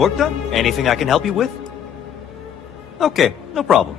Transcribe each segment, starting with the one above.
work done? Anything I can help you with? Okay, no problem.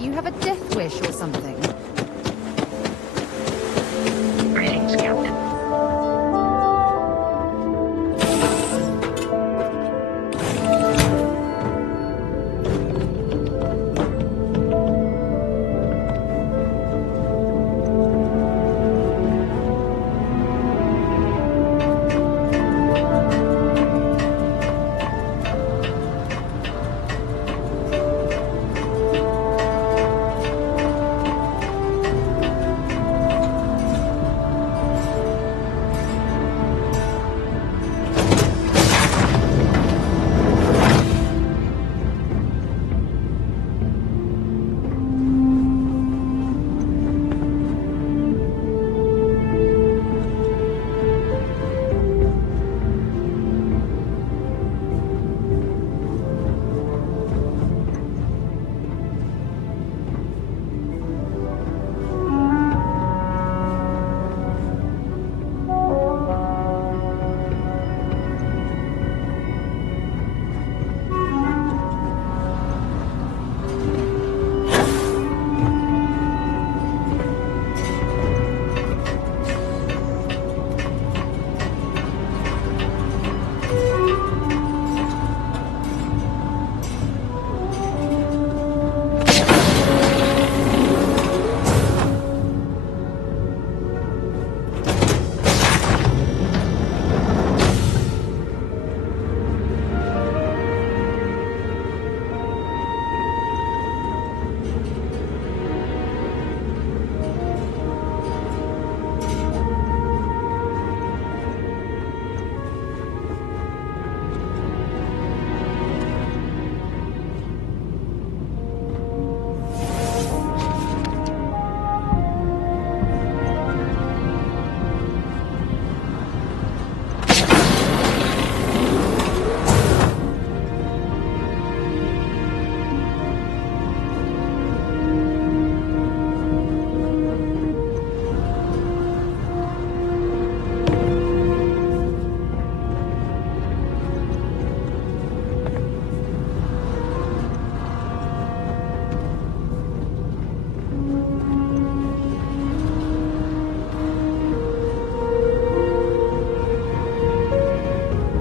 You have a death wish or something? Greetings, Captain.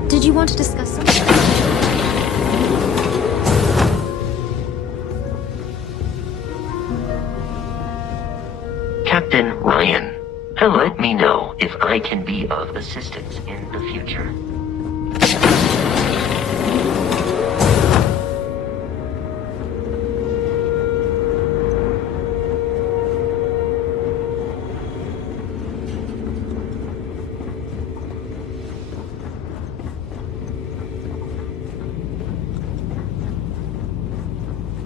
Did you want to discuss something? Captain Ryan, let me know if I can be of assistance in the future.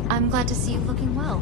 I'm glad to see you looking well.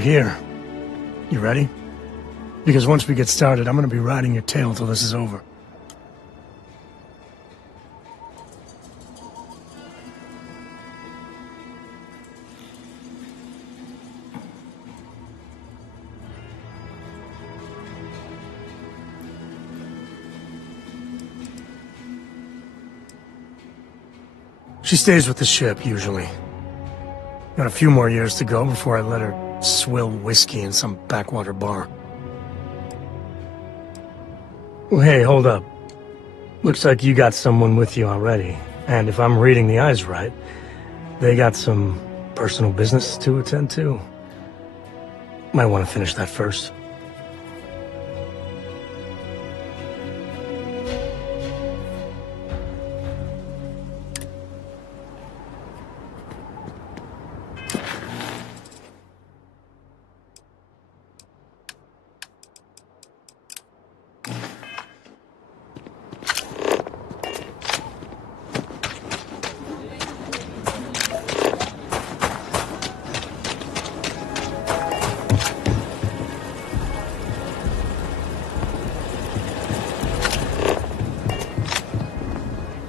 here. You ready? Because once we get started, I'm gonna be riding your tail till this is over. She stays with the ship, usually. Got a few more years to go before I let her swill whiskey in some backwater bar. Well, hey, hold up. Looks like you got someone with you already. And if I'm reading the eyes right, they got some personal business to attend to. Might want to finish that first.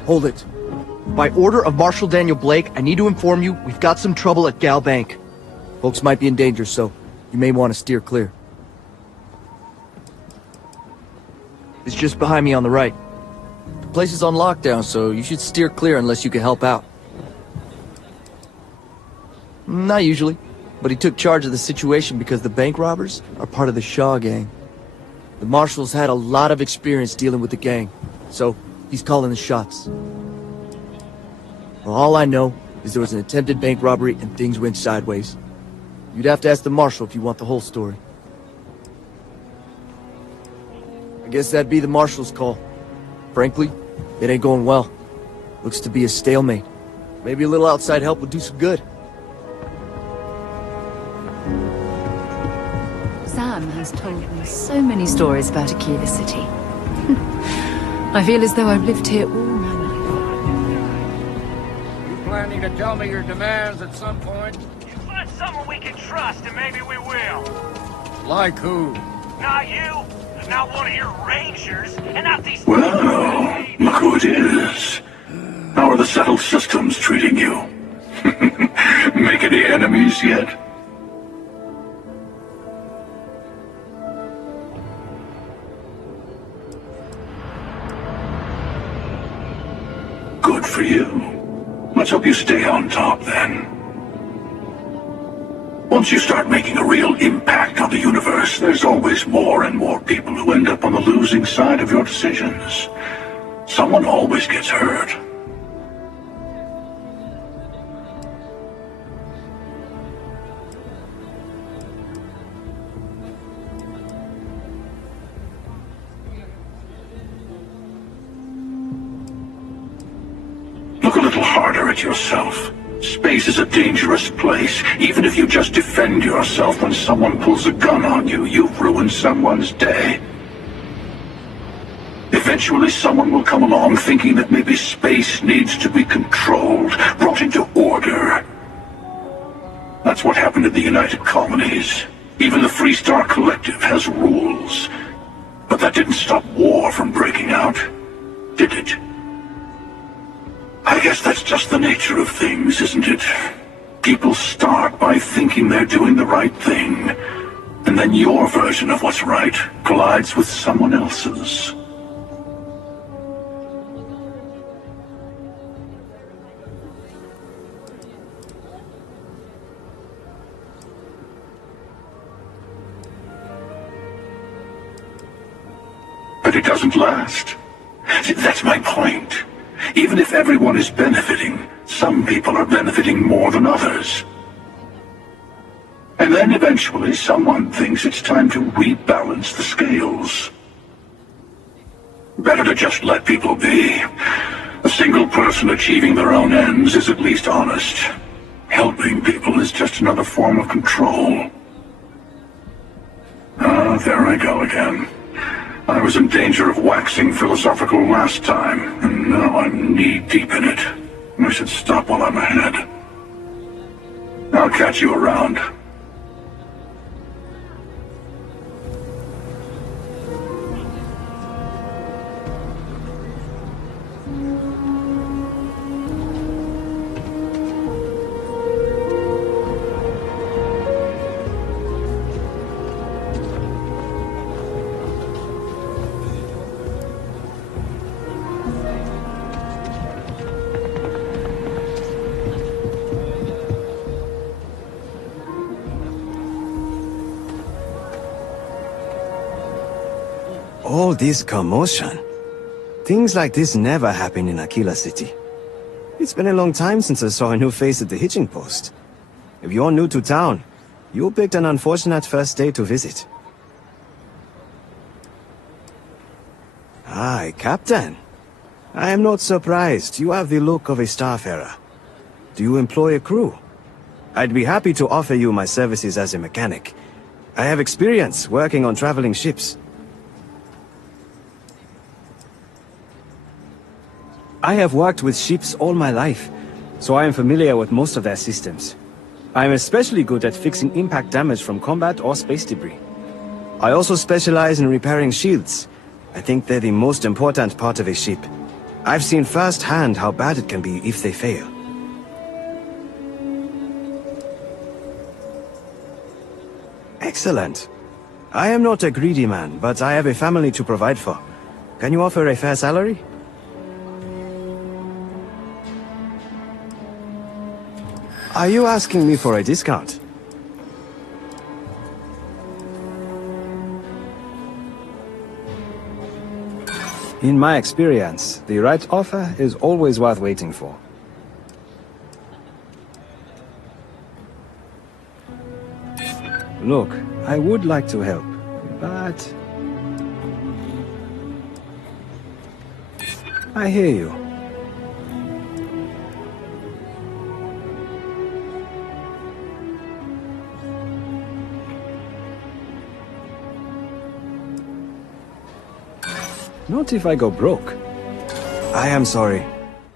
Hold it. By order of Marshal Daniel Blake, I need to inform you we've got some trouble at Gal Bank. Folks might be in danger, so you may want to steer clear. It's just behind me on the right. The place is on lockdown, so you should steer clear unless you can help out. Not usually, but he took charge of the situation because the bank robbers are part of the Shaw gang. The Marshal's had a lot of experience dealing with the gang, so he's calling the shots. Well, all I know is there was an attempted bank robbery and things went sideways. You'd have to ask the Marshal if you want the whole story. I guess that'd be the Marshal's call. Frankly, it ain't going well. Looks to be a stalemate. Maybe a little outside help would do some good. Sam has told me so many stories about Aquila City. I feel as though I've lived here all my life. You planning to tell me your demands at some point? You find someone we can trust, and maybe we will. Like who? Not you, not one of your rangers, and not these... Well, look who it is. How are the settled systems treating you? Make any enemies yet? Good for you. Let's hope you stay on top, then. Once you start making a real impact on the universe, there's always more and more people who end up on the losing side of your decisions. Someone always gets hurt. Look a little harder at yourself. Space is a dangerous place. Even if you just defend yourself when someone pulls a gun on you, you've ruined someone's day. Eventually someone will come along thinking that maybe space needs to be controlled, brought into order. That's what happened in the United Colonies. Even the Freestar Collective has rules. But that didn't stop war from breaking out, did it? I guess that's just the nature of things, isn't it? People start by thinking they're doing the right thing, and then your version of what's right collides with someone else's. But it doesn't last. See, that's my point. Even if everyone is benefiting, some people are benefiting more than others. And then eventually someone thinks it's time to rebalance the scales. Better to just let people be. A single person achieving their own ends is at least honest. Helping people is just another form of control. Ah, there I go again. I was in danger of waxing philosophical last time, and now I'm knee-deep in it. I should stop while I'm ahead. I'll catch you around. All this commotion. Things like this never happen in Aquila City. It's been a long time since I saw a new face at the hitching post. If you're new to town, you picked an unfortunate first day to visit. Aye, Captain. I am not surprised. You have the look of a starfarer. Do you employ a crew? I'd be happy to offer you my services as a mechanic. I have experience working on traveling ships. I have worked with ships all my life, so I am familiar with most of their systems. I am especially good at fixing impact damage from combat or space debris. I also specialize in repairing shields. I think they're the most important part of a ship. I've seen firsthand how bad it can be if they fail. Excellent. I am not a greedy man, but I have a family to provide for. Can you offer a fair salary? Are you asking me for a discount? In my experience, the right offer is always worth waiting for. Look, I would like to help, but... I hear you. Not if I go broke. I am sorry,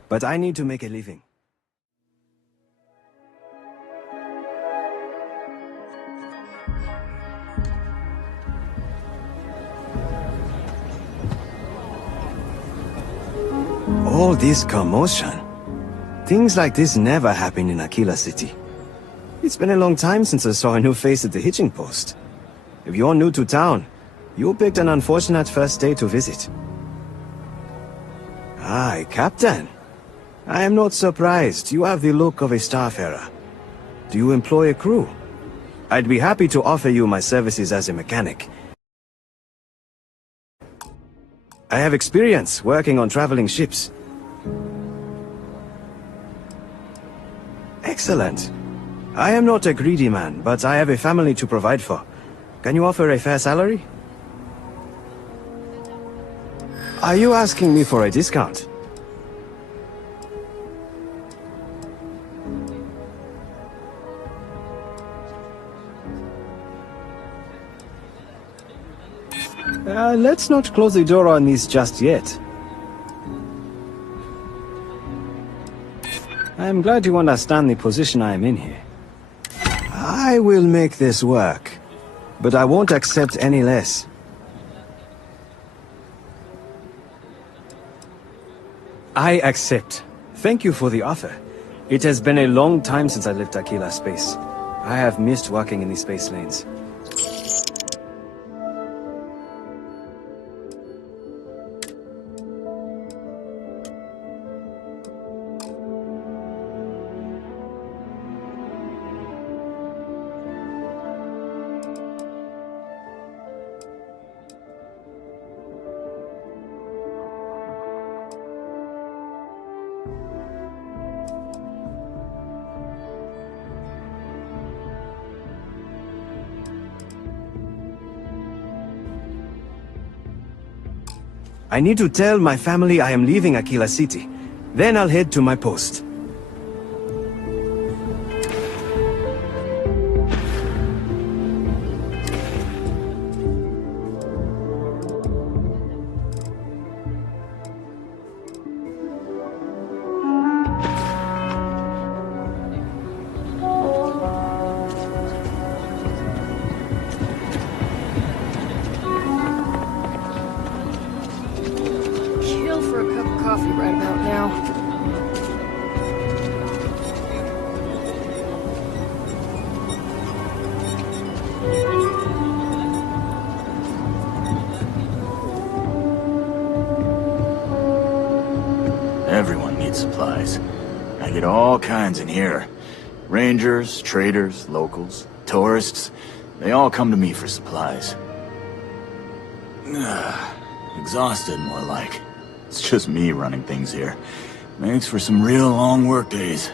but I need to make a living. All this commotion. Things like this never happen in Aquila City. It's been a long time since I saw a new face at the hitching post. If you're new to town, you picked an unfortunate first day to visit. Aye, Captain. I am not surprised. You have the look of a starfarer. Do you employ a crew? I'd be happy to offer you my services as a mechanic. I have experience working on traveling ships. Excellent. I am not a greedy man, but I have a family to provide for. Can you offer a fair salary? Are you asking me for a discount? Let's not close the door on this just yet. I am glad you understand the position I am in here. I will make this work, but I won't accept any less. I accept. Thank you for the offer. It has been a long time since I left Aquila space. I have missed working in the space lanes. I need to tell my family I am leaving Aquila City. Then I'll head to my post. Coffee right about now. Everyone needs supplies. I get all kinds in here. Rangers, traders, locals, tourists. They all come to me for supplies. Exhausted, more like. It's just me running things here. Makes for some real long work days.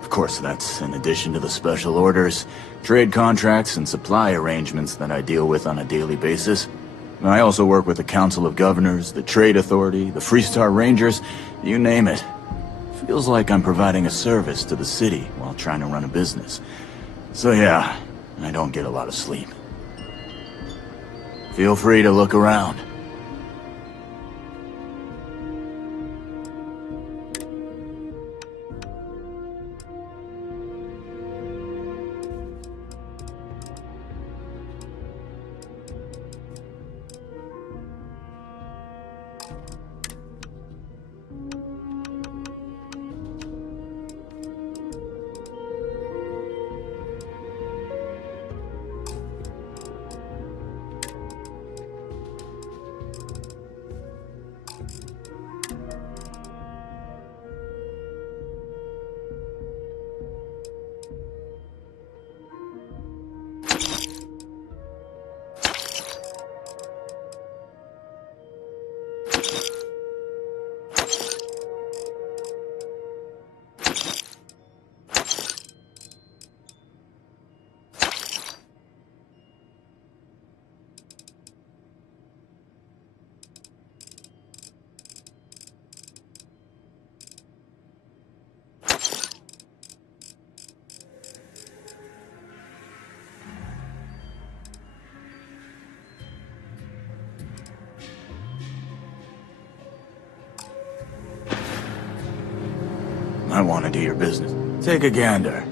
Of course, that's in addition to the special orders, trade contracts, and supply arrangements that I deal with on a daily basis. I also work with the Council of Governors, the Trade Authority, the Freestar Rangers, you name it. Feels like I'm providing a service to the city while trying to run a business. So yeah, I don't get a lot of sleep. Feel free to look around. I want to do your business. Take a gander.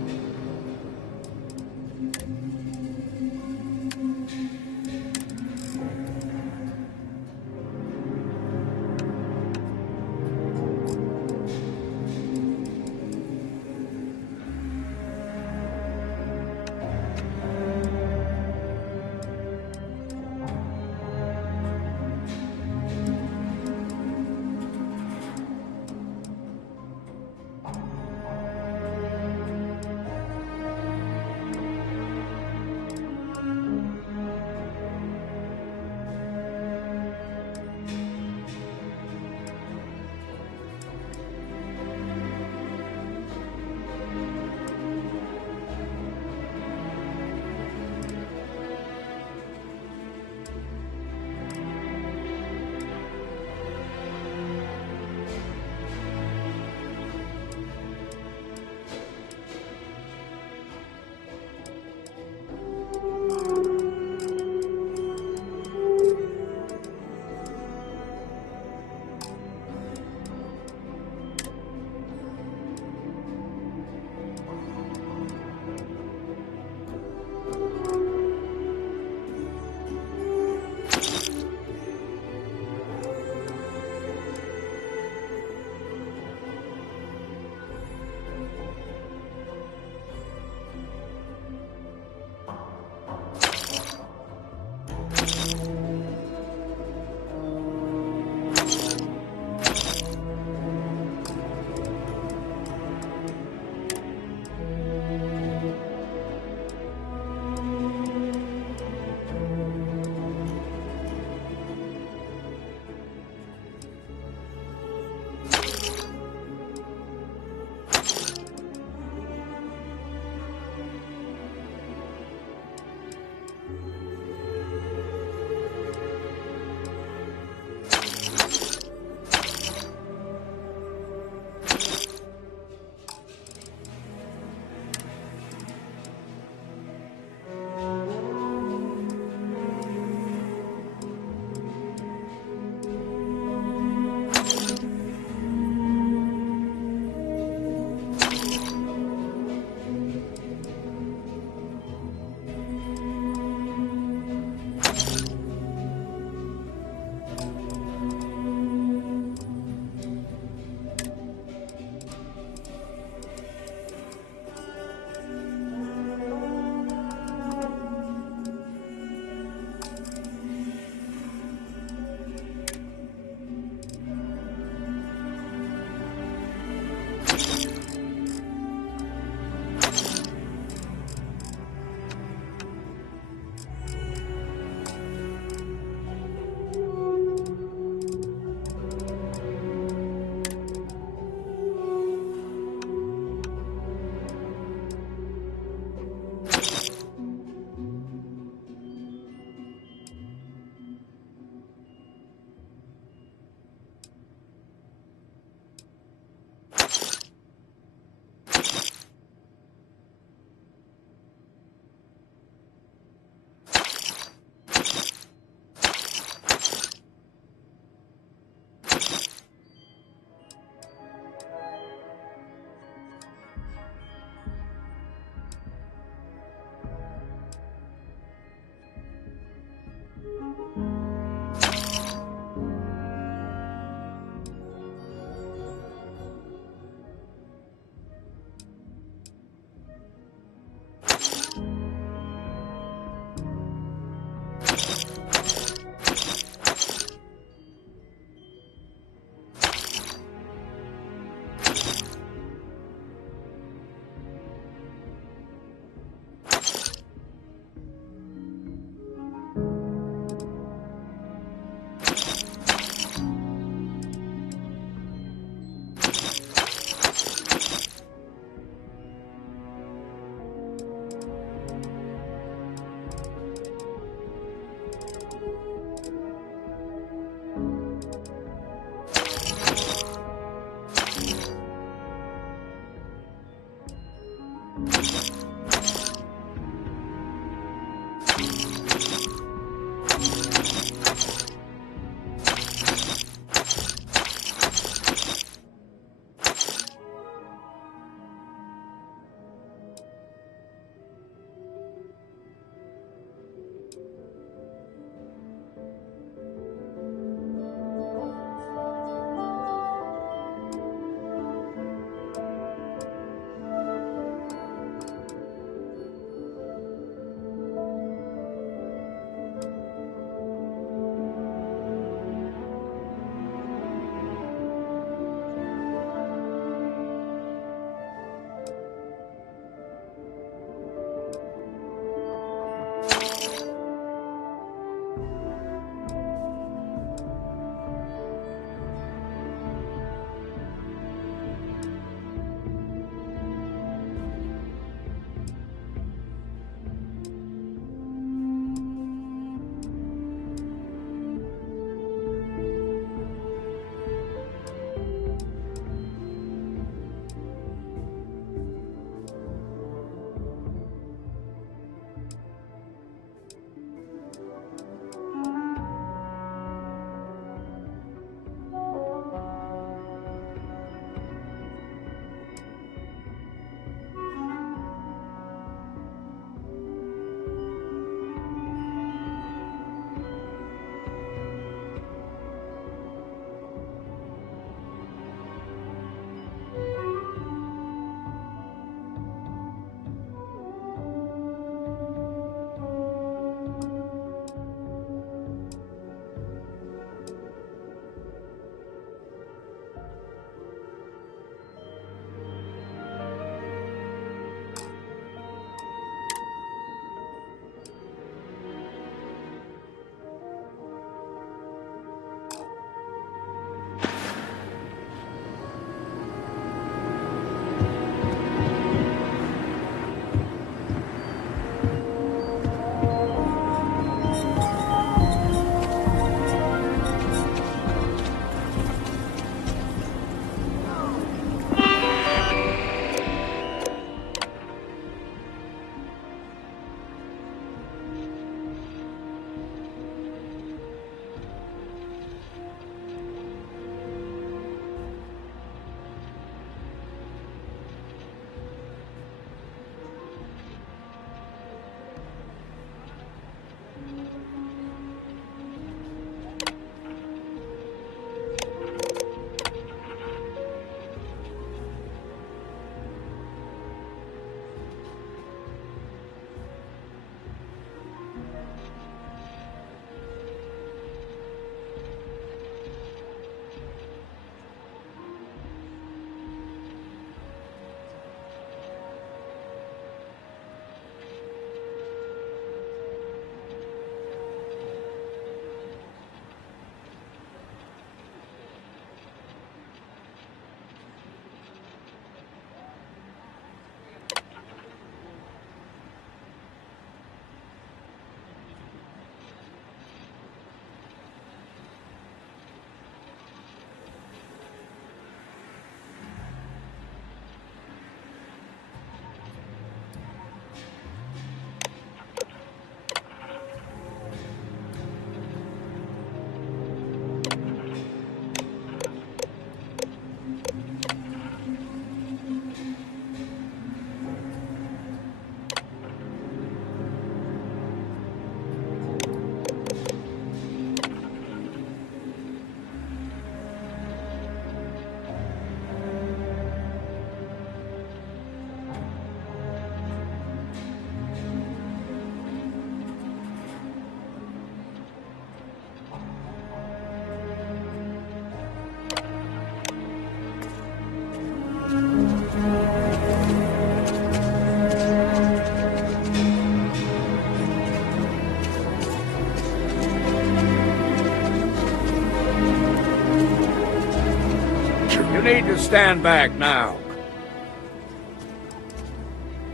need to stand back now.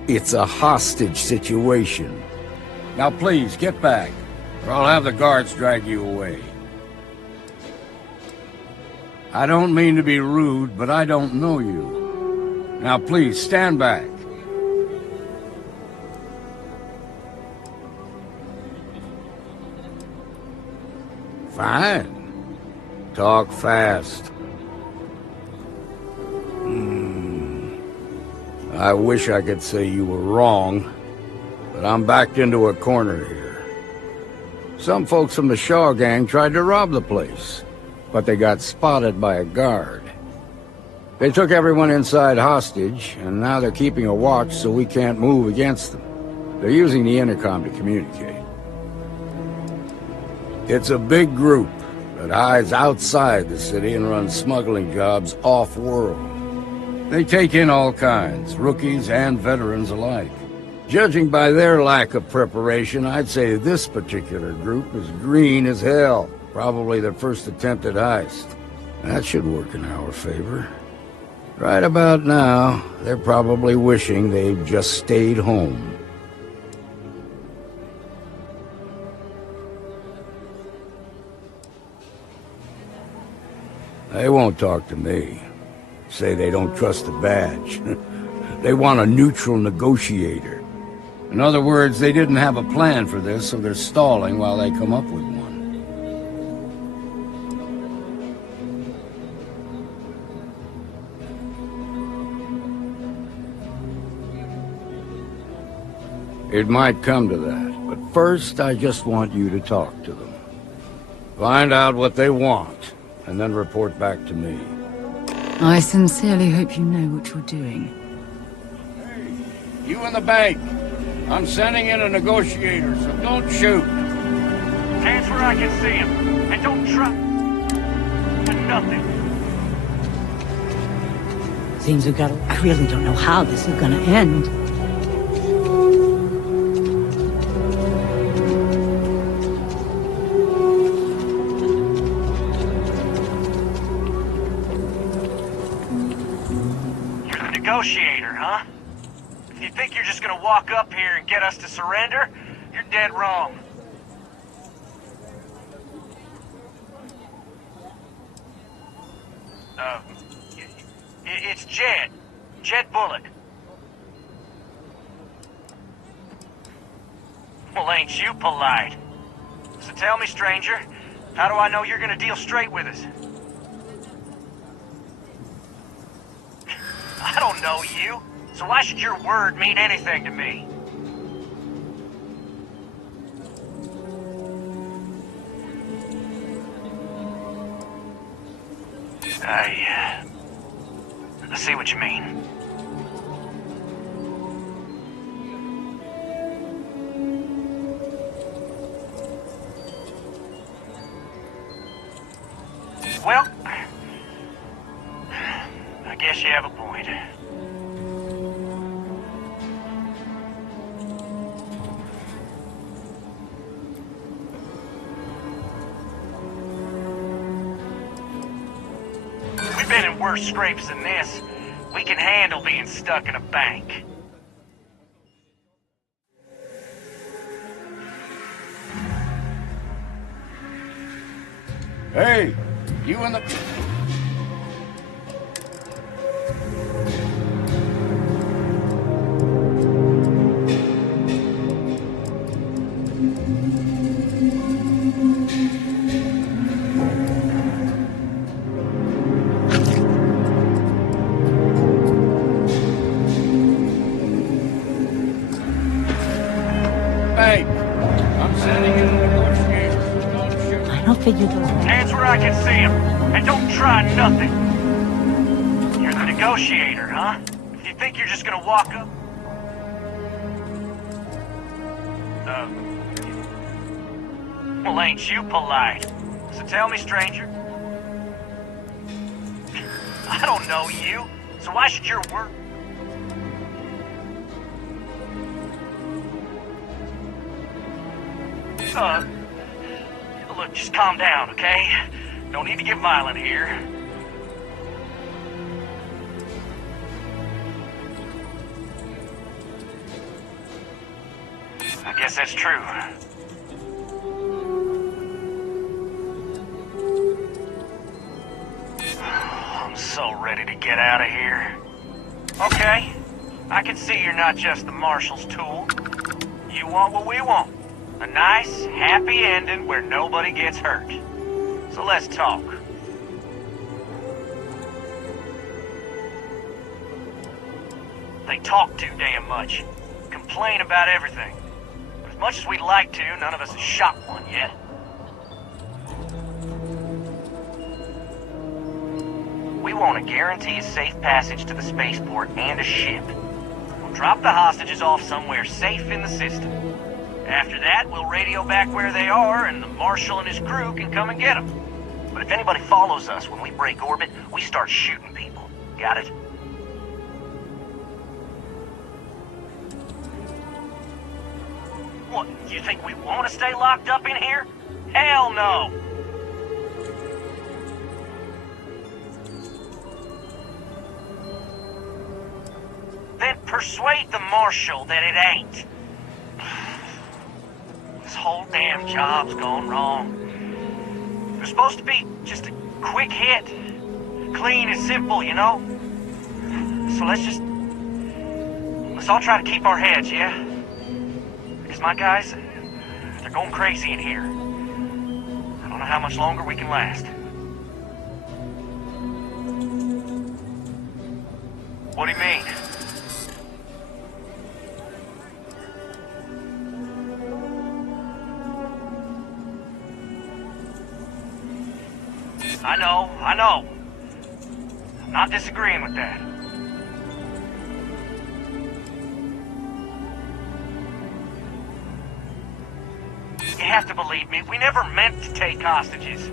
It's a hostage situation. Now please, get back, or I'll have the guards drag you away. I don't mean to be rude, but I don't know you. Now please, stand back. Fine. Talk fast. I wish I could say you were wrong, but I'm backed into a corner here. Some folks from the Shaw gang tried to rob the place, but they got spotted by a guard. They took everyone inside hostage, and now they're keeping a watch so we can't move against them. They're using the intercom to communicate. It's a big group that hides outside the city and runs smuggling jobs off-world. They take in all kinds, rookies and veterans alike. Judging by their lack of preparation, I'd say this particular group is green as hell. Probably their first attempt at heist. That should work in our favor. Right about now, they're probably wishing they'd just stayed home. They won't talk to me. Say they don't trust the badge. They want a neutral negotiator. In other words, they didn't have a plan for this, so they're stalling while they come up with one. It might come to that, but first I just want you to talk to them. Find out what they want, and then report back to me. I sincerely hope you know what you're doing. Hey, you in the bank. I'm sending in a negotiator, so don't shoot. Hands where I can see him, and don't try nothing. Seems we've got to... I really don't know how this is gonna end. Negotiator, huh? If you think you're just gonna walk up here and get us to surrender, you're dead wrong. It's Jed. Jed Bullock. Well, ain't you polite? So tell me, stranger, how do I know you're gonna deal straight with us? I don't know you, so why should your word mean anything to me? I see what you mean. Well, I guess you have a point. We've been in worse scrapes than this. We can handle being stuck in a bank. Hey, you in the... Hey, I'm sending in a negotiator. Don't shoot. I don't figure the... Hands where I can see him, and don't try nothing. You're the negotiator, huh? If you think you're just gonna walk up... Well, ain't you polite? So tell me, stranger. I don't know you, so why should your word... Look, just calm down, okay? Don't need to get violent here. I guess that's true. I'm so ready to get out of here. Okay, I can see you're not just the Marshal's tool. You want what we want. A nice, happy ending where nobody gets hurt. So let's talk. They talk too damn much. Complain about everything. But as much as we'd like to, none of us has shot one yet. We want to guarantee a safe passage to the spaceport and a ship. We'll drop the hostages off somewhere safe in the system. After that, we'll radio back where they are, and the Marshal and his crew can come and get them. But if anybody follows us when we break orbit, we start shooting people. Got it? What, you think we want to stay locked up in here? Hell no! Then persuade the Marshal that it ain't. This whole damn job's gone wrong. It was supposed to be just a quick hit. Clean and simple, you know? So let's all try to keep our heads, yeah? Because my guys, they're going crazy in here. I don't know how much longer we can last. What do you mean? I know. I'm not disagreeing with that. You have to believe me, we never meant to take hostages.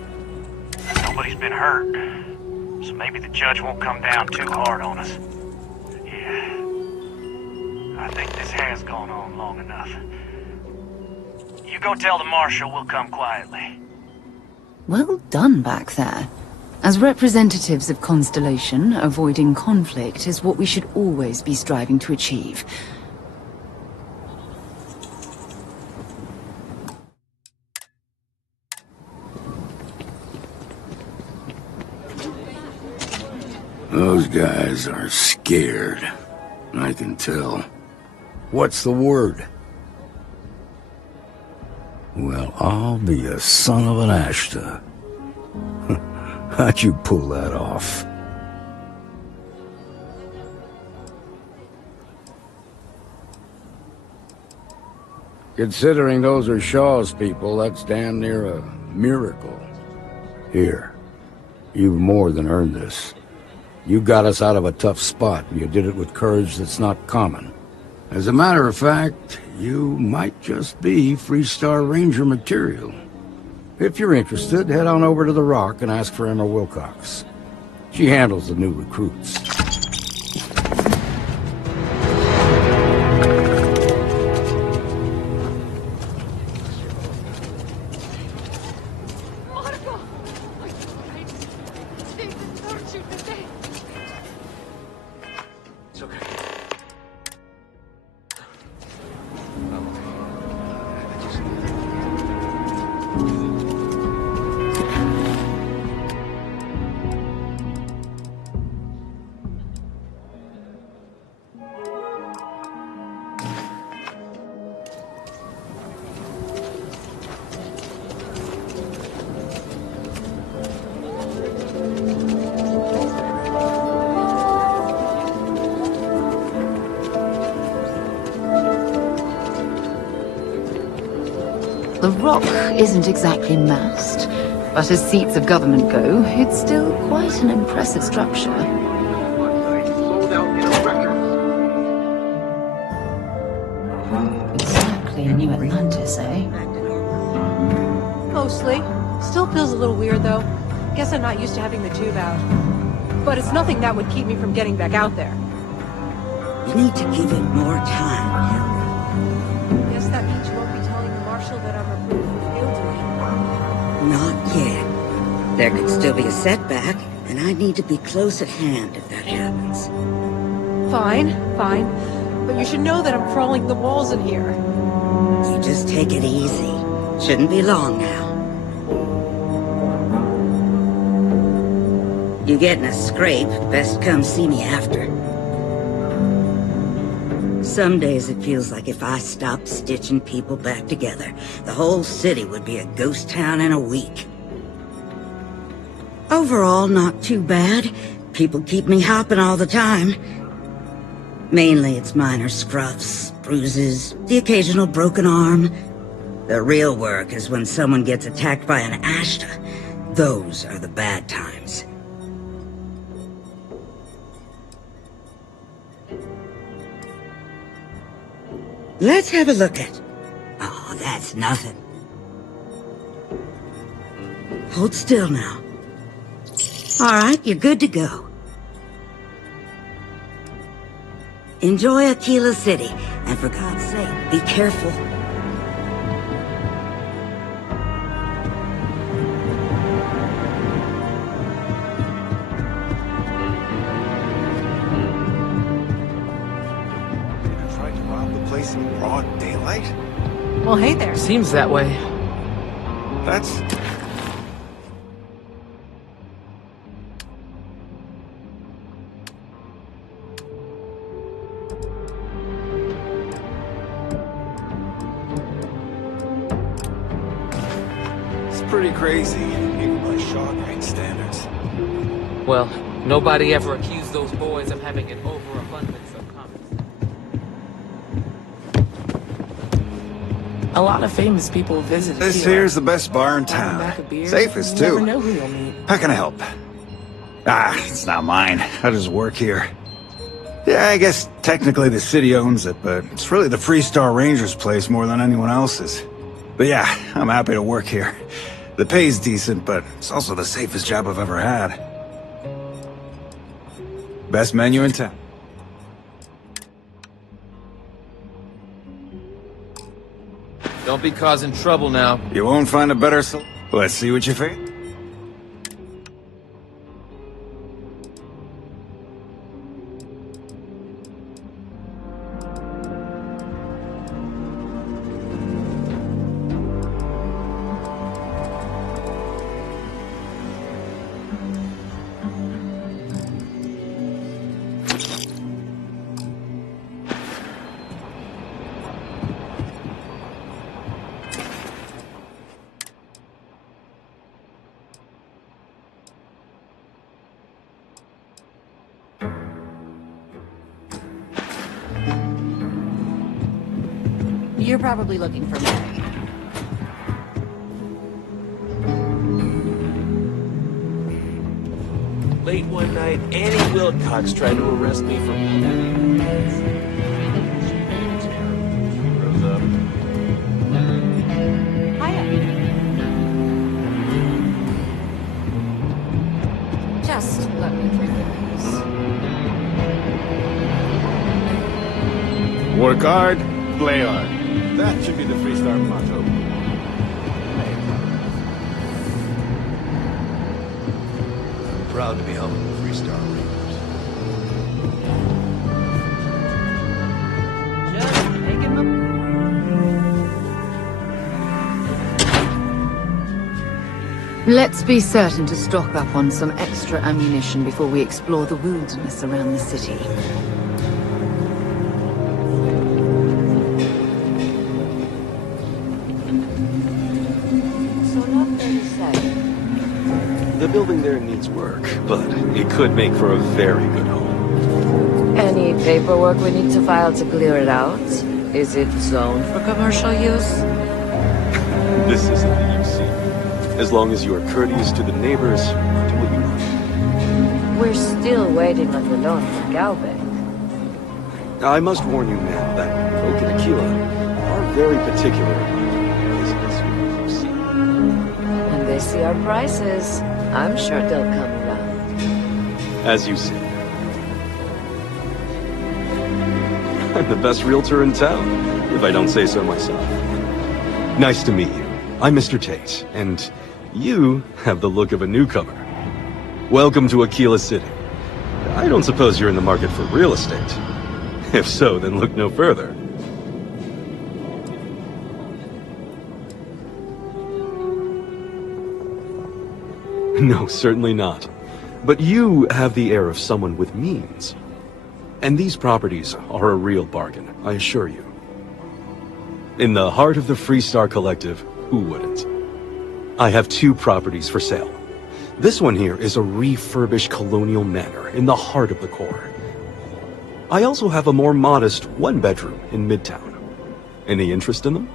Nobody's been hurt. So maybe the judge won't come down too hard on us. Yeah. I think this has gone on long enough. You go tell the Marshal we'll come quietly. Well done back there. As representatives of Constellation, avoiding conflict is what we should always be striving to achieve. Those guys are scared. I can tell. What's the word? Well, I'll be a son of an Ashta. How'd you pull that off? Considering those are Shaw's people, that's damn near a miracle. Here, you've more than earned this. You got us out of a tough spot, and you did it with courage that's not common. As a matter of fact, you might just be Freestar Ranger material. If you're interested, head on over to the Rock and ask for Emma Wilcox. She handles the new recruits. The Rock isn't exactly massed, but as seats of government go, it's still quite an impressive structure. Exactly New Atlantis, eh? Mostly. Still feels a little weird, though. Guess I'm not used to having the tube out. But it's nothing that would keep me from getting back out there. You need to give it more time, Henry. Guess that means you won't be telling the Marshal that I'm approved for field duty. Not yet. There could still be a setback, and I need to be close at hand if that happens. Fine. But you should know that I'm crawling the walls in here. You just take it easy. Shouldn't be long now. You get in a scrape, best come see me after. Some days it feels like if I stopped stitching people back together, the whole city would be a ghost town in a week. Overall, not too bad. People keep me hopping all the time. Mainly it's minor scruffs, bruises, the occasional broken arm. The real work is when someone gets attacked by an Ashta. Those are the bad times. Let's have a look at... Oh, that's nothing. Hold still now. All right, you're good to go. Enjoy Aquila City, and for God's sake, be careful. Tried to rob the place in broad daylight? Well, hey there. Seems that way. That's... pretty crazy, even by Shaw gang standards. Well, nobody ever accused those boys of having an overabundance of common. A lot of famous people visit. This Aquila. here's the best bar in Buy 'em back a town. beer, Safest, you never too. know who you'll meet. How can I help? Ah, it's not mine. I just work here. Yeah, I guess technically the city owns it, but it's really the Freestar Rangers' place more than anyone else's. But yeah, I'm happy to work here. The pay's decent, but it's also the safest job I've ever had. Best menu in town. Don't be causing trouble now. You won't find a better Let's see what you face. You're probably looking for me. Late one night, Annie Wilcox tried to arrest me for... Hiya. Just let me drink this. Work hard, play hard. That should be the Freestar motto. Proud to be home with the Freestar Rangers. Just making them. Let's be certain to stock up on some extra ammunition before we explore the wilderness around the city. The building there needs work, but it could make for a very good home. Any paperwork we need to file to clear it out? Is it zoned for commercial use? This isn't the UC. As long as you are courteous to the neighbors, do what you want. We're still waiting on the loan from Galbeck. I must warn you, ma'am, that folk in Aquila are very particular about business with UC. When they see our prices, I'm sure they'll come around. As you see. I'm the best realtor in town, if I don't say so myself. Nice to meet you. I'm Mr. Tate, and you have the look of a newcomer. Welcome to Aquila City. I don't suppose you're in the market for real estate. If so, then look no further. No, certainly not. But you have the air of someone with means. And these properties are a real bargain, I assure you. In the heart of the Freestar Collective, who wouldn't? I have 2 properties for sale. This one here is a refurbished colonial manor in the heart of the core. I also have a more modest 1-bedroom in Midtown. Any interest in them?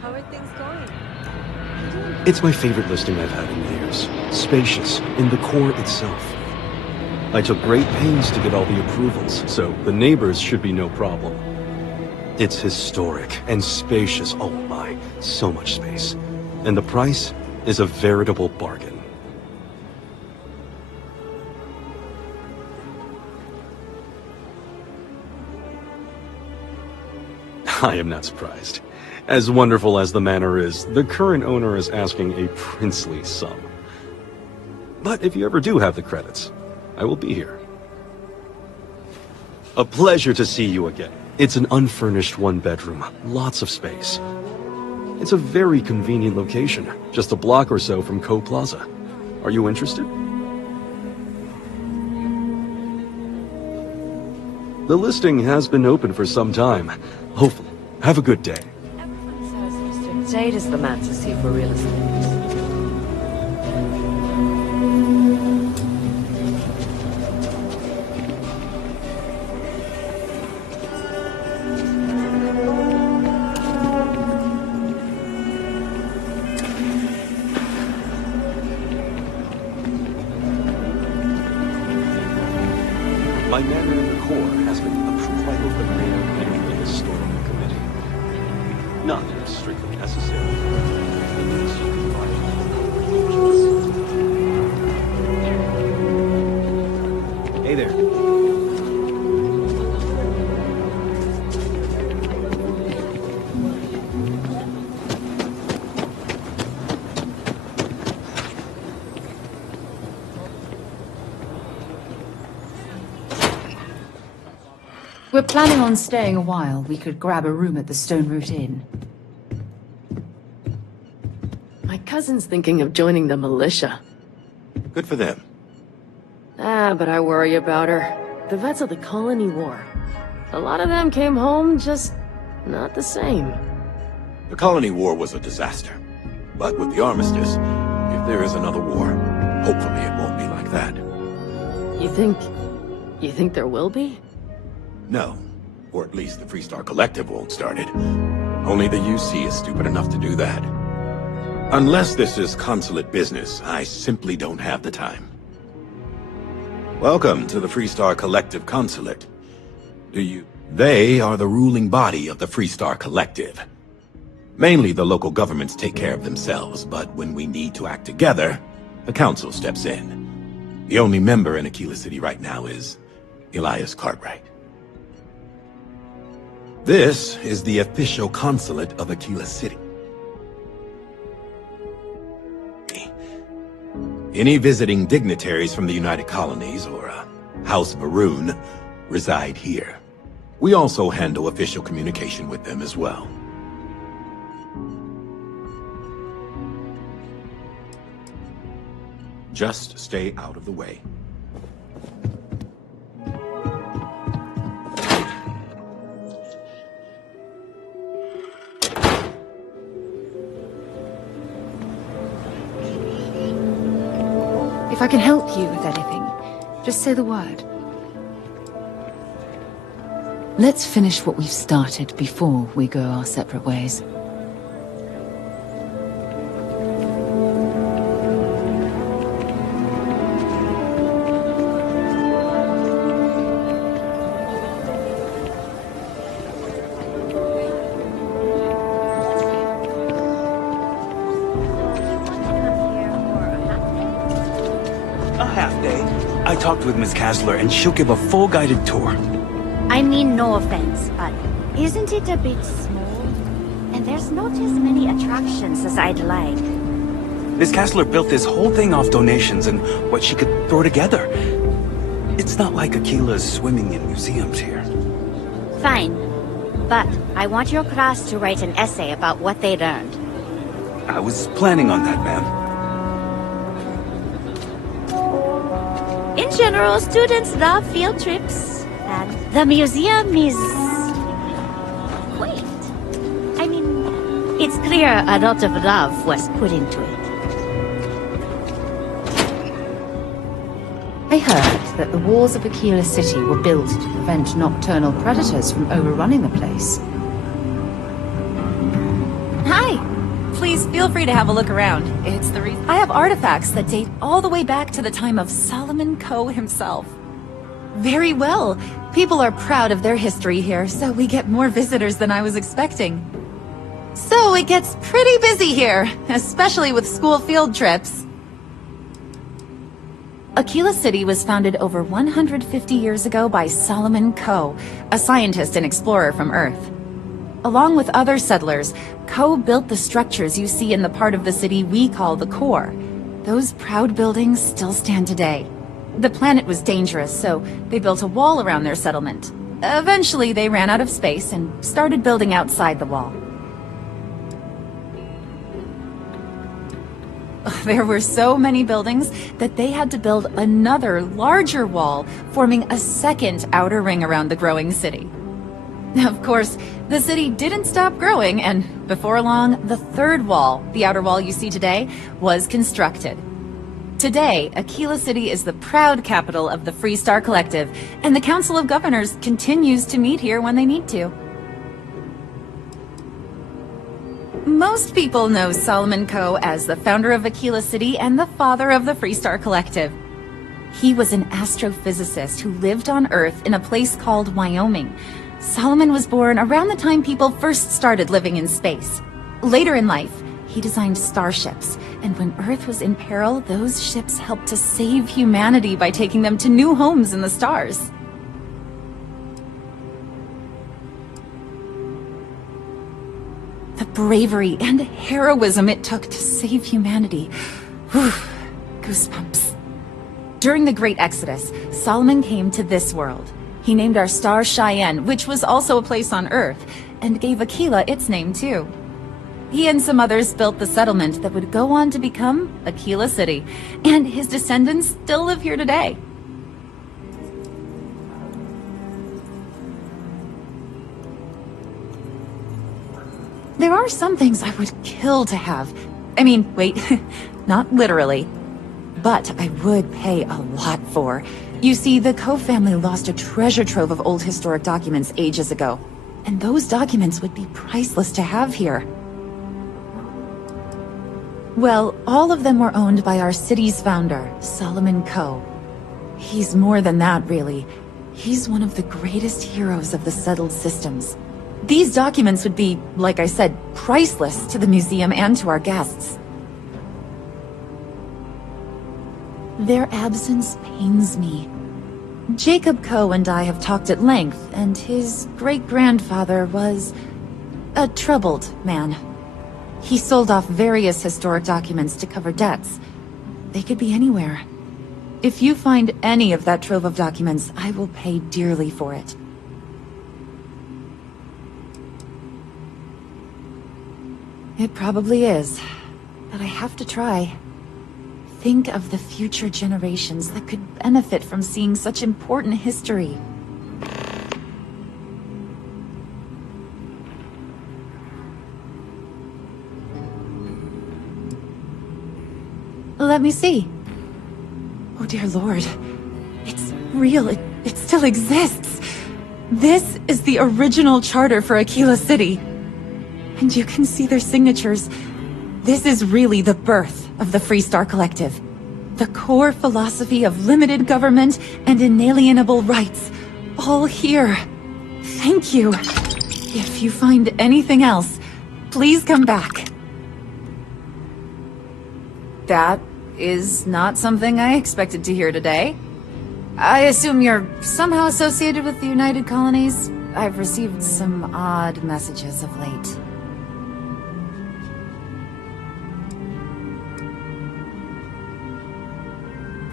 How are things going? It's my favorite listing I've had in years. Spacious, in the core itself. I took great pains to get all the approvals, so the neighbors should be no problem. It's historic and spacious, oh my, so much space. And the price is a veritable bargain. I am not surprised. As wonderful as the manor is, the current owner is asking a princely sum. But if you ever do have the credits, I will be here. A pleasure to see you again. It's an unfurnished 1-bedroom, lots of space. It's a very convenient location, just a block or so from Co Plaza. Are you interested? The listing has been open for some time. Hopefully. Have a good day. Everyone says Mr. Tate is the man to see for real estate. My manor in the core has been approved by both the mayor and the historical committee. Not strictly necessary. Hey there. We're planning on staying a while. We could grab a room at the Stone Root Inn. My cousin's thinking of joining the militia. Good for them. But I worry about her. The vets of the Colony War. A lot of them came home just not the same. The Colony War was a disaster. But with the armistice, if there is another war, hopefully it won't be like that. You think there will be? No. Or at least the Freestar Collective won't start it. Only the UC is stupid enough to do that. Unless this is consulate business, I simply don't have the time. Welcome to the Freestar Collective Consulate. They are the ruling body of the Freestar Collective. Mainly the local governments take care of themselves, but when we need to act together, the council steps in. The only member in Aquila City right now is Elias Cartwright. This is the official consulate of Aquila City. Any visiting dignitaries from the United Colonies or House Maroon reside here. We also handle official communication with them as well. Just stay out of the way. If I can help you with anything, just say the word. Let's finish what we've started before we go our separate ways. I talked with Ms. Kasler, and she'll give a full guided tour. I mean, no offense, but isn't it a bit small? And there's not as many attractions as I'd like. Ms. Kasler built this whole thing off donations and what she could throw together. It's not like Aquila's swimming in museums here. Fine. But I want your class to write an essay about what they learned. I was planning on that, ma'am. In general, students love field trips, and the museum is quaint. I mean, it's clear a lot of love was put into it. I heard that the walls of Aquila City were built to prevent nocturnal predators from overrunning the place. Hi! Please feel free to have a look around. It's the reason I have artifacts that date all the way back to the time of Solomon Coe himself. Very well. People are proud of their history here, so we get more visitors than I was expecting. So it gets pretty busy here, especially with school field trips. Aquila City was founded over 150 years ago by Solomon Coe, a scientist and explorer from Earth. Along with other settlers, Coe built the structures you see in the part of the city we call the core. Those proud buildings still stand today. The planet was dangerous, so they built a wall around their settlement. Eventually, they ran out of space and started building outside the wall. There were so many buildings that they had to build another, larger wall, forming a second outer ring around the growing city. Of course, the city didn't stop growing, and before long, the third wall, the outer wall you see today, was constructed. Today, Aquila City is the proud capital of the Freestar Collective, and the Council of Governors continues to meet here when they need to. Most people know Solomon Coe as the founder of Aquila City and the father of the Freestar Collective. He was an astrophysicist who lived on Earth in a place called Wyoming. Solomon was born around the time people first started living in space. Later in life, he designed starships, and when Earth was in peril, those ships helped to save humanity by taking them to new homes in the stars. The bravery and heroism it took to save humanity. Whew, goosebumps. During the Great Exodus, Solomon came to this world. He named our star Cheyenne, which was also a place on Earth, and gave Aquila its name too. He and some others built the settlement that would go on to become Aquila City, and his descendants still live here today. There are some things I would kill to have. I mean, wait, not literally. But I would pay a lot for. You see, the Coe family lost a treasure trove of old historic documents ages ago. And those documents would be priceless to have here. Well, all of them were owned by our city's founder, Solomon Coe. He's more than that, really. He's one of the greatest heroes of the settled systems. These documents would be, like I said, priceless to the museum and to our guests. Their absence pains me. Jacob Coe and I have talked at length, and his great-grandfather was a troubled man. He sold off various historic documents to cover debts. They could be anywhere. If you find any of that trove of documents, I will pay dearly for it. It probably is, but I have to try. Think of the future generations that could benefit from seeing such important history. Let me see. Oh dear Lord. It's real. It still exists. This is the original charter for Aquila City. And you can see their signatures. This is really the birth of the Freestar Collective. The core philosophy of limited government and inalienable rights. All here. Thank you. If you find anything else, please come back. That is not something I expected to hear today. I assume you're somehow associated with the United Colonies? I've received some odd messages of late.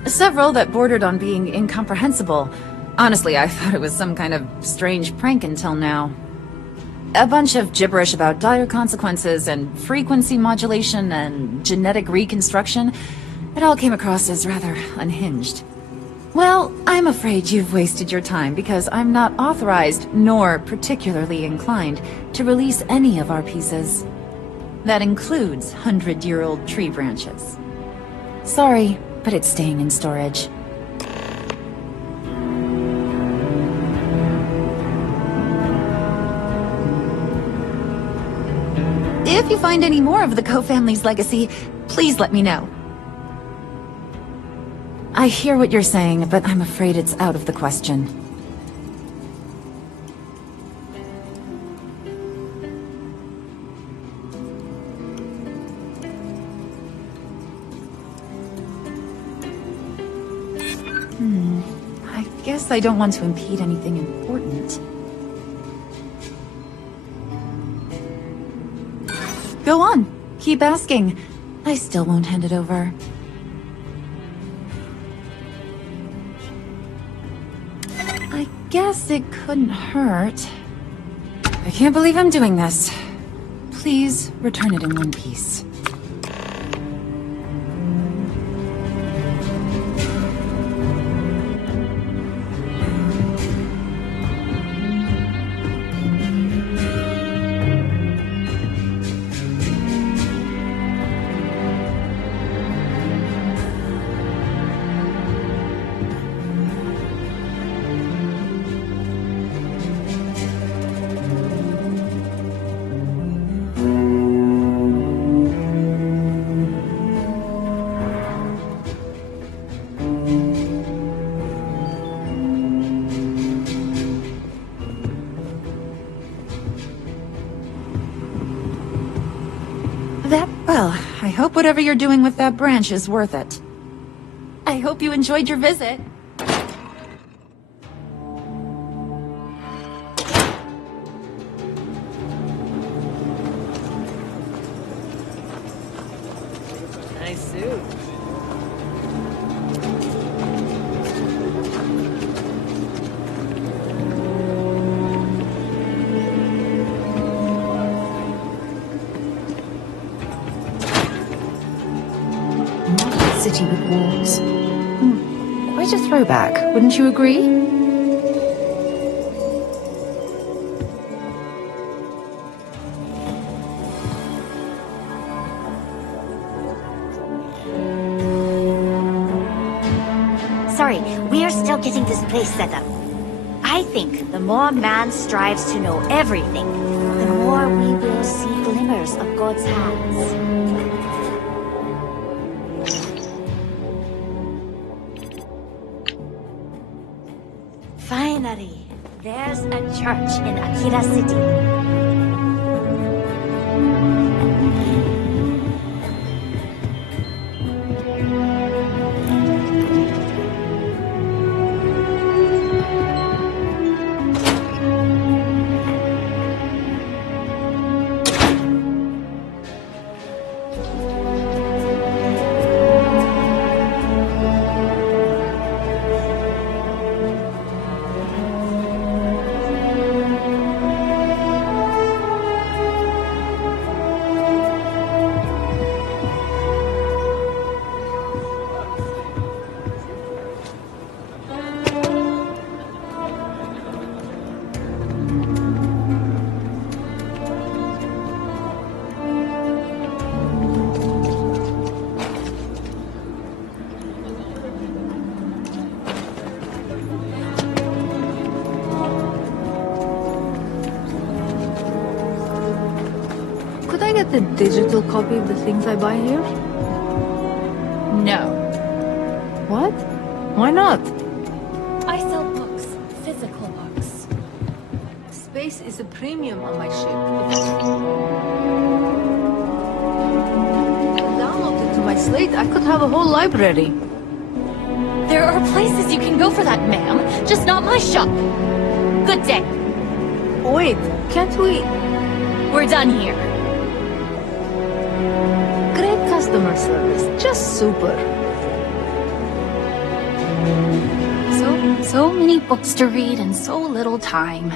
Several that bordered on being incomprehensible. Honestly, I thought it was some kind of strange prank until now. a bunch of gibberish about dire consequences and frequency modulation and genetic reconstruction. It all came across as rather unhinged. Well, I'm afraid you've wasted your time because I'm not authorized, nor particularly inclined, to release any of our pieces. That includes 100-year-old tree branches. Sorry, but it's staying in storage. If you find any more of the Coe family's legacy, please let me know. I hear what you're saying, but I'm afraid it's out of the question. I guess I don't want to impede anything important. Go on. Keep asking. I still won't hand it over. I guess it couldn't hurt. I can't believe I'm doing this. Please return it in one piece. Well, I hope whatever you're doing with that branch is worth it. I hope you enjoyed your visit. Nice suit. City with walls. Quite a throwback, wouldn't you agree? Sorry, we're still getting this place set up. I think the more man strives to know everything, the more we will see glimmers of God's hands. Finally, there's a church in Akira City. The digital copy of the things I buy here? No. What? Why not? I sell books. Physical books. Space is a premium on my ship. Download it to my slate, I could have a whole library. There are places you can go for that, ma'am. Just not my shop. Good day. Wait, can't we... We're done here. Great customer service. Just super. So many books to read and so little time.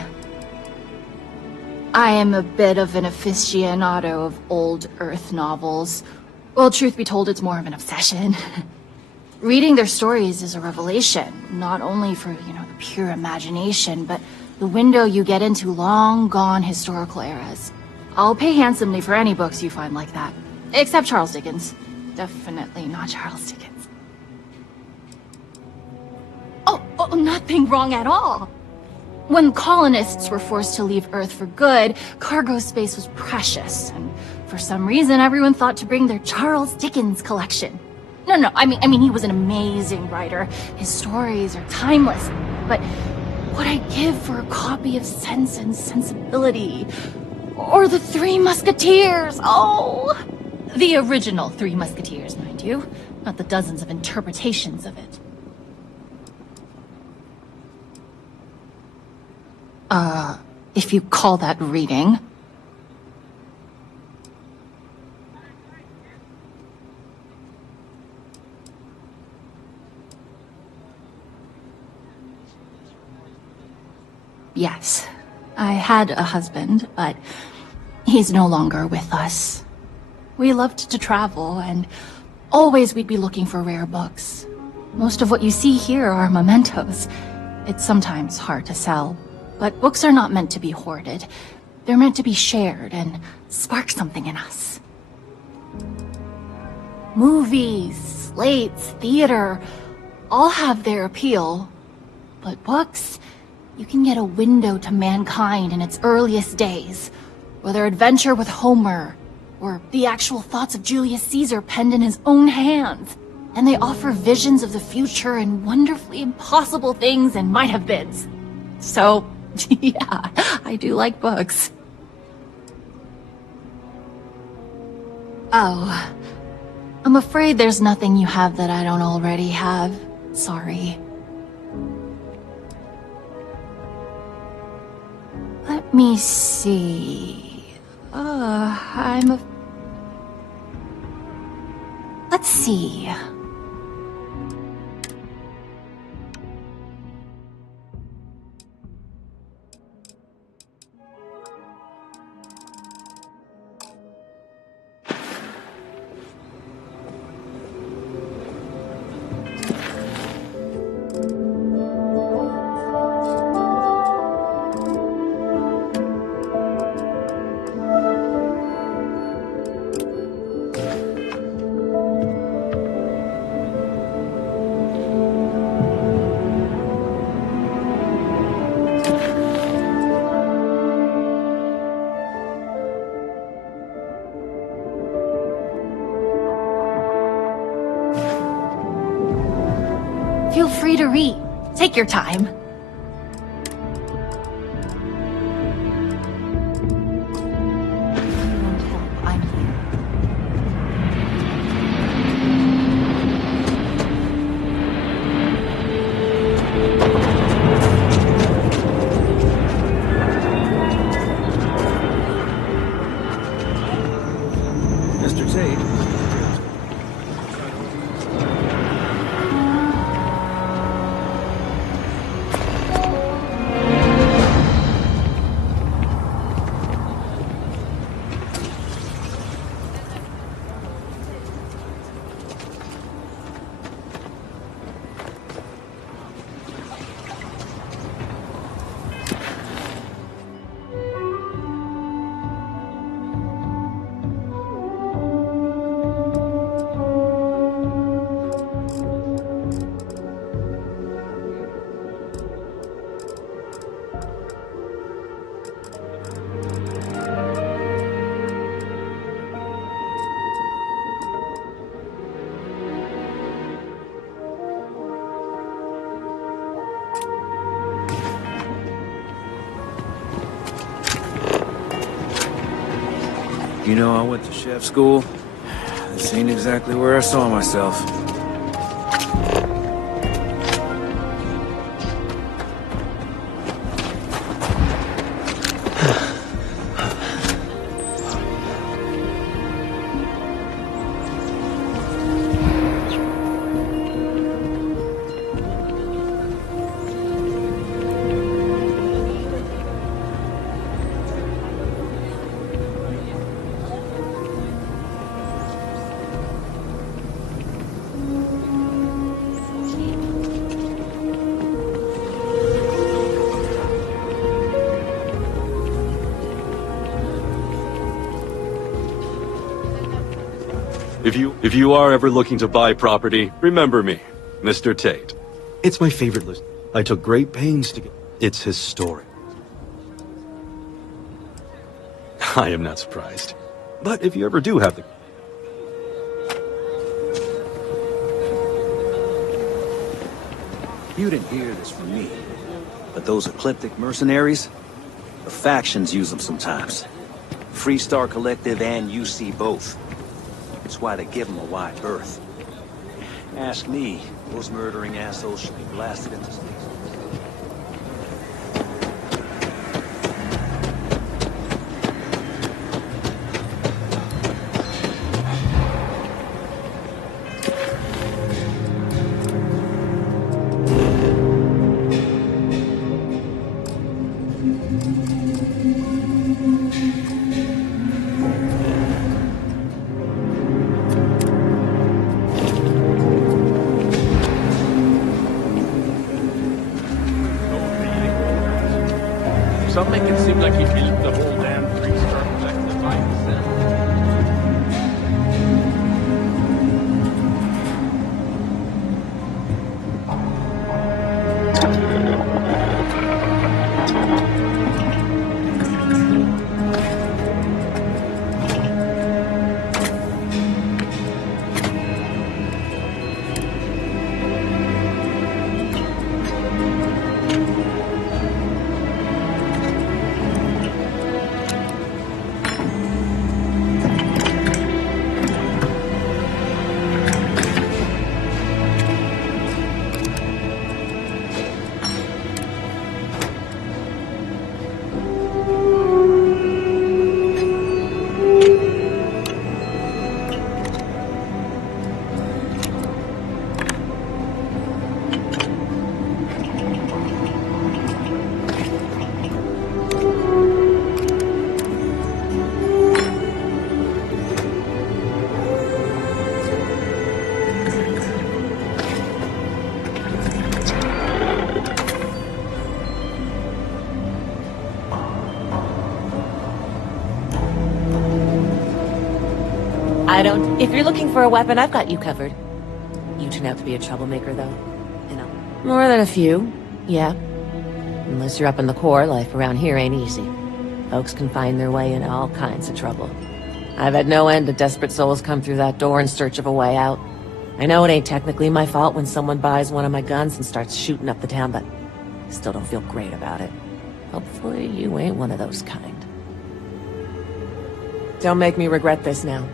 I am a bit of an aficionado of old Earth novels. Well, truth be told, it's more of an obsession. Reading their stories is a revelation, not only for, the pure imagination, but the window you get into long-gone historical eras. I'll pay handsomely for any books you find like that. Except Charles Dickens. Definitely not Charles Dickens. Oh, nothing wrong at all. When colonists were forced to leave Earth for good, cargo space was precious, and for some reason everyone thought to bring their Charles Dickens collection. No, I mean he was an amazing writer. His stories are timeless, but what I'd give for a copy of Sense and Sensibility, or the Three Musketeers, oh! The original Three Musketeers, mind you, not the dozens of interpretations of it. If you call that reading. Yes, I had a husband, but he's no longer with us. We loved to travel, and always we'd be looking for rare books. Most of what you see here are mementos. It's sometimes hard to sell. But books are not meant to be hoarded. They're meant to be shared and spark something in us. Movies, slates, theater, all have their appeal. But books, you can get a window to mankind in its earliest days. Whether adventure with Homer, or the actual thoughts of Julius Caesar penned in his own hands. And they offer visions of the future and wonderfully impossible things and might-have-beens. So, yeah, I do like books. Oh, I'm afraid there's nothing you have that I don't already have. Sorry. Let me see. Let's see. Feel free to read. Take your time. Mr. Tate. You know, I went to chef school. This ain't exactly where I saw myself. If you are ever looking to buy property, remember me, Mr. Tate. It's my favorite list. I took great pains to get... It's historic. I am not surprised. But if you ever do have the... You didn't hear this from me, but those ecliptic mercenaries, the factions use them sometimes. Freestar Collective and UC both. It's why they give them a wide berth. Ask me, those murdering assholes should be blasted into space. Some make it seem like he built the whole damn Freestar Collective by himself. If you're looking for a weapon, I've got you covered. You turn out to be a troublemaker, though. You know. More than a few, yeah. Unless you're up in the core, life around here ain't easy. Folks can find their way into all kinds of trouble. I've had no end of desperate souls come through that door in search of a way out. I know it ain't technically my fault when someone buys one of my guns and starts shooting up the town, but I still don't feel great about it. Hopefully you ain't one of those kind. Don't make me regret this now.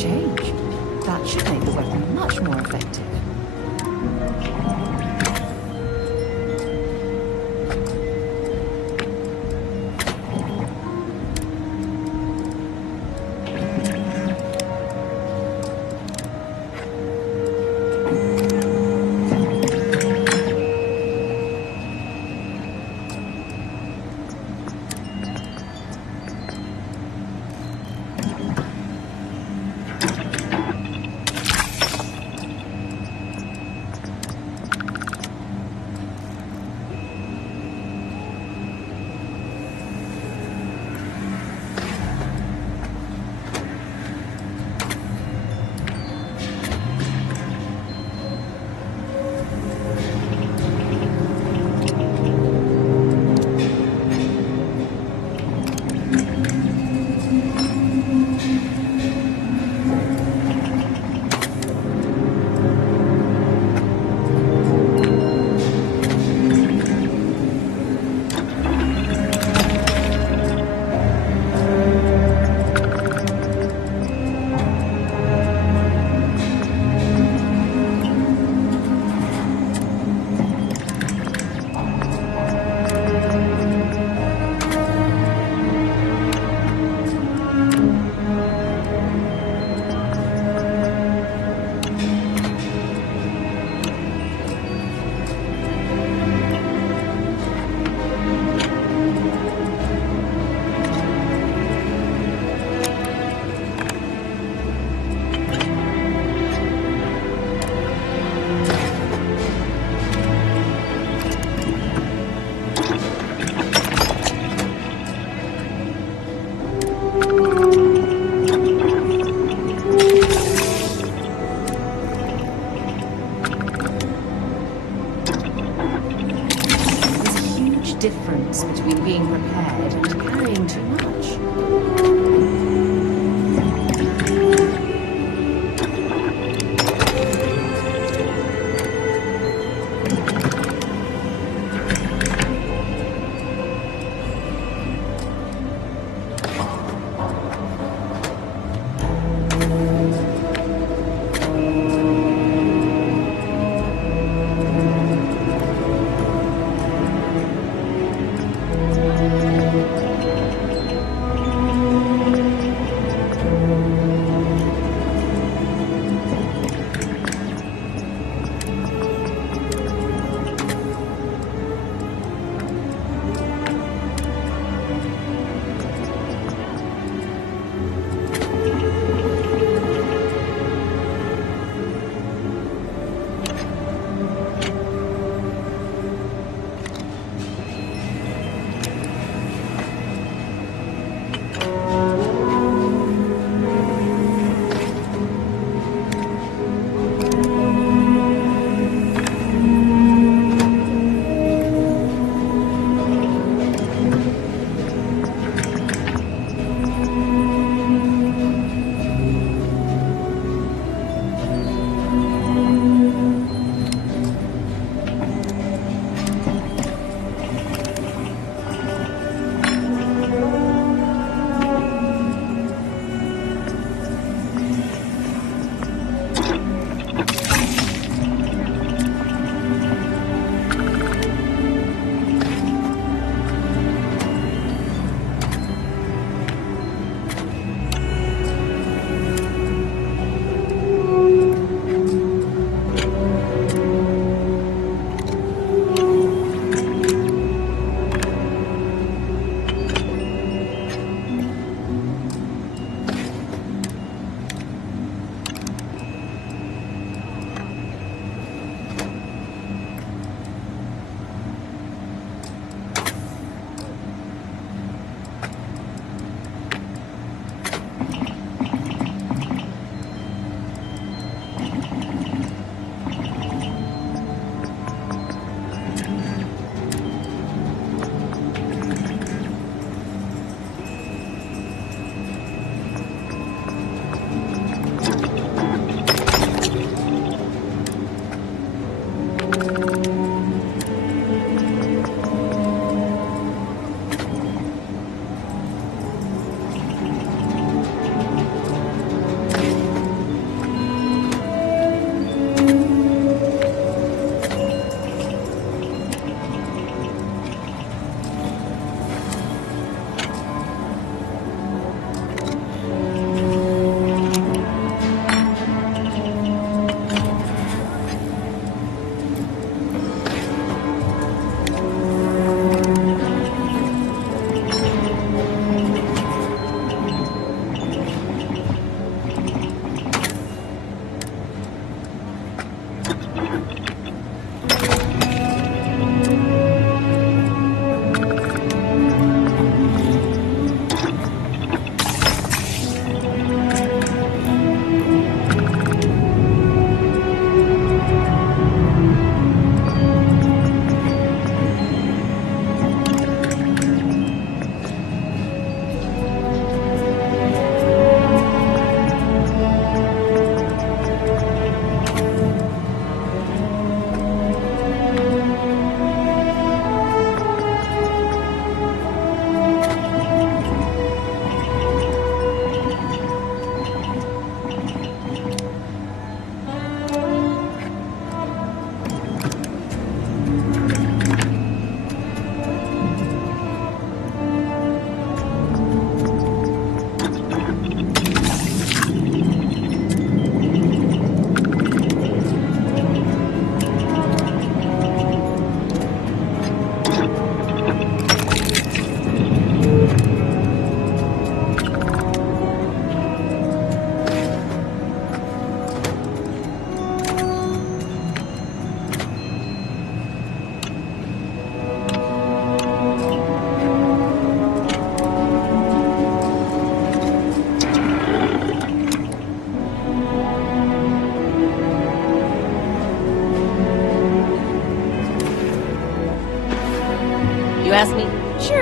change. That should make the weapon much more effective.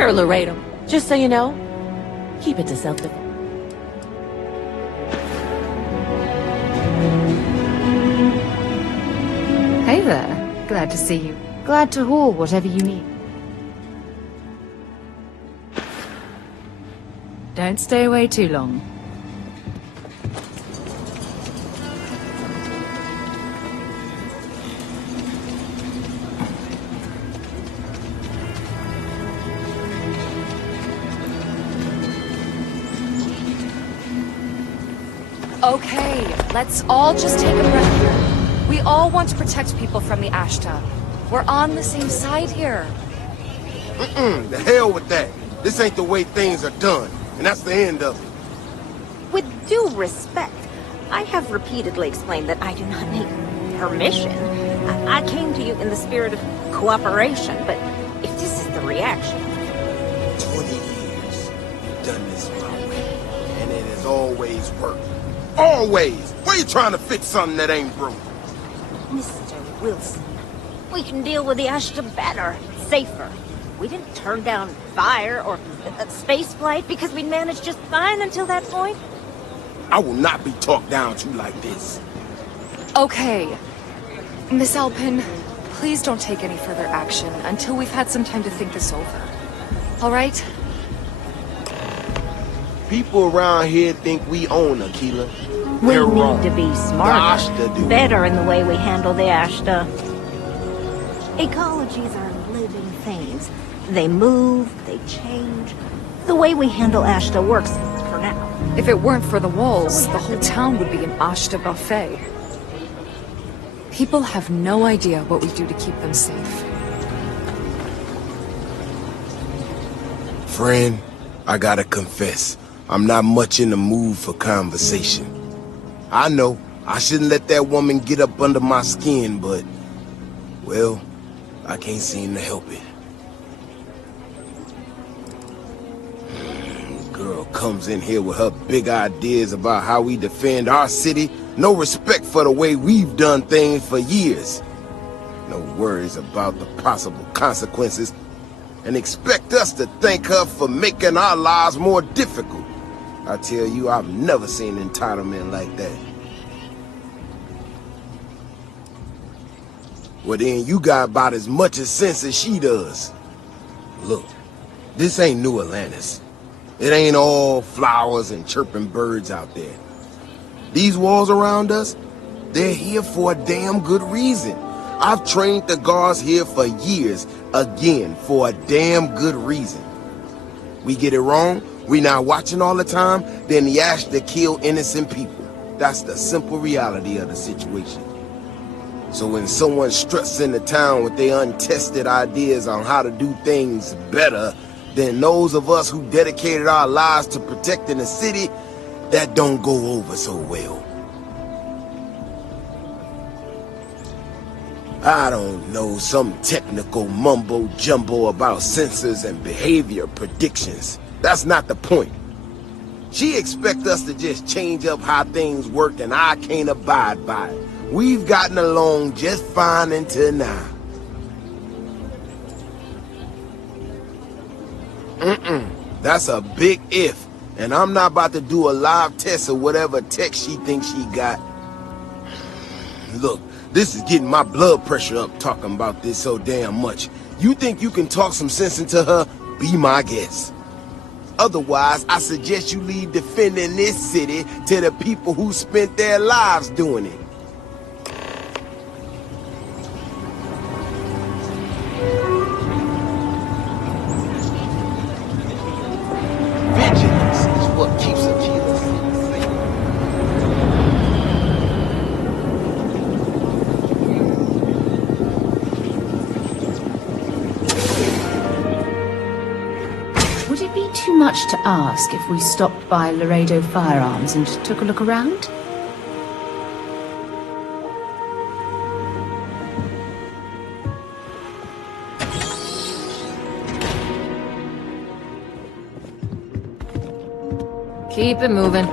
Sure, Laredo. Just so you know, keep it to self-defense. Hey there. Glad to see you. Glad to haul whatever you need. Don't stay away too long. Okay, let's all just take a breath here. We all want to protect people from the Ashta. We're on the same side here. The hell with that. This ain't the way things are done, and that's the end of it. With due respect, I have repeatedly explained that I do not need permission. I came to you in the spirit of cooperation, but if this is the reaction... 20 years, you've done this my way, and it has always worked. Always! Why are you trying to fix something that ain't broke? Mr. Wilson, we can deal with the Ashta better, safer. We didn't turn down fire or space flight because we managed just fine until that point. I will not be talked down to like this. Okay. Miss Alpin, please don't take any further action until we've had some time to think this over. All right? People around here think we own Aquila. We They're need wrong. to be smarter, The Ashta do. better in the way we handle the Ashta. Ecologies are living things. They move, they change. The way we handle Ashta works for now. If it weren't for the walls, the whole town would be an Ashta buffet. People have no idea what we do to keep them safe. Friend, I gotta confess, I'm not much in the mood for conversation. I know, I shouldn't let that woman get up under my skin, but... well, I can't seem to help it. Girl comes in here with her big ideas about how we defend our city. No respect for the way we've done things for years. No worries about the possible consequences. And expect us to thank her for making our lives more difficult. I tell you, I've never seen entitlement like that. Well then, you got about as much sense as she does. Look, this ain't New Atlantis. It ain't all flowers and chirping birds out there. These walls around us, they're here for a damn good reason. I've trained the guards here for years, again, for a damn good reason. We get it wrong, we not watching all the time, then the Ashta kill innocent people. That's the simple reality of the situation. So when someone struts into town with their untested ideas on how to do things better than those of us who dedicated our lives to protecting the city, that don't go over so well. I don't know, some technical mumbo-jumbo about sensors and behavior predictions. That's not the point. She expects us to just change up how things work, and I can't abide by it. We've gotten along just fine until now. That's a big if, and I'm not about to do a live test of whatever tech she thinks she got. Look, this is getting my blood pressure up talking about this so damn much. You think you can talk some sense into her? Be my guest. Otherwise, I suggest you leave defending this city to the people who spent their lives doing it. Vigilance is what keeps Aquila safe. Would it be too much to ask if we stopped by Laredo Firearms and took a look around? Keep it moving.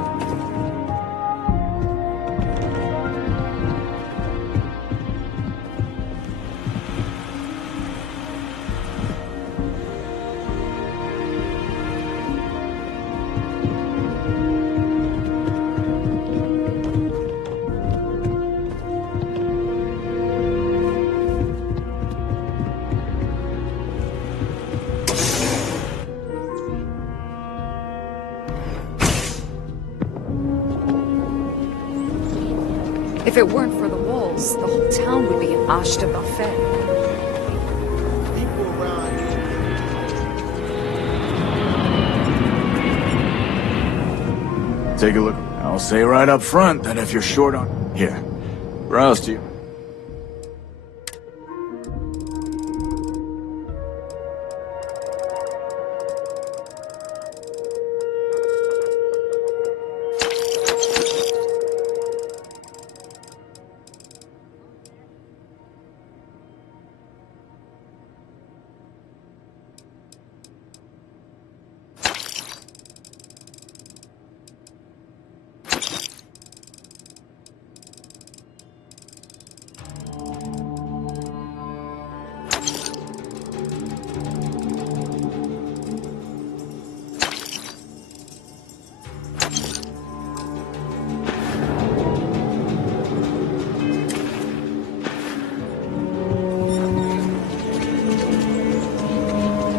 If it weren't for the walls, the whole town would be an ashta buffet. Take a look. I'll say right up front that if you're short on... Here. Browse to you.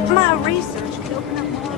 My research could open up more.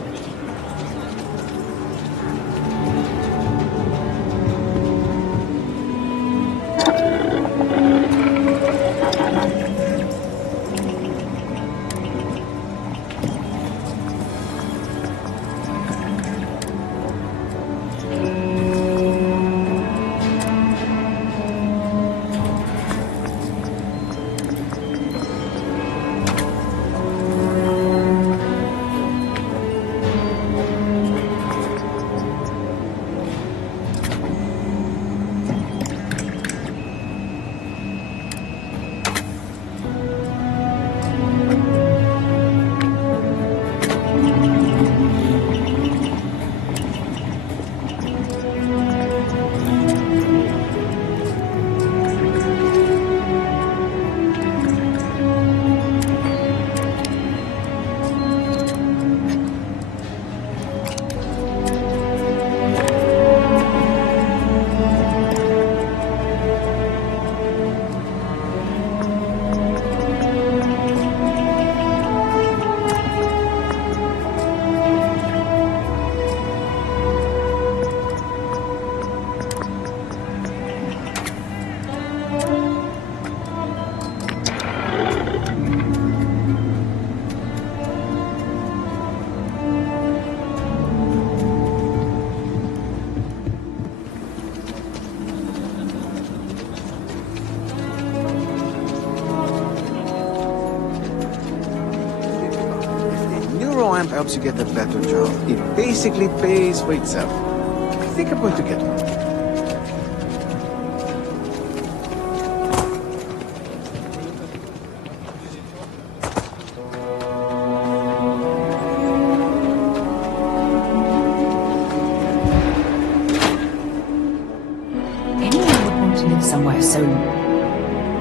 Neuroamp helps you get a better job. It basically pays for itself. I think I'm going to get one. Anyone would want to live somewhere so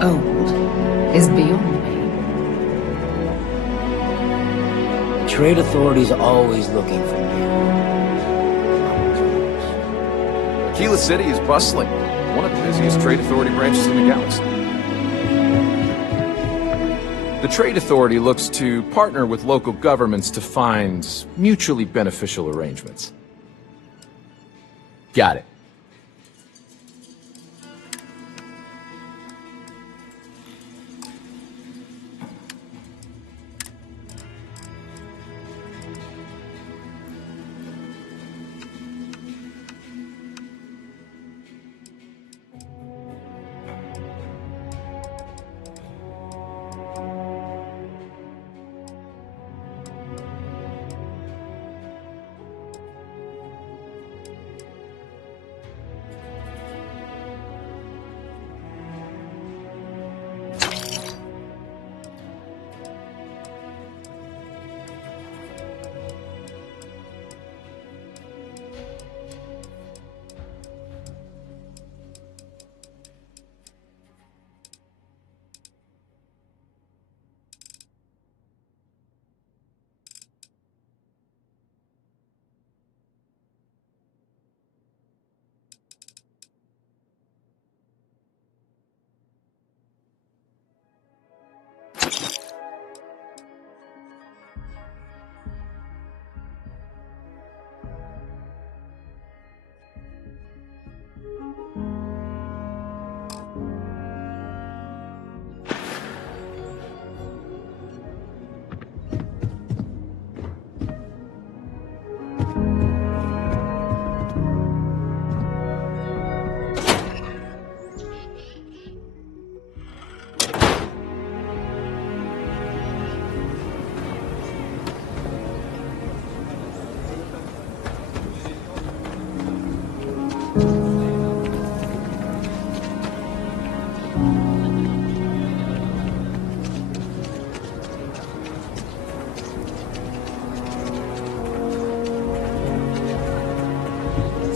old is beyond me. Trade authorities are always looking for me. Aquila City is bustling. One of the busiest trade authority branches in the galaxy. The Trade Authority looks to partner with local governments to find mutually beneficial arrangements. Got it.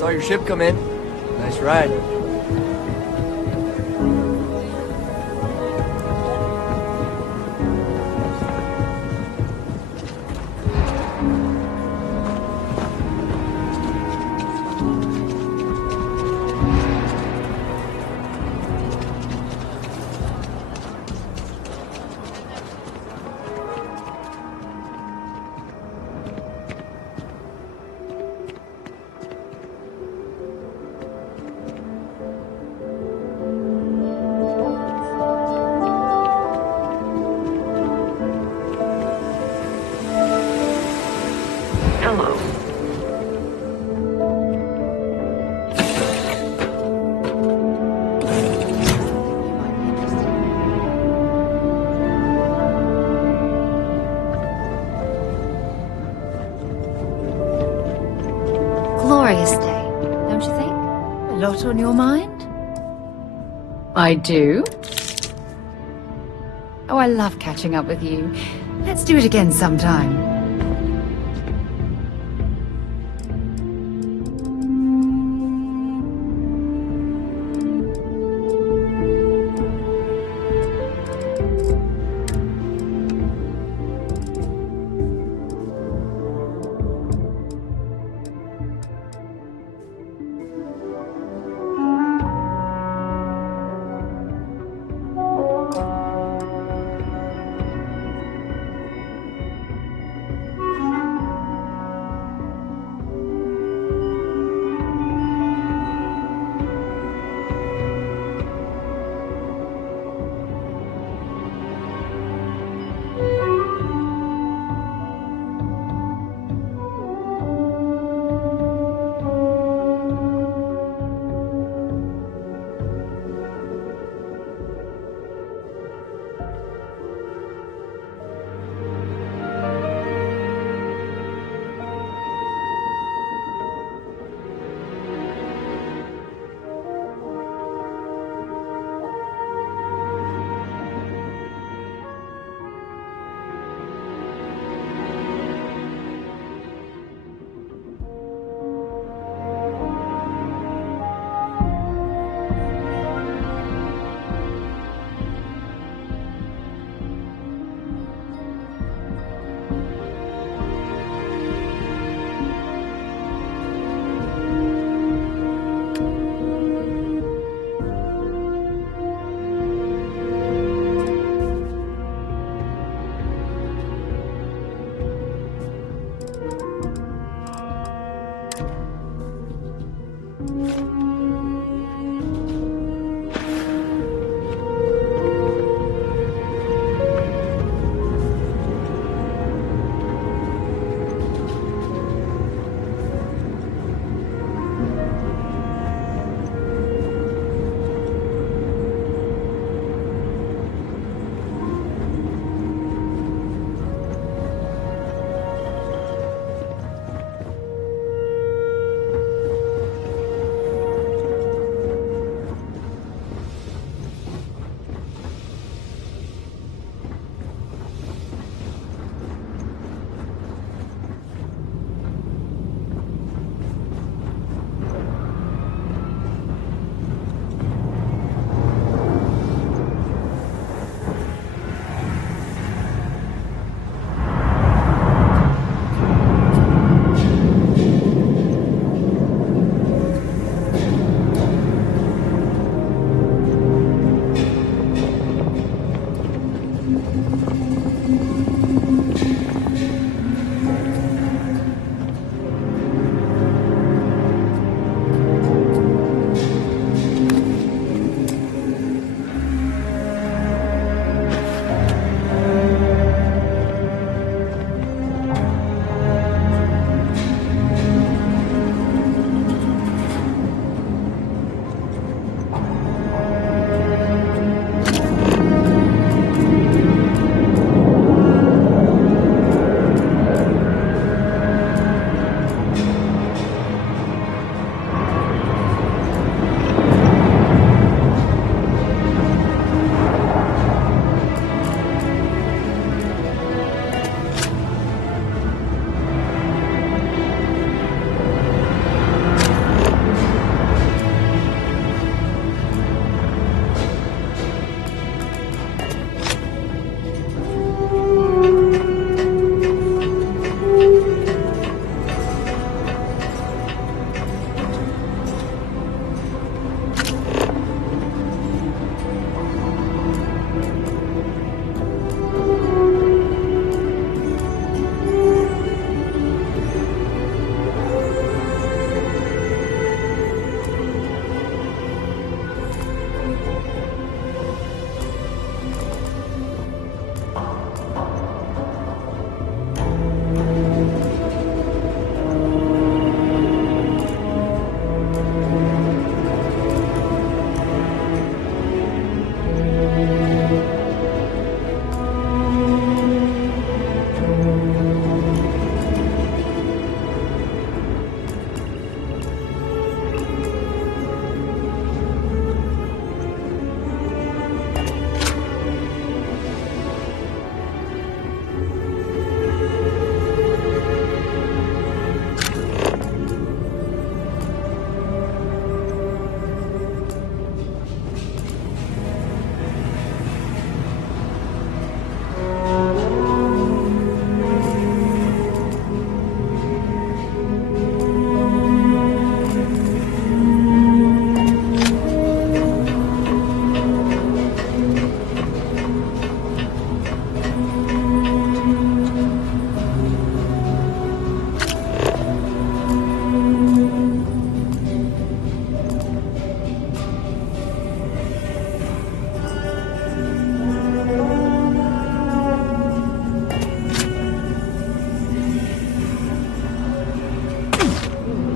Saw your ship come in. Nice ride. Glorious day, don't you think? A lot on your mind? I do? Oh, I love catching up with you. Let's do it again sometime.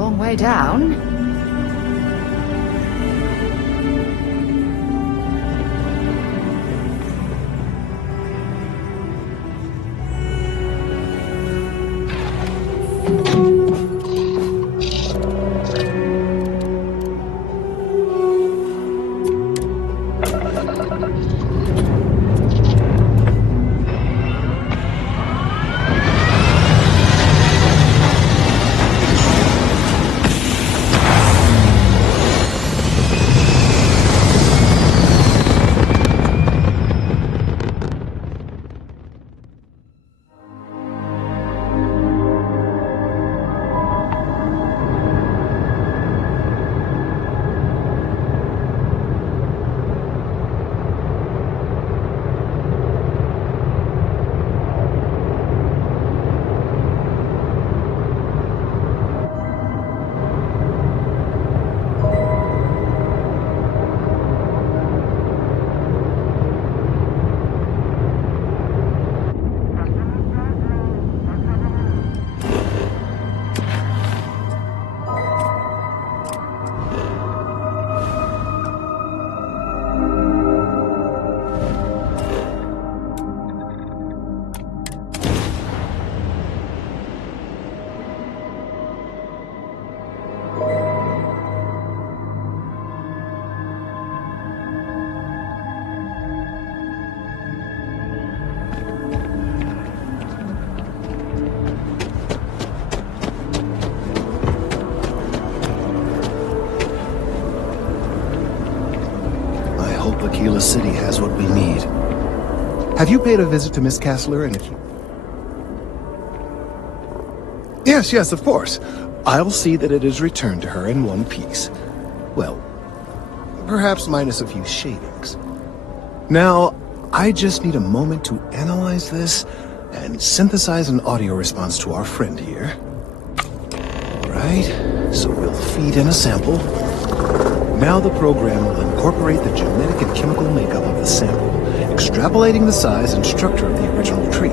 long way down. Aquila City has what we need. Have you paid a visit to Miss Castler and Yes, of course. I'll see that it is returned to her in one piece. Well, perhaps minus a few shavings. Now, I just need a moment to analyze this and synthesize an audio response to our friend here. Alright, so we'll feed in a sample. Now the program will incorporate the genetic and chemical makeup of the sample, extrapolating the size and structure of the original tree.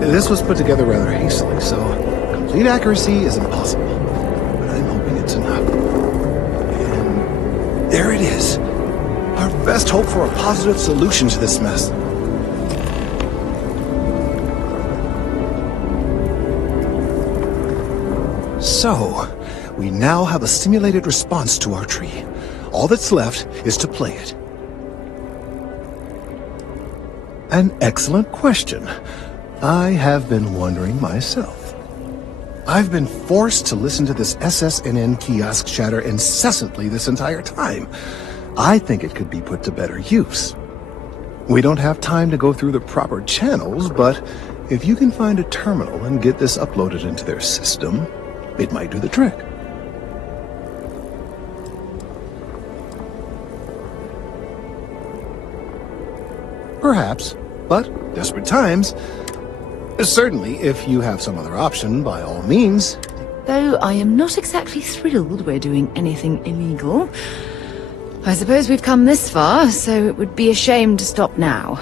This was put together rather hastily, so complete accuracy is impossible, but I'm hoping it's enough. And there it is. Our best hope for a positive solution to this mess. So, we now have a simulated response to our tree. All that's left is to play it. An excellent question. I have been wondering myself. I've been forced to listen to this SSNN kiosk chatter incessantly this entire time. I think it could be put to better use. We don't have time to go through the proper channels, but if you can find a terminal and get this uploaded into their system, it might do the trick. Perhaps, but desperate times. Certainly, if you have some other option, by all means. Though I am not exactly thrilled we're doing anything illegal. I suppose we've come this far, so it would be a shame to stop now.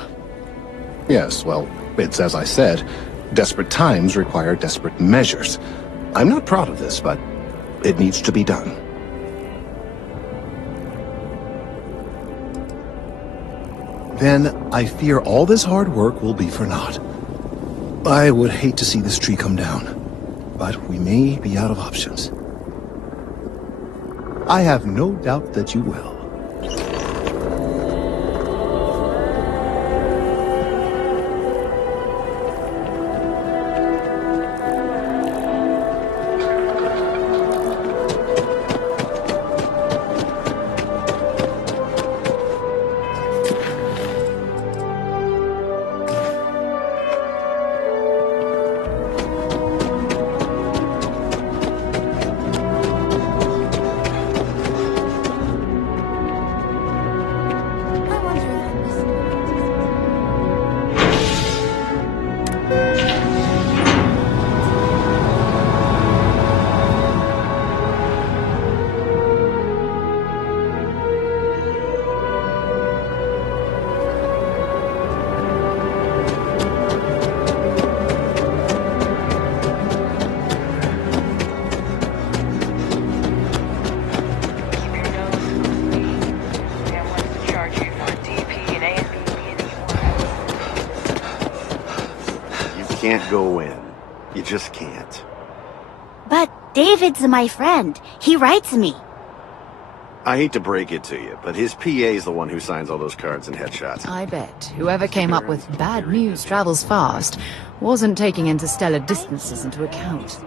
Yes, well, it's as I said, desperate times require desperate measures. I'm not proud of this, but it needs to be done. Then I fear all this hard work will be for naught. I would hate to see this tree come down, but we may be out of options. I have no doubt that you will. can't go in. You just can't. But David's my friend. He writes me. I hate to break it to you, but his PA's the one who signs all those cards and headshots. I bet whoever came up with bad news travels fast wasn't taking interstellar distances into account.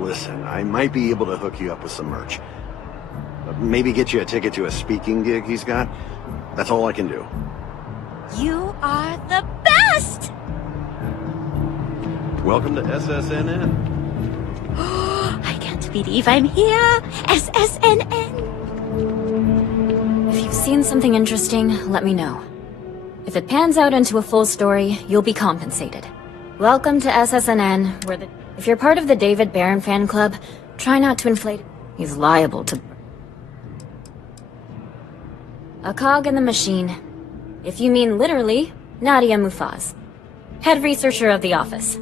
Listen, I might be able to hook you up with some merch. Maybe get you a ticket to a speaking gig he's got. That's all I can do. You are the best! Welcome to SSNN. I can't believe I'm here! SSNN! If you've seen something interesting, let me know. If it pans out into a full story, you'll be compensated. Welcome to SSNN, where if you're part of the David Barron fan club, try not to inflate it. He's liable to... A cog in the machine. If you mean literally, Nadia Mufaz, head researcher of the office.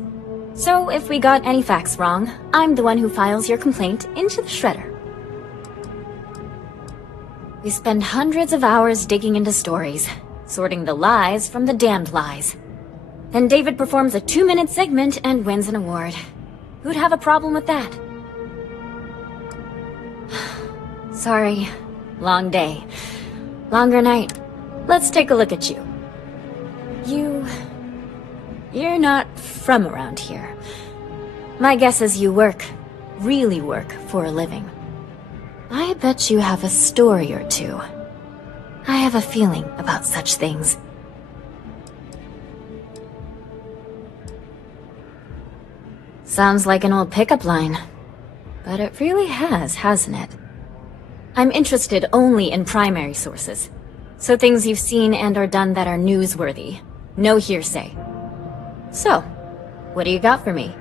So if we got any facts wrong, I'm the one who files your complaint into the shredder. We spend hundreds of hours digging into stories, sorting the lies from the damned lies. Then David performs a 2-minute segment and wins an award. Who'd have a problem with that? Sorry. Long day. Longer night. Let's take a look at you. You're not from around here. My guess is you really work for a living. I bet you have a story or two. I have a feeling about such things. Sounds like an old pickup line. But it really has, hasn't it? I'm interested only in primary sources. So things you've seen and or done that are newsworthy. No hearsay. So, what do you got for me?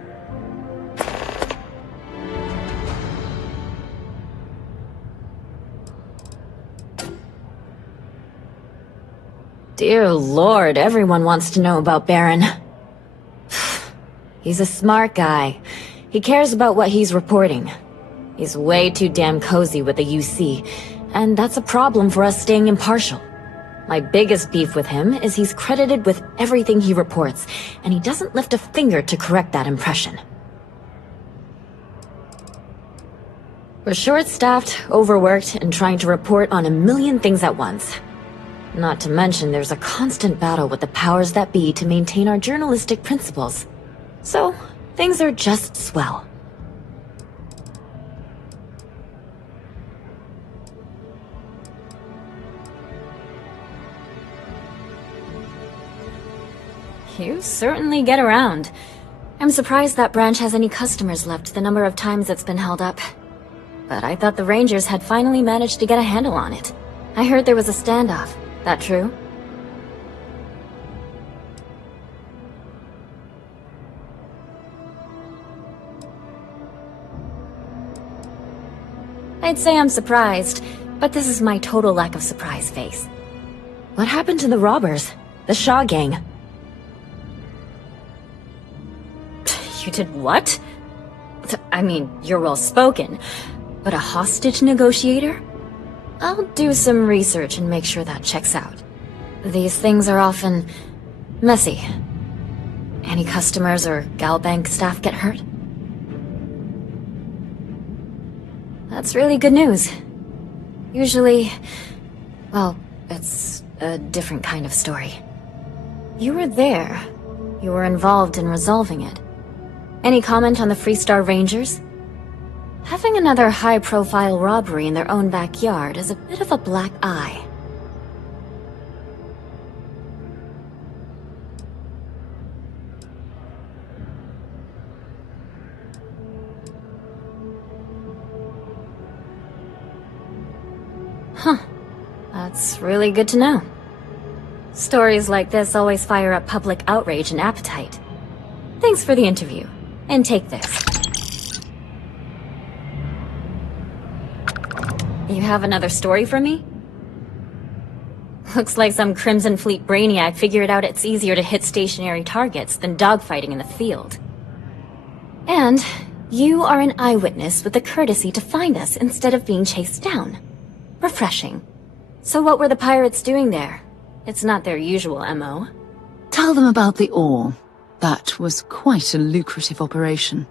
Dear Lord, everyone wants to know about Baron. He's a smart guy. He cares about what he's reporting. He's way too damn cozy with the UC, and that's a problem for us staying impartial. My biggest beef with him is he's credited with everything he reports, and he doesn't lift a finger to correct that impression. We're short-staffed, overworked, and trying to report on a million things at once. Not to mention there's a constant battle with the powers that be to maintain our journalistic principles. So, things are just swell. You certainly get around. I'm surprised that branch has any customers left the number of times it's been held up. But I thought the Rangers had finally managed to get a handle on it. I heard there was a standoff. That true? I'd say I'm surprised, but this is my total lack of surprise face. What happened to the robbers? The Shaw gang? You did what? I mean, you're well-spoken, but a hostage negotiator? I'll do some research and make sure that checks out. These things are often messy. Any customers or Galbank staff get hurt? That's really good news. Usually, well, it's a different kind of story. You were there. You were involved in resolving it. Any comment on the Freestar Rangers? Having another high-profile robbery in their own backyard is a bit of a black eye. Huh. That's really good to know. Stories like this always fire up public outrage and appetite. Thanks for the interview. And take this. You have another story for me? Looks like some Crimson Fleet brainiac figured out it's easier to hit stationary targets than dogfighting in the field. And you are an eyewitness with the courtesy to find us instead of being chased down. Refreshing. So what were the pirates doing there? It's not their usual MO. Tell them about the ore. That was quite a lucrative operation.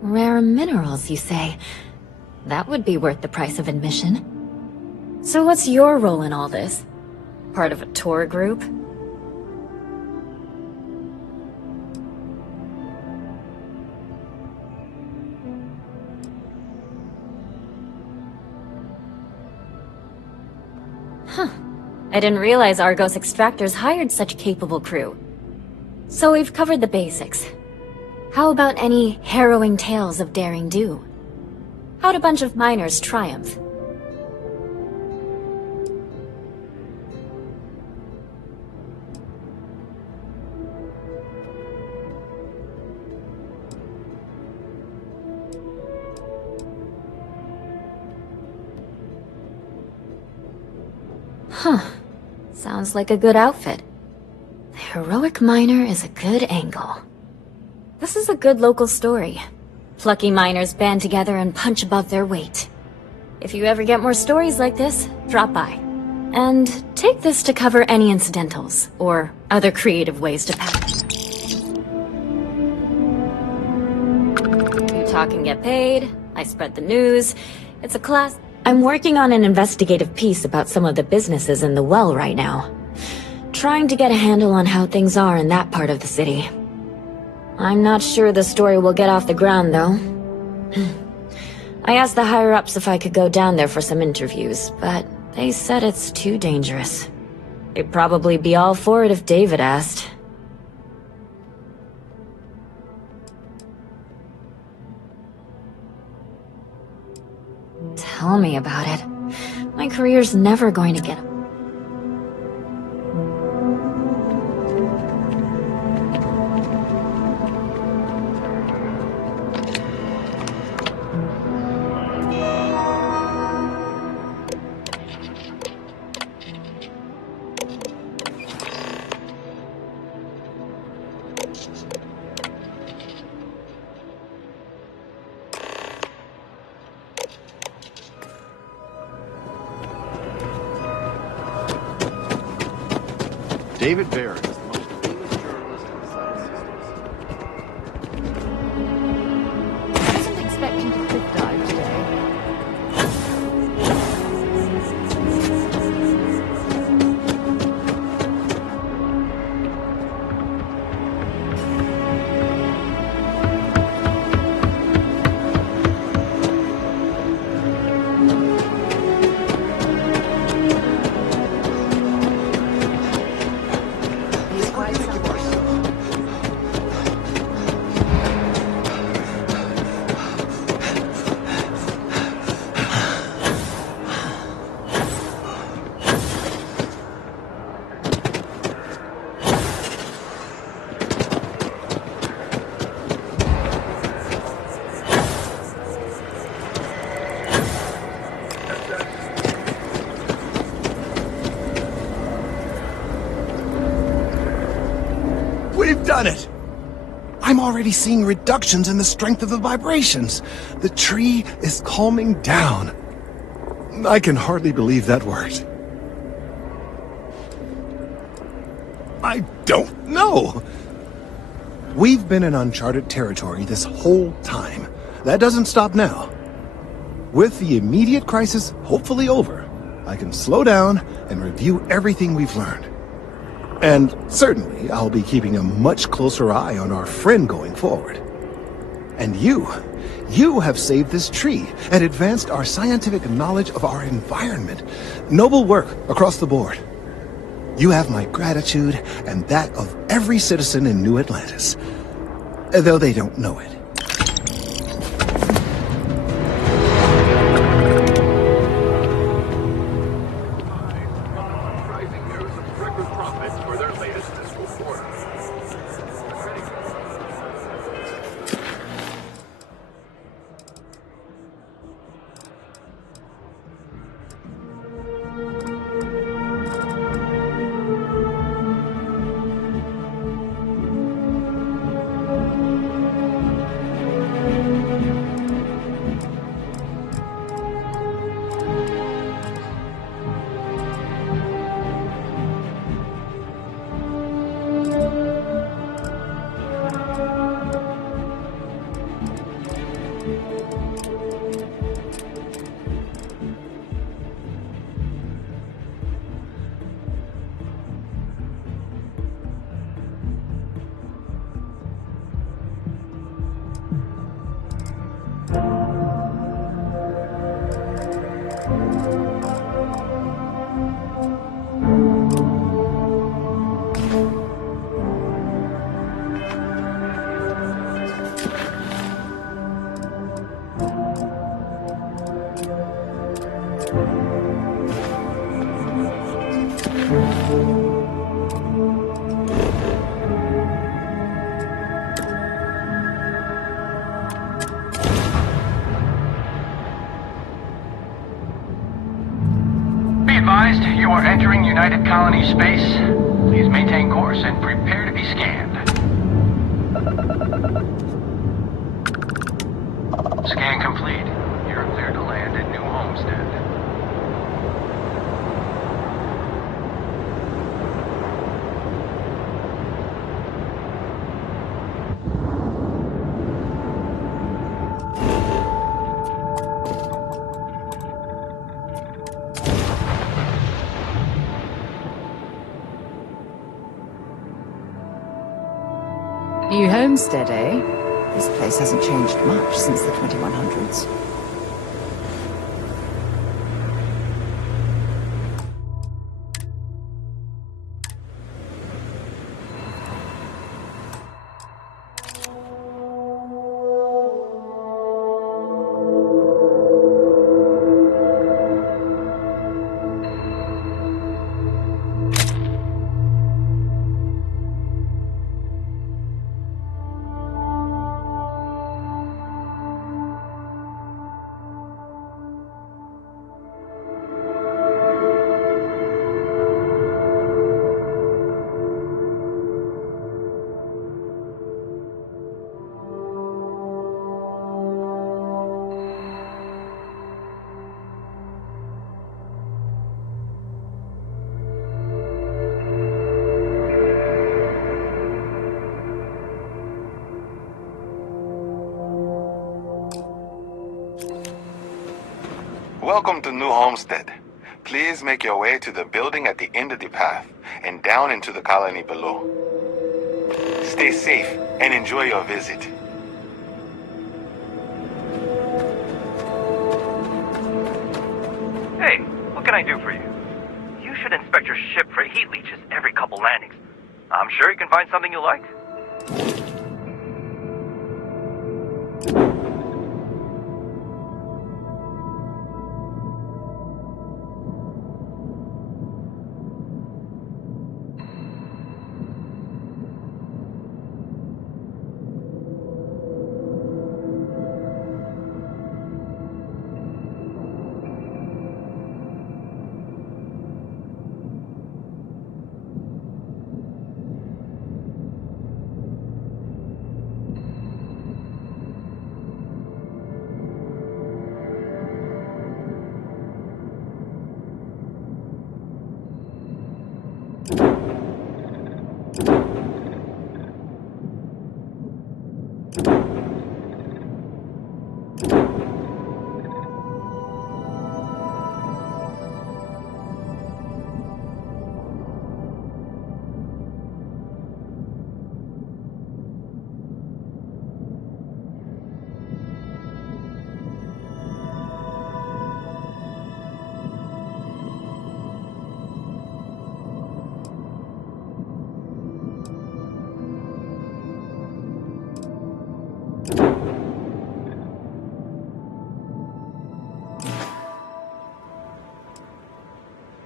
Rare minerals, you say? That would be worth the price of admission. So what's your role in all this? Part of a tour group? Huh. I didn't realize Argos Extractors hired such a capable crew. So we've covered the basics. How about any harrowing tales of daring do? How'd a bunch of miners triumph? Huh. Sounds like a good outfit. The heroic miner is a good angle. This is a good local story. Plucky miners band together and punch above their weight. If you ever get more stories like this, drop by. And take this to cover any incidentals, or other creative ways to pass. You talk and get paid, I spread the news. It's a class. I'm working on an investigative piece about some of the businesses in the well right now. Trying to get a handle on how things are in that part of the city. I'm not sure the story will get off the ground, though. I asked the higher-ups if I could go down there for some interviews, but they said it's too dangerous. They'd probably be all for it if David asked. Tell me about it. My career's never going to get... David Barrett is the most famous journalist in the South Sisters. I wasn't expecting to cliff dive today. We've done it! I'm already seeing reductions in the strength of the vibrations. The tree is calming down. I can hardly believe that worked. I don't know. We've been in uncharted territory this whole time. That doesn't stop now. With the immediate crisis hopefully over, I can slow down and review everything we've learned. And certainly, I'll be keeping a much closer eye on our friend going forward. And you have saved this tree and advanced our scientific knowledge of our environment. Noble work across the board. You have my gratitude and that of every citizen in New Atlantis, though they don't know it. United Colony Space. Please maintain course and prepare to be scanned. Scan complete. You're cleared to land at New Homestead. New homestead, eh? This place hasn't changed much since the 2100s. Welcome to New Homestead. Please make your way to the building at the end of the path and down into the colony below. Stay safe and enjoy your visit. Hey, what can I do for you? You should inspect your ship for heat leeches every couple landings. I'm sure you can find something you like.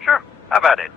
Sure, how about it?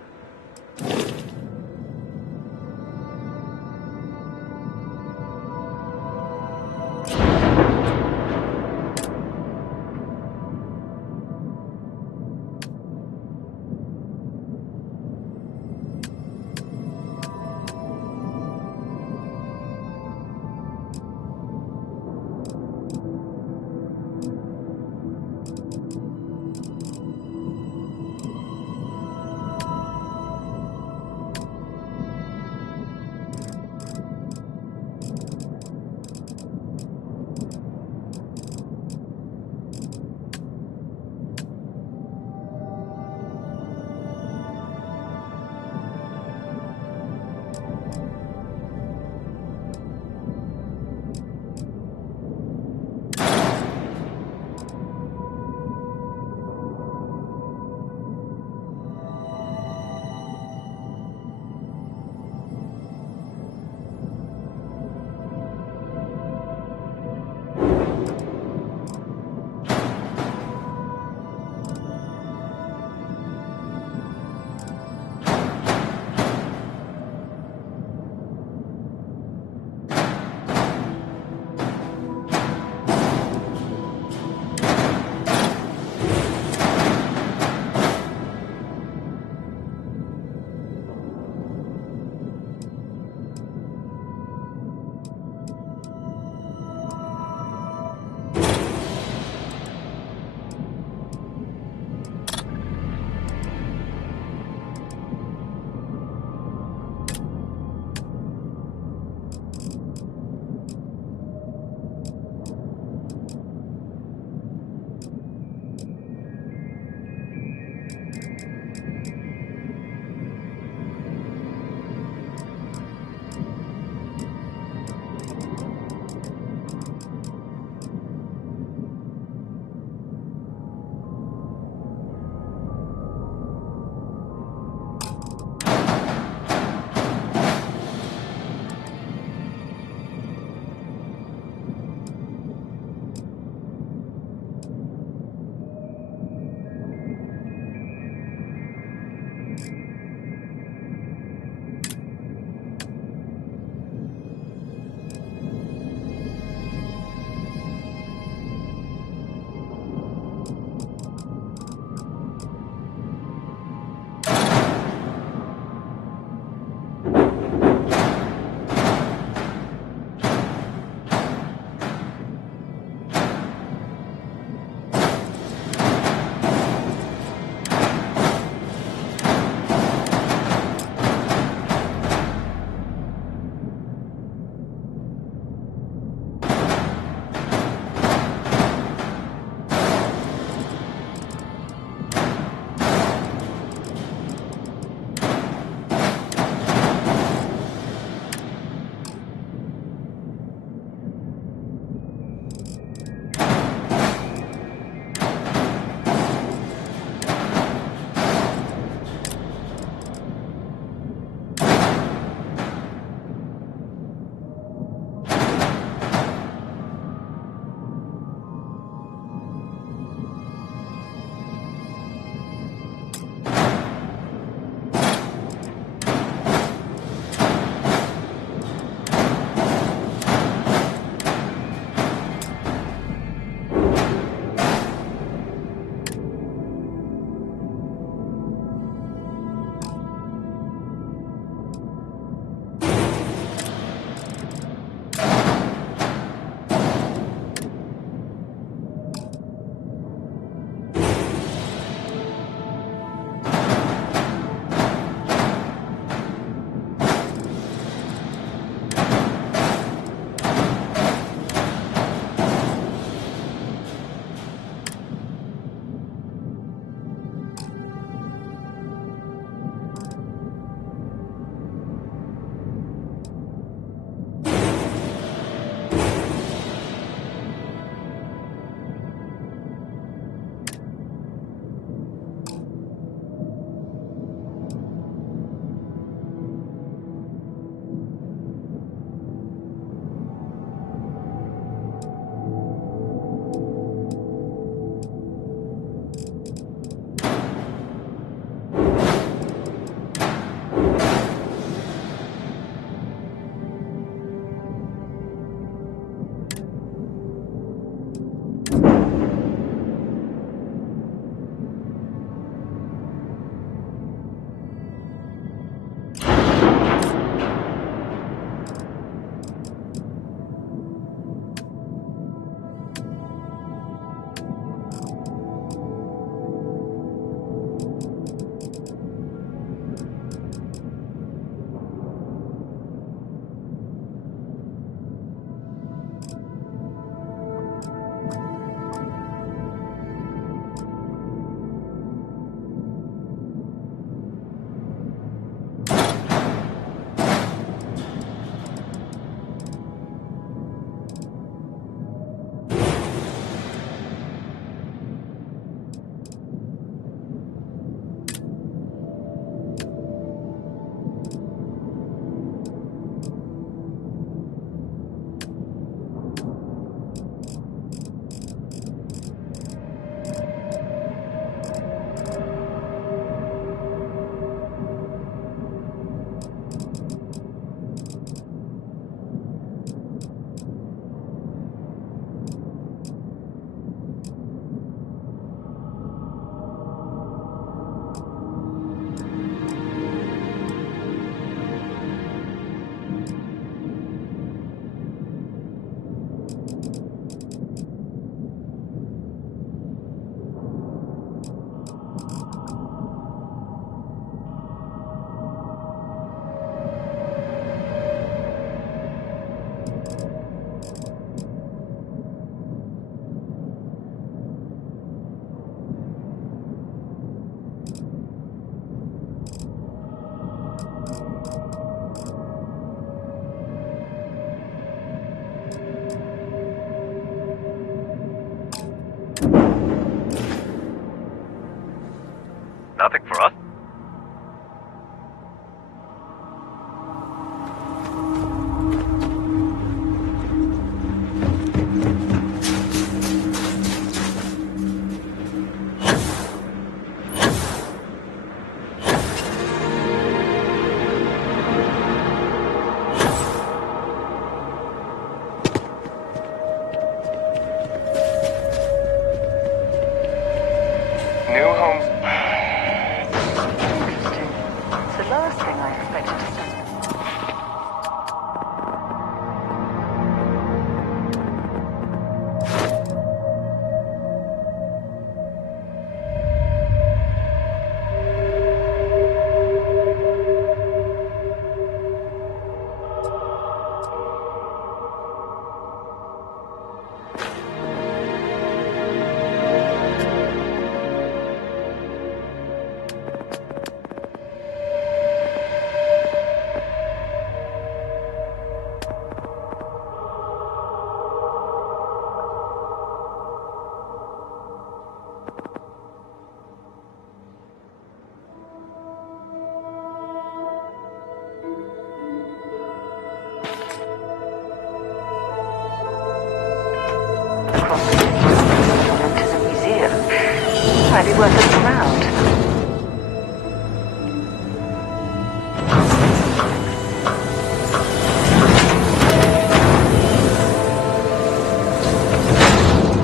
Might be worth looking around.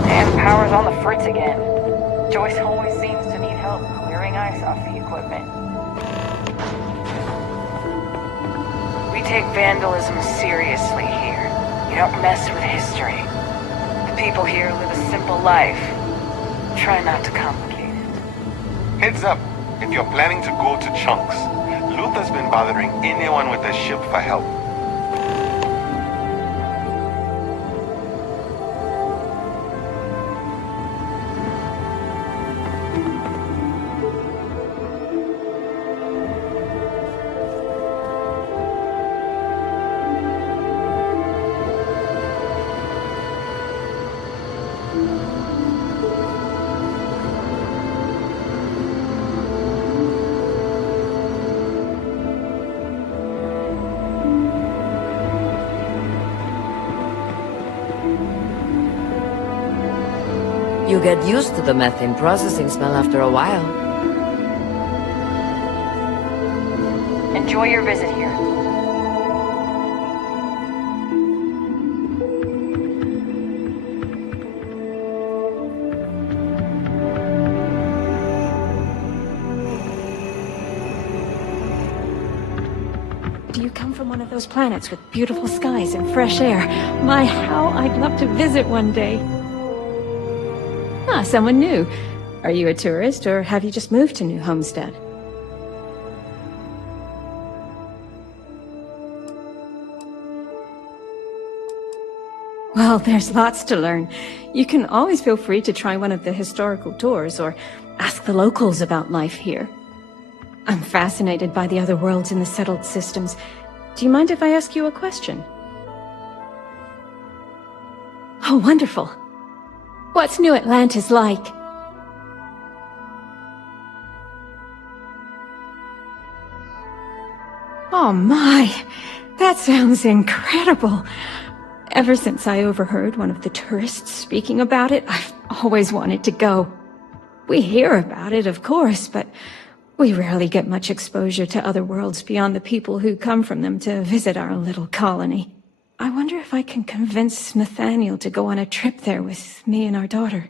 And power's on the fritz again. Joyce always seems to need help clearing ice off the equipment. We take vandalism seriously here. You don't mess with history. The people here live a simple life. Try not to complicate it. Heads up, if you're planning to go to Chunks, Luther's been bothering anyone with a ship for help. You get used to the methane processing smell after a while. Enjoy your visit here. Do you come from one of those planets with beautiful skies and fresh air? My, how I'd love to visit one day. Ah, someone new. Are you a tourist, or have you just moved to New Homestead? Well, there's lots to learn. You can always feel free to try one of the historical tours, or ask the locals about life here. I'm fascinated by the other worlds in the settled systems. Do you mind if I ask you a question? Oh, wonderful. What's New Atlantis like? Oh my, that sounds incredible. Ever since I overheard one of the tourists speaking about it, I've always wanted to go. We hear about it, of course, but we rarely get much exposure to other worlds beyond the people who come from them to visit our little colony. I wonder if I can convince Nathaniel to go on a trip there with me and our daughter.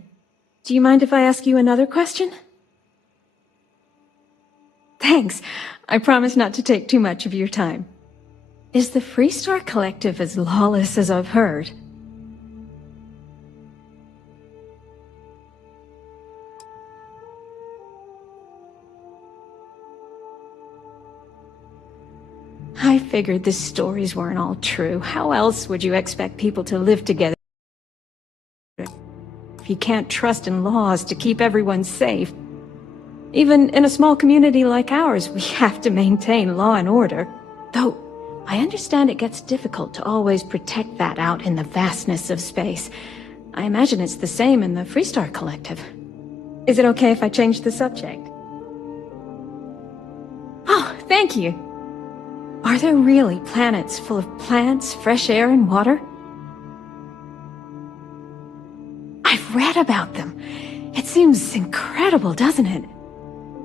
Do you mind if I ask you another question? Thanks. I promise not to take too much of your time. Is the Freestar Collective as lawless as I've heard? I figured the stories weren't all true. How else would you expect people to live together if you can't trust in laws to keep everyone safe? Even in a small community like ours, we have to maintain law and order. Though, I understand it gets difficult to always protect that out in the vastness of space. I imagine it's the same in the Freestar Collective. Is it okay if I change the subject? Oh, thank you. Are there really planets full of plants, fresh air, and water? I've read about them. It seems incredible, doesn't it?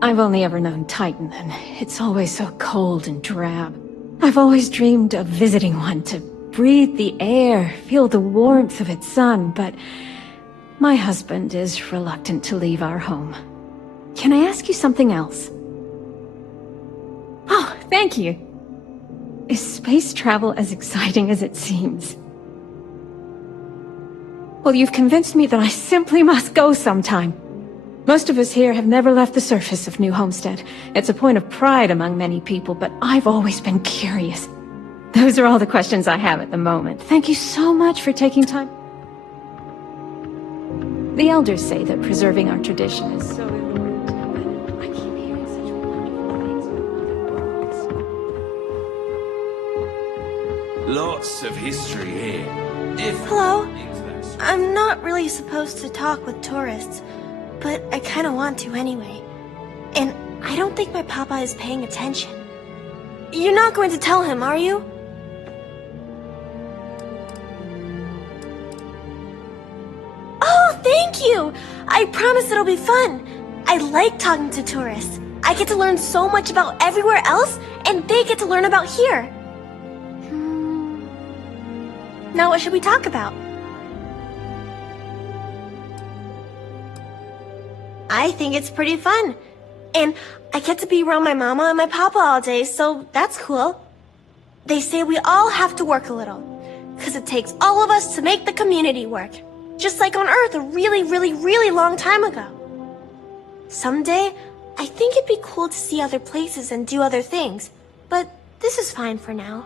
I've only ever known Titan, and it's always so cold and drab. I've always dreamed of visiting one to breathe the air, feel the warmth of its sun, but my husband is reluctant to leave our home. Can I ask you something else? Oh, thank you. Is space travel as exciting as it seems? Well, you've convinced me that I simply must go sometime. Most of us here have never left the surface of New Homestead. It's a point of pride among many people, but I've always been curious. Those are all the questions I have at the moment. Thank you so much for taking time. The elders say that preserving our tradition is so important, but I keep hearing such wonderful things about other worlds. Lots of history here. Hello? I'm not really supposed to talk with tourists, but I kinda want to anyway. And I don't think my papa is paying attention. You're not going to tell him, are you? Oh, thank you! I promise it'll be fun. I like talking to tourists. I get to learn so much about everywhere else, and they get to learn about here. Now what should we talk about? I think it's pretty fun. And I get to be around my mama and my papa all day, so that's cool. They say we all have to work a little, because it takes all of us to make the community work. Just like on Earth a really, really, really long time ago. Someday, I think it'd be cool to see other places and do other things, but this is fine for now.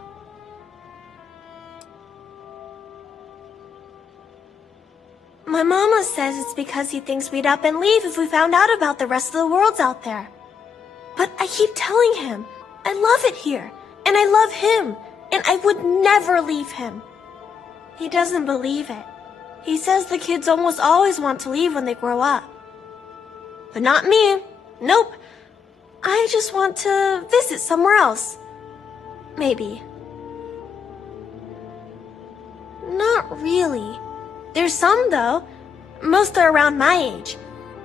My mama says it's because he thinks we'd up and leave if we found out about the rest of the worlds out there. But I keep telling him, I love it here, and I love him, and I would never leave him. He doesn't believe it. He says the kids almost always want to leave when they grow up. But not me. Nope. I just want to visit somewhere else. Maybe. Not really. There's some, though. Most are around my age.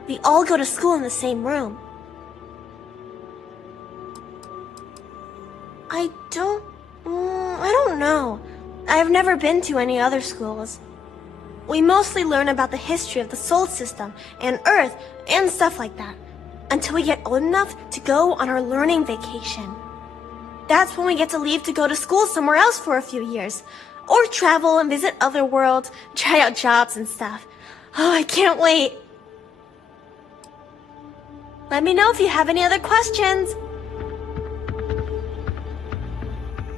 We all go to school in the same room. I don't know. I've never been to any other schools. We mostly learn about the history of the solar system and Earth and stuff like that, until we get old enough to go on our learning vacation. That's when we get to leave to go to school somewhere else for a few years, or travel and visit other worlds, try out jobs and stuff. Oh, I can't wait. Let me know if you have any other questions.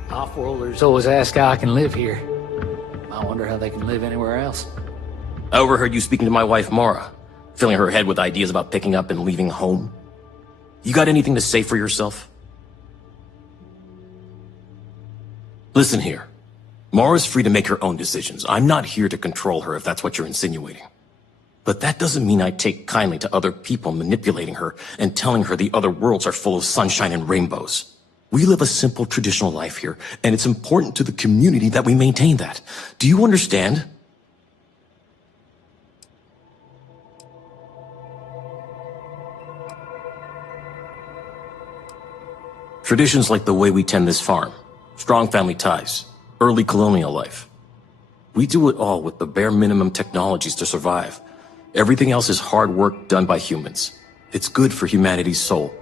Off-worlders always ask how I can live here. I wonder how they can live anywhere else. I overheard you speaking to my wife, Mara, filling her head with ideas about picking up and leaving home. You got anything to say for yourself? Listen here. Mara's free to make her own decisions. I'm not here to control her if that's what you're insinuating. But that doesn't mean I take kindly to other people manipulating her and telling her the other worlds are full of sunshine and rainbows. We live a simple traditional life here, and it's important to the community that we maintain that. Do you understand? Traditions like the way we tend this farm, strong family ties, early colonial life. We do it all with the bare minimum technologies to survive. Everything else is hard work done by humans. It's good for humanity's soul.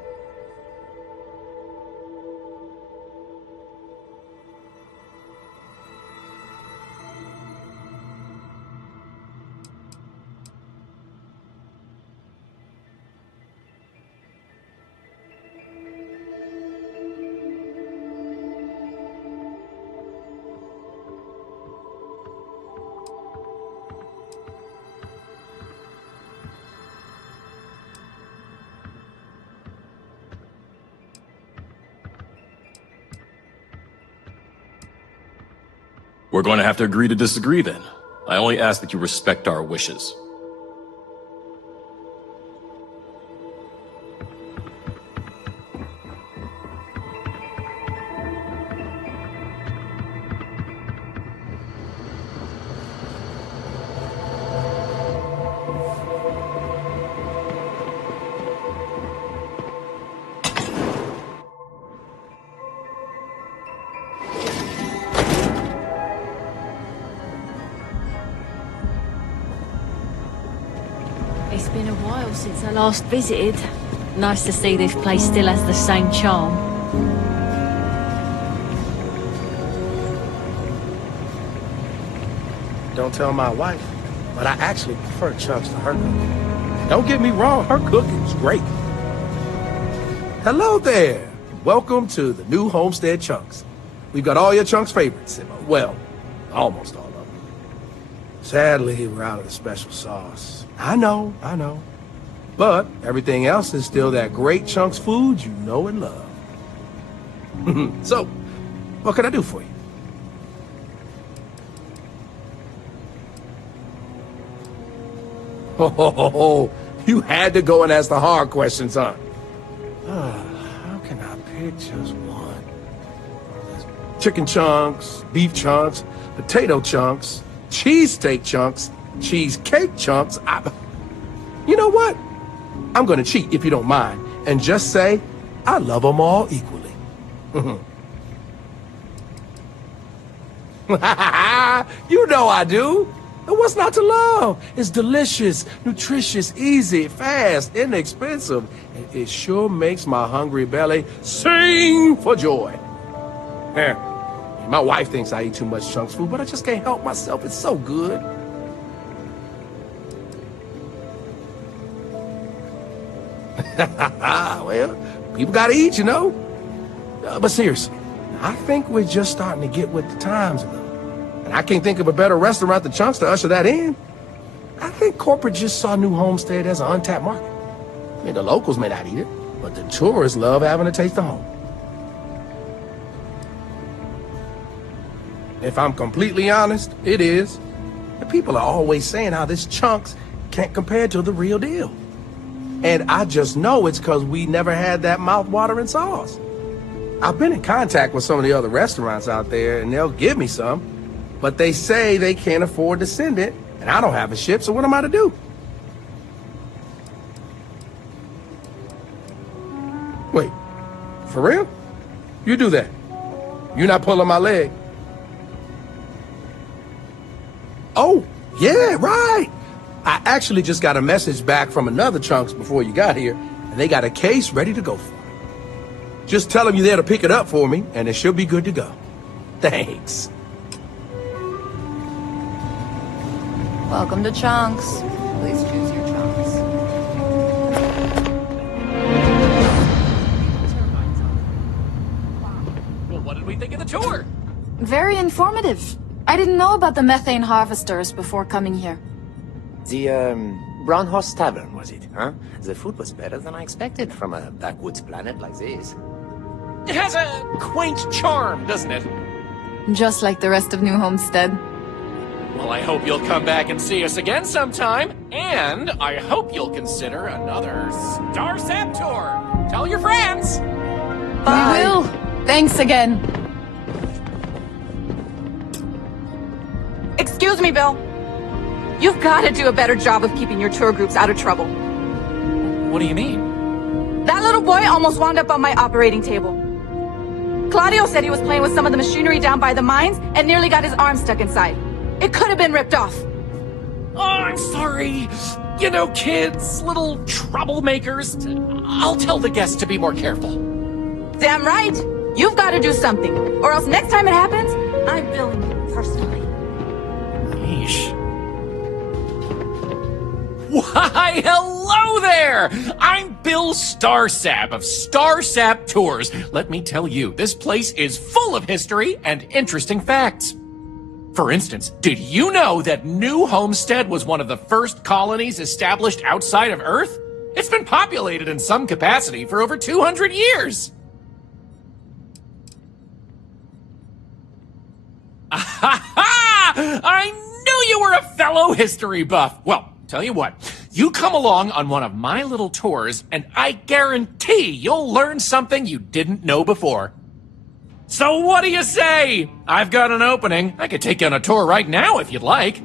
We're going to have to agree to disagree then. I only ask that you respect our wishes. It's been a while since I last visited. Nice to see this place still has the same charm. Don't tell my wife, but I actually prefer Chunks to her cooking. Don't get me wrong, her cooking's great. Hello there. Welcome to the new Homestead Chunks. We've got all your Chunks favorites. Well, almost all of them. Sadly, we're out of the special sauce. I know. But everything else is still that great Chunks food you know and love. So, what can I do for you? Oh, you had to go and ask the hard questions, huh? How can I pick just one? Chicken chunks, beef chunks, potato chunks, cheesesteak chunks, cheesecake chunks. You know what? I'm gonna cheat if you don't mind, and just say I love them all equally. You know I do. And what's not to love? It's delicious, nutritious, easy, fast, inexpensive. And it sure makes my hungry belly sing for joy. Yeah. My wife thinks I eat too much chunks food, but I just can't help myself. It's so good. Well, people gotta eat, you know? But seriously, I think we're just starting to get with the times a little. And I can't think of a better restaurant than Chunks to usher that in. I think corporate just saw New Homestead as an untapped market. I mean, the locals may not eat it, but the tourists love having a taste of home. If I'm completely honest, it is. The people are always saying how this Chunks can't compare to the real deal. And I just know it's because we never had that mouth-watering sauce. I've been in contact with some of the other restaurants out there, and they'll give me some. But they say they can't afford to send it, and I don't have a ship, so what am I to do? Wait, for real? You do that? You're not pulling my leg? Oh, yeah, right. I actually just got a message back from another Chunks before you got here, and they got a case ready to go for me. Just tell them you're there to pick it up for me, and it should be good to go. Thanks. Welcome to Chunks. Please choose your chunks. Well, what did we think of the tour? Very informative. I didn't know about the methane harvesters before coming here. The, Brown Horse Tavern, was it, huh? The food was better than I expected from a backwoods planet like this. It has a quaint charm, doesn't it? Just like the rest of New Homestead. Well, I hope you'll come back and see us again sometime, and I hope you'll consider another Starsap tour. Tell your friends! Bye. We will. Thanks again. Excuse me, Bill. You've got to do a better job of keeping your tour groups out of trouble. What do you mean? That little boy almost wound up on my operating table. Claudio said he was playing with some of the machinery down by the mines and nearly got his arm stuck inside. It could have been ripped off. Oh, I'm sorry. You know, kids, little troublemakers. I'll tell the guests to be more careful. Damn right. You've got to do something, or else next time it happens, I'm billing you personally. Yeesh. Why, hello there! I'm Bill Starsap of Starsap Tours. Let me tell you, this place is full of history and interesting facts. For instance, did you know that New Homestead was one of the first colonies established outside of Earth? It's been populated in some capacity for over 200 years. I knew you were a fellow history buff. Well, tell you what, you come along on one of my little tours, and I guarantee you'll learn something you didn't know before. So what do you say? I've got an opening. I could take you on a tour right now if you'd like.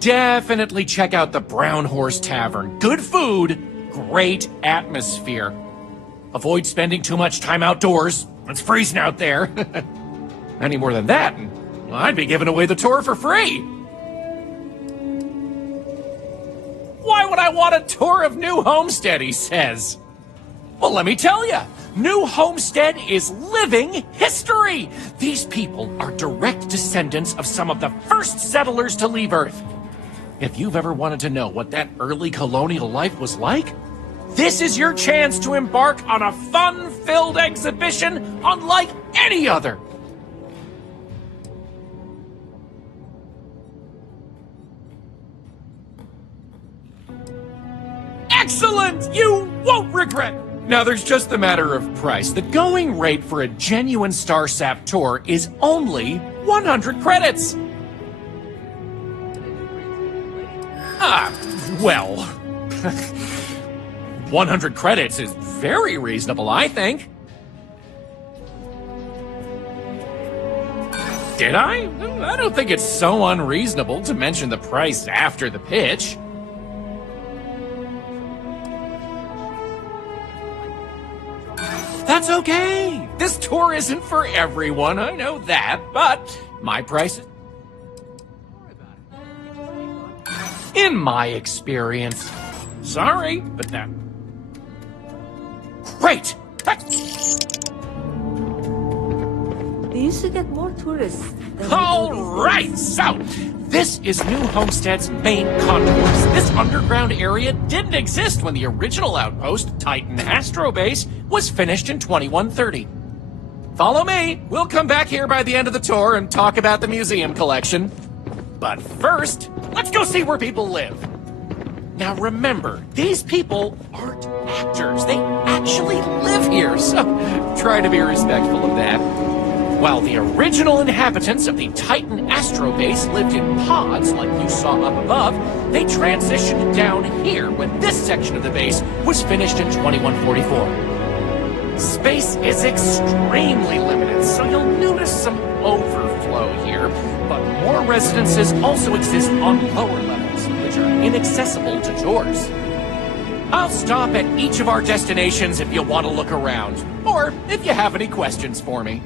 Definitely check out the Brown Horse Tavern. Good food, great atmosphere. Avoid spending too much time outdoors. It's freezing out there. Any more than that, well, I'd be giving away the tour for free. Why would I want a tour of New Homestead, he says. Well, let me tell you, New Homestead is living history. These people are direct descendants of some of the first settlers to leave Earth. If you've ever wanted to know what that early colonial life was like, this is your chance to embark on a fun-filled exhibition unlike any other. Excellent! You won't regret! Now, there's just a matter of price. The going rate for a genuine Starsap tour is only 100 credits. Well, 100 credits is very reasonable, I think. Did I? I don't think it's so unreasonable to mention the price after the pitch. That's okay. This tour isn't for everyone, I know that, but my price is... In my experience. Sorry, but that... Great! They used to get more tourists. All right, so this is New Homestead's main concourse. This underground area didn't exist when the original outpost, Titan Astro Base, was finished in 2130. Follow me. We'll come back here by the end of the tour and talk about the museum collection. But first, let's go see where people live. Now remember, these people aren't actors. They actually live here, so try to be respectful of that. While the original inhabitants of the Titan Astro Base lived in pods like you saw up above, they transitioned down here when this section of the base was finished in 2144. Space is extremely limited, so you'll notice some overflow here, but more residences also exist on lower levels, which are inaccessible to tours. I'll stop at each of our destinations if you want to look around, or if you have any questions for me.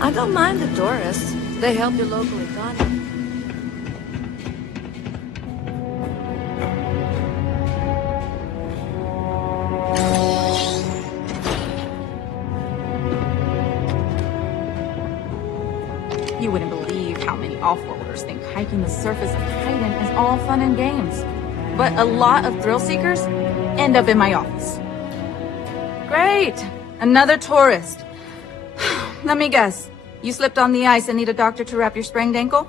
I don't mind the tourists. They help your local economy. You wouldn't believe how many off-worlders think hiking the surface of Titan is all fun and games. But a lot of thrill seekers end up in my office. Great! Another tourist. Let me guess. You slipped on the ice and need a doctor to wrap your sprained ankle?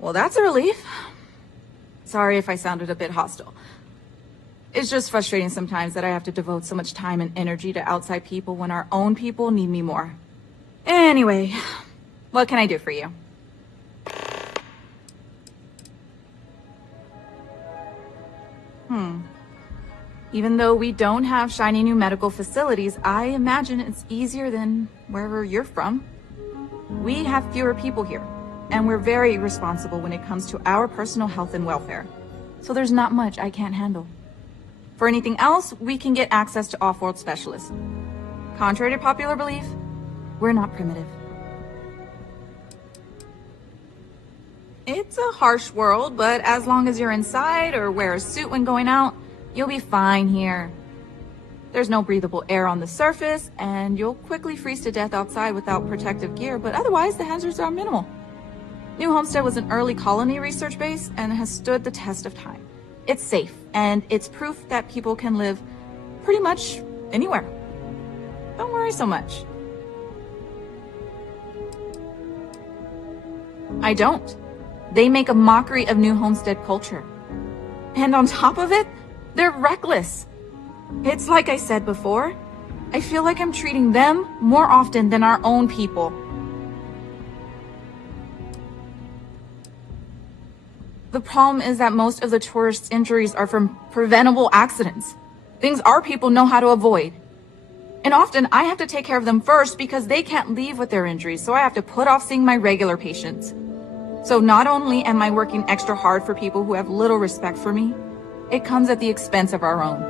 Well, that's a relief. Sorry if I sounded a bit hostile. It's just frustrating sometimes that I have to devote so much time and energy to outside people when our own people need me more. Anyway, what can I do for you? Even though we don't have shiny new medical facilities, I imagine it's easier than wherever you're from. We have fewer people here, and we're very responsible when it comes to our personal health and welfare. So there's not much I can't handle. For anything else, we can get access to off-world specialists. Contrary to popular belief, we're not primitive. It's a harsh world, but as long as you're inside or wear a suit when going out, you'll be fine here. There's no breathable air on the surface, and you'll quickly freeze to death outside without protective gear, but otherwise the hazards are minimal. New Homestead was an early colony research base and has stood the test of time. It's safe, and it's proof that people can live pretty much anywhere. Don't worry so much. I don't. They make a mockery of New Homestead culture. And on top of it, they're reckless. It's like I said before, I feel like I'm treating them more often than our own people. The problem is that most of the tourists' injuries are from preventable accidents. Things our people know how to avoid. And often I have to take care of them first because they can't leave with their injuries, so I have to put off seeing my regular patients. So not only am I working extra hard for people who have little respect for me, it comes at the expense of our own.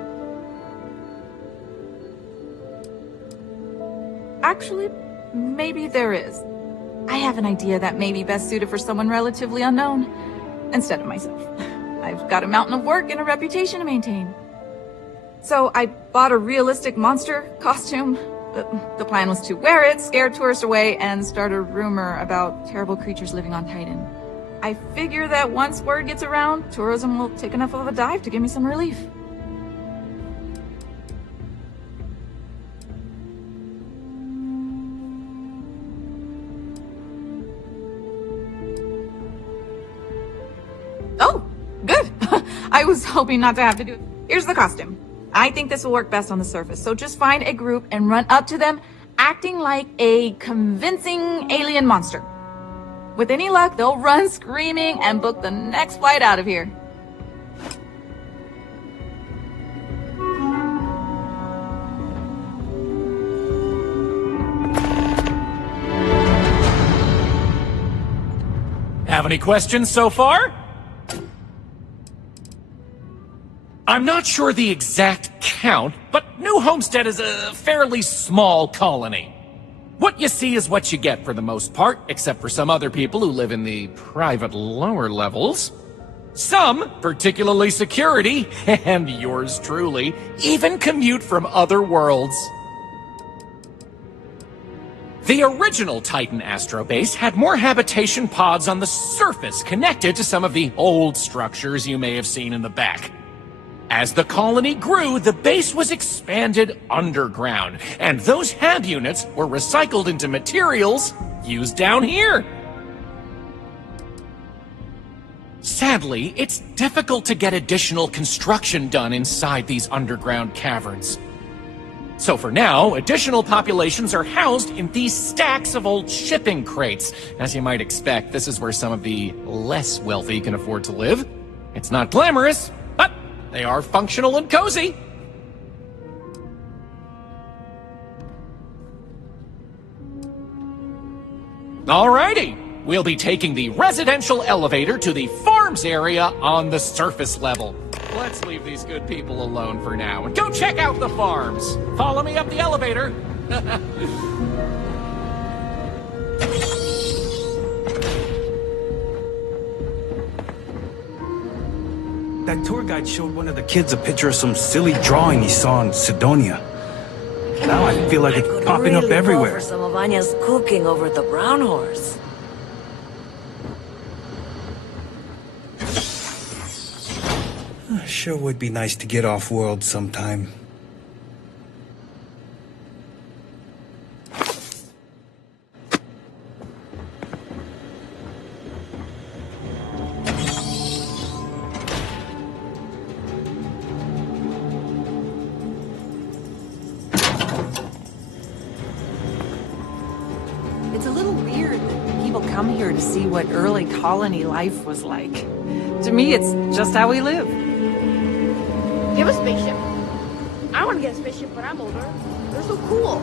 Actually, maybe there is. I have an idea that may be best suited for someone relatively unknown, instead of myself. I've got a mountain of work and a reputation to maintain. So I bought a realistic monster costume. The plan was to wear it, scare tourists away, and start a rumor about terrible creatures living on Titan. I figure that once word gets around, tourism will take enough of a dive to give me some relief. Oh, good. I was hoping not to have to do it. Here's the costume. I think this will work best on the surface, so just find a group and run up to them acting like a convincing alien monster. With any luck, they'll run screaming and book the next flight out of here. Have any questions so far? I'm not sure the exact count, but New Homestead is a fairly small colony. What you see is what you get for the most part, except for some other people who live in the private lower levels. Some, particularly security, and yours truly, even commute from other worlds. The original Titan Astrobase had more habitation pods on the surface connected to some of the old structures you may have seen in the back. As the colony grew, the base was expanded underground, and those hab units were recycled into materials used down here. Sadly, it's difficult to get additional construction done inside these underground caverns. So for now, additional populations are housed in these stacks of old shipping crates. As you might expect, this is where some of the less wealthy can afford to live. It's not glamorous, but they are functional and cozy. Alrighty, we'll be taking the residential elevator to the farms area on the surface level. Let's leave these good people alone for now and go check out the farms. Follow me up the elevator. That tour guide showed one of the kids a picture of some silly drawing he saw in Sidonia. Now I feel like it's popping up everywhere. For some of Anya's cooking over at the Brown Horse. Sure would be nice to get off-world sometime. It's a little weird that people come here to see what early colony life was like. To me, it's just how we live. Give a spaceship. I want to get a spaceship when I'm older. They're so cool.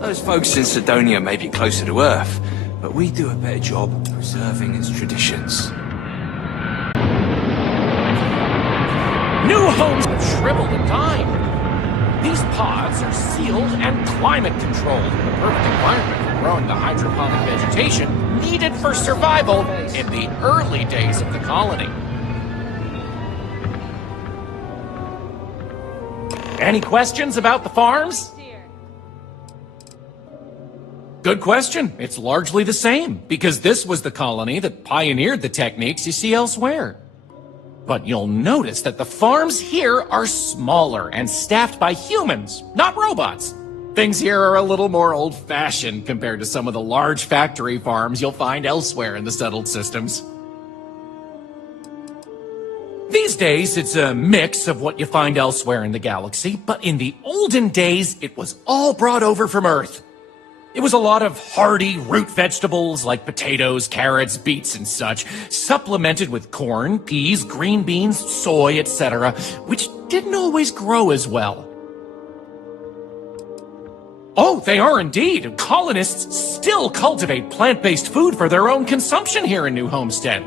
Those folks in Sidonia may be closer to Earth, but we do a better job preserving its traditions. New homes have shriveled and died. These pods are sealed and climate controlled, the perfect environment for growing the hydroponic vegetation needed for survival in the early days of the colony. Any questions about the farms? Good question. It's largely the same, because this was the colony that pioneered the techniques you see elsewhere. But you'll notice that the farms here are smaller and staffed by humans, not robots. Things here are a little more old-fashioned compared to some of the large factory farms you'll find elsewhere in the settled systems. These days, it's a mix of what you find elsewhere in the galaxy, but in the olden days, it was all brought over from Earth. It was a lot of hardy root vegetables like potatoes, carrots, beets, and such, supplemented with corn, peas, green beans, soy, etc., which didn't always grow as well. Oh, they are indeed. Colonists still cultivate plant-based food for their own consumption here in New Homestead.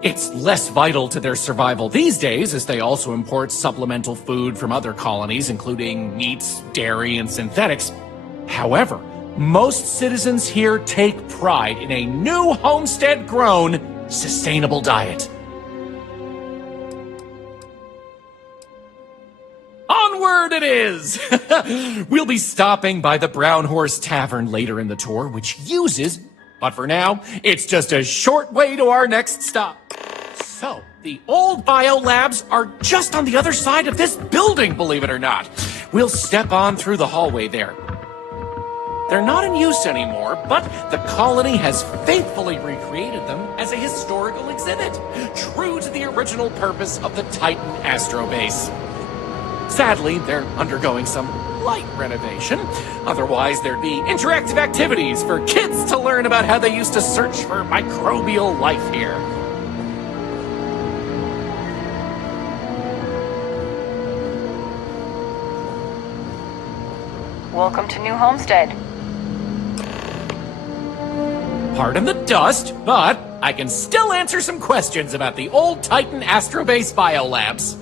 It's less vital to their survival these days, as they also import supplemental food from other colonies, including meats, dairy, and synthetics. However, most citizens here take pride in a New Homestead-grown, sustainable diet. Onward it is! We'll be stopping by the Brown Horse Tavern later in the tour, which uses, but for now, it's just a short way to our next stop. So, the old biolabs are just on the other side of this building, believe it or not. We'll step on through the hallway there. They're not in use anymore, but the colony has faithfully recreated them as a historical exhibit, true to the original purpose of the Titan Astrobase. Sadly, they're undergoing some light renovation. Otherwise, there'd be interactive activities for kids to learn about how they used to search for microbial life here. Welcome to New Homestead. Pardon the dust, but I can still answer some questions about the old Titan Astrobase biolabs.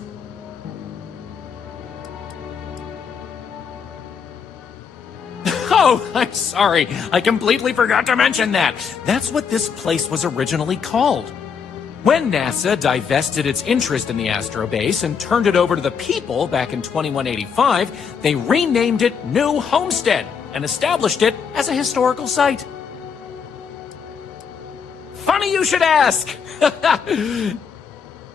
Oh, I'm sorry. I completely forgot to mention that. That's what this place was originally called. When NASA divested its interest in the Astrobase and turned it over to the people back in 2185, they renamed it New Homestead and established it as a historical site. Funny you should ask!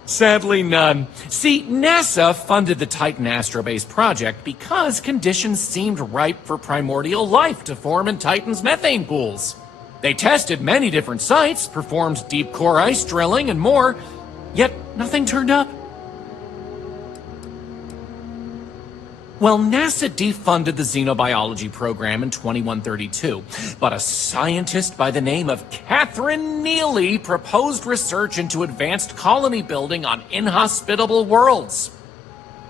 Sadly, none. See, NASA funded the Titan Astrobase project because conditions seemed ripe for primordial life to form in Titan's methane pools. They tested many different sites, performed deep core ice drilling, and more, yet nothing turned up. Well, NASA defunded the xenobiology program in 2132, but a scientist by the name of Catherine Neely proposed research into advanced colony building on inhospitable worlds.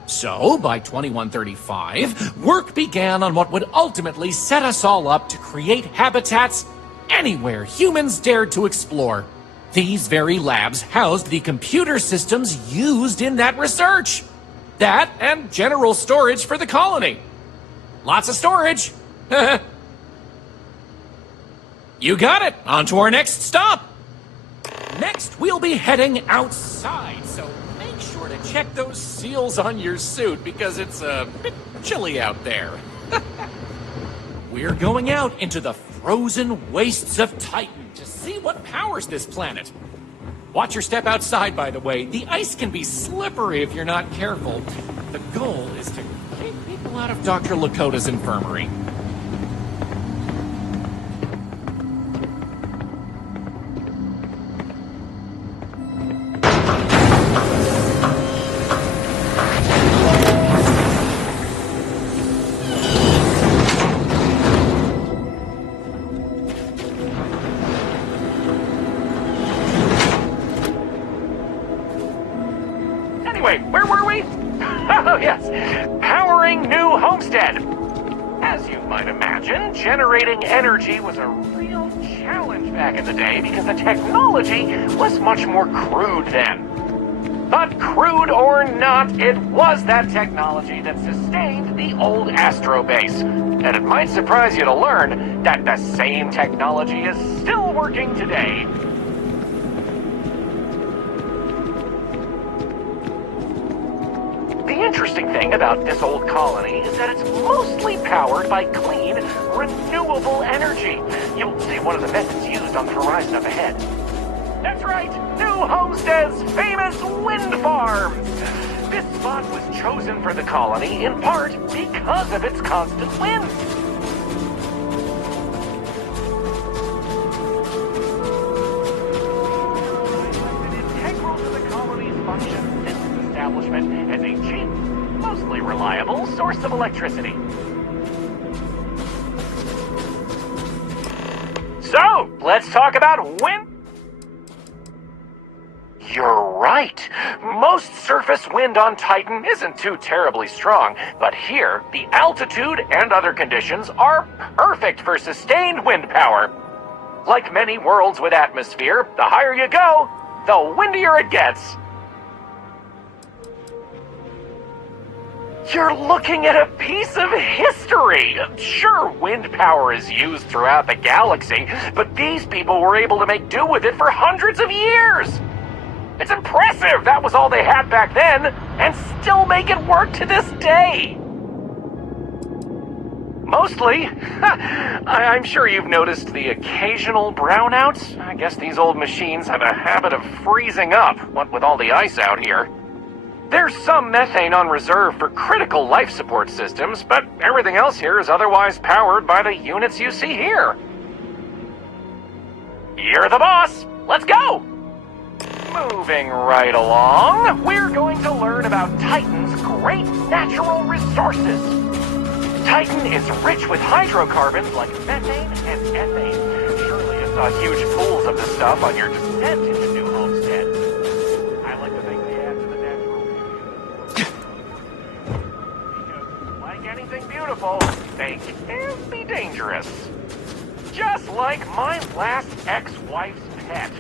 So, by 2135, work began on what would ultimately set us all up to create habitats anywhere humans dared to explore. These very labs housed the computer systems used in that research. That and general storage for the colony. Lots of storage. You got it. On to our next stop. Next, we'll be heading outside, so make sure to check those seals on your suit because it's a bit chilly out there. We're going out into the frozen wastes of Titan to see what powers this planet. Watch your step outside, by the way. The ice can be slippery if you're not careful. The goal is to keep people out of Dr. Lakota's infirmary. Anyway, where were we? Oh, yes. Powering New Homestead. As you might imagine, generating energy was a real challenge back in the day because the technology was much more crude then. But crude or not, it was that technology that sustained the old Astrobase. And it might surprise you to learn that the same technology is still working today. The interesting thing about this old colony is that it's mostly powered by clean, renewable energy. You'll see one of the methods used on the horizon up ahead. That's right, New Homestead's famous wind farms. This spot was chosen for the colony in part because of its constant winds. Integral to the colony's function, this establishment as a cheap, mostly reliable source of electricity. So, let's talk about wind. You're right. Most surface wind on Titan isn't too terribly strong, but here, the altitude and other conditions are perfect for sustained wind power. Like many worlds with atmosphere, the higher you go, the windier it gets. You're looking at a piece of history. Sure, wind power is used throughout the galaxy, but these people were able to make do with it for hundreds of years. It's impressive that was all they had back then, and still make it work to this day. Mostly. I'm sure you've noticed the occasional brownouts. I guess these old machines have a habit of freezing up, what with all the ice out here. There's some methane on reserve for critical life support systems, but everything else here is otherwise powered by the units you see here. You're the boss! Let's go! Moving right along, we're going to learn about Titan's great natural resources. Titan is rich with hydrocarbons like methane and ethane. Surely you saw huge pools of the stuff on your descent into New Homestead. I like to think they add to the natural because, like anything beautiful, they can be dangerous. Just like my last ex-wife's pet.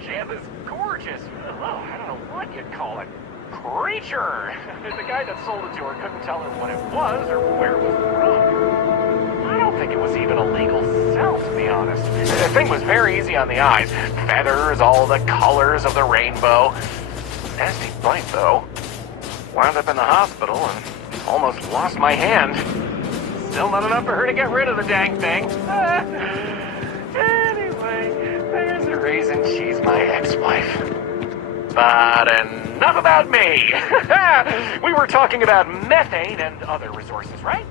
She had this gorgeous, I don't know what you'd call it, creature. The guy that sold it to her couldn't tell her what it was or where it was from. I don't think it was even a legal sell, to be honest. The thing was very easy on the eyes. Feathers, all the colors of the rainbow. Nasty bite, though. Wound up in the hospital and almost lost my hand. Still not enough for her to get rid of the dang thing. Anyway, there's a reason she's my ex-wife. But enough about me. We were talking about methane and other resources, right?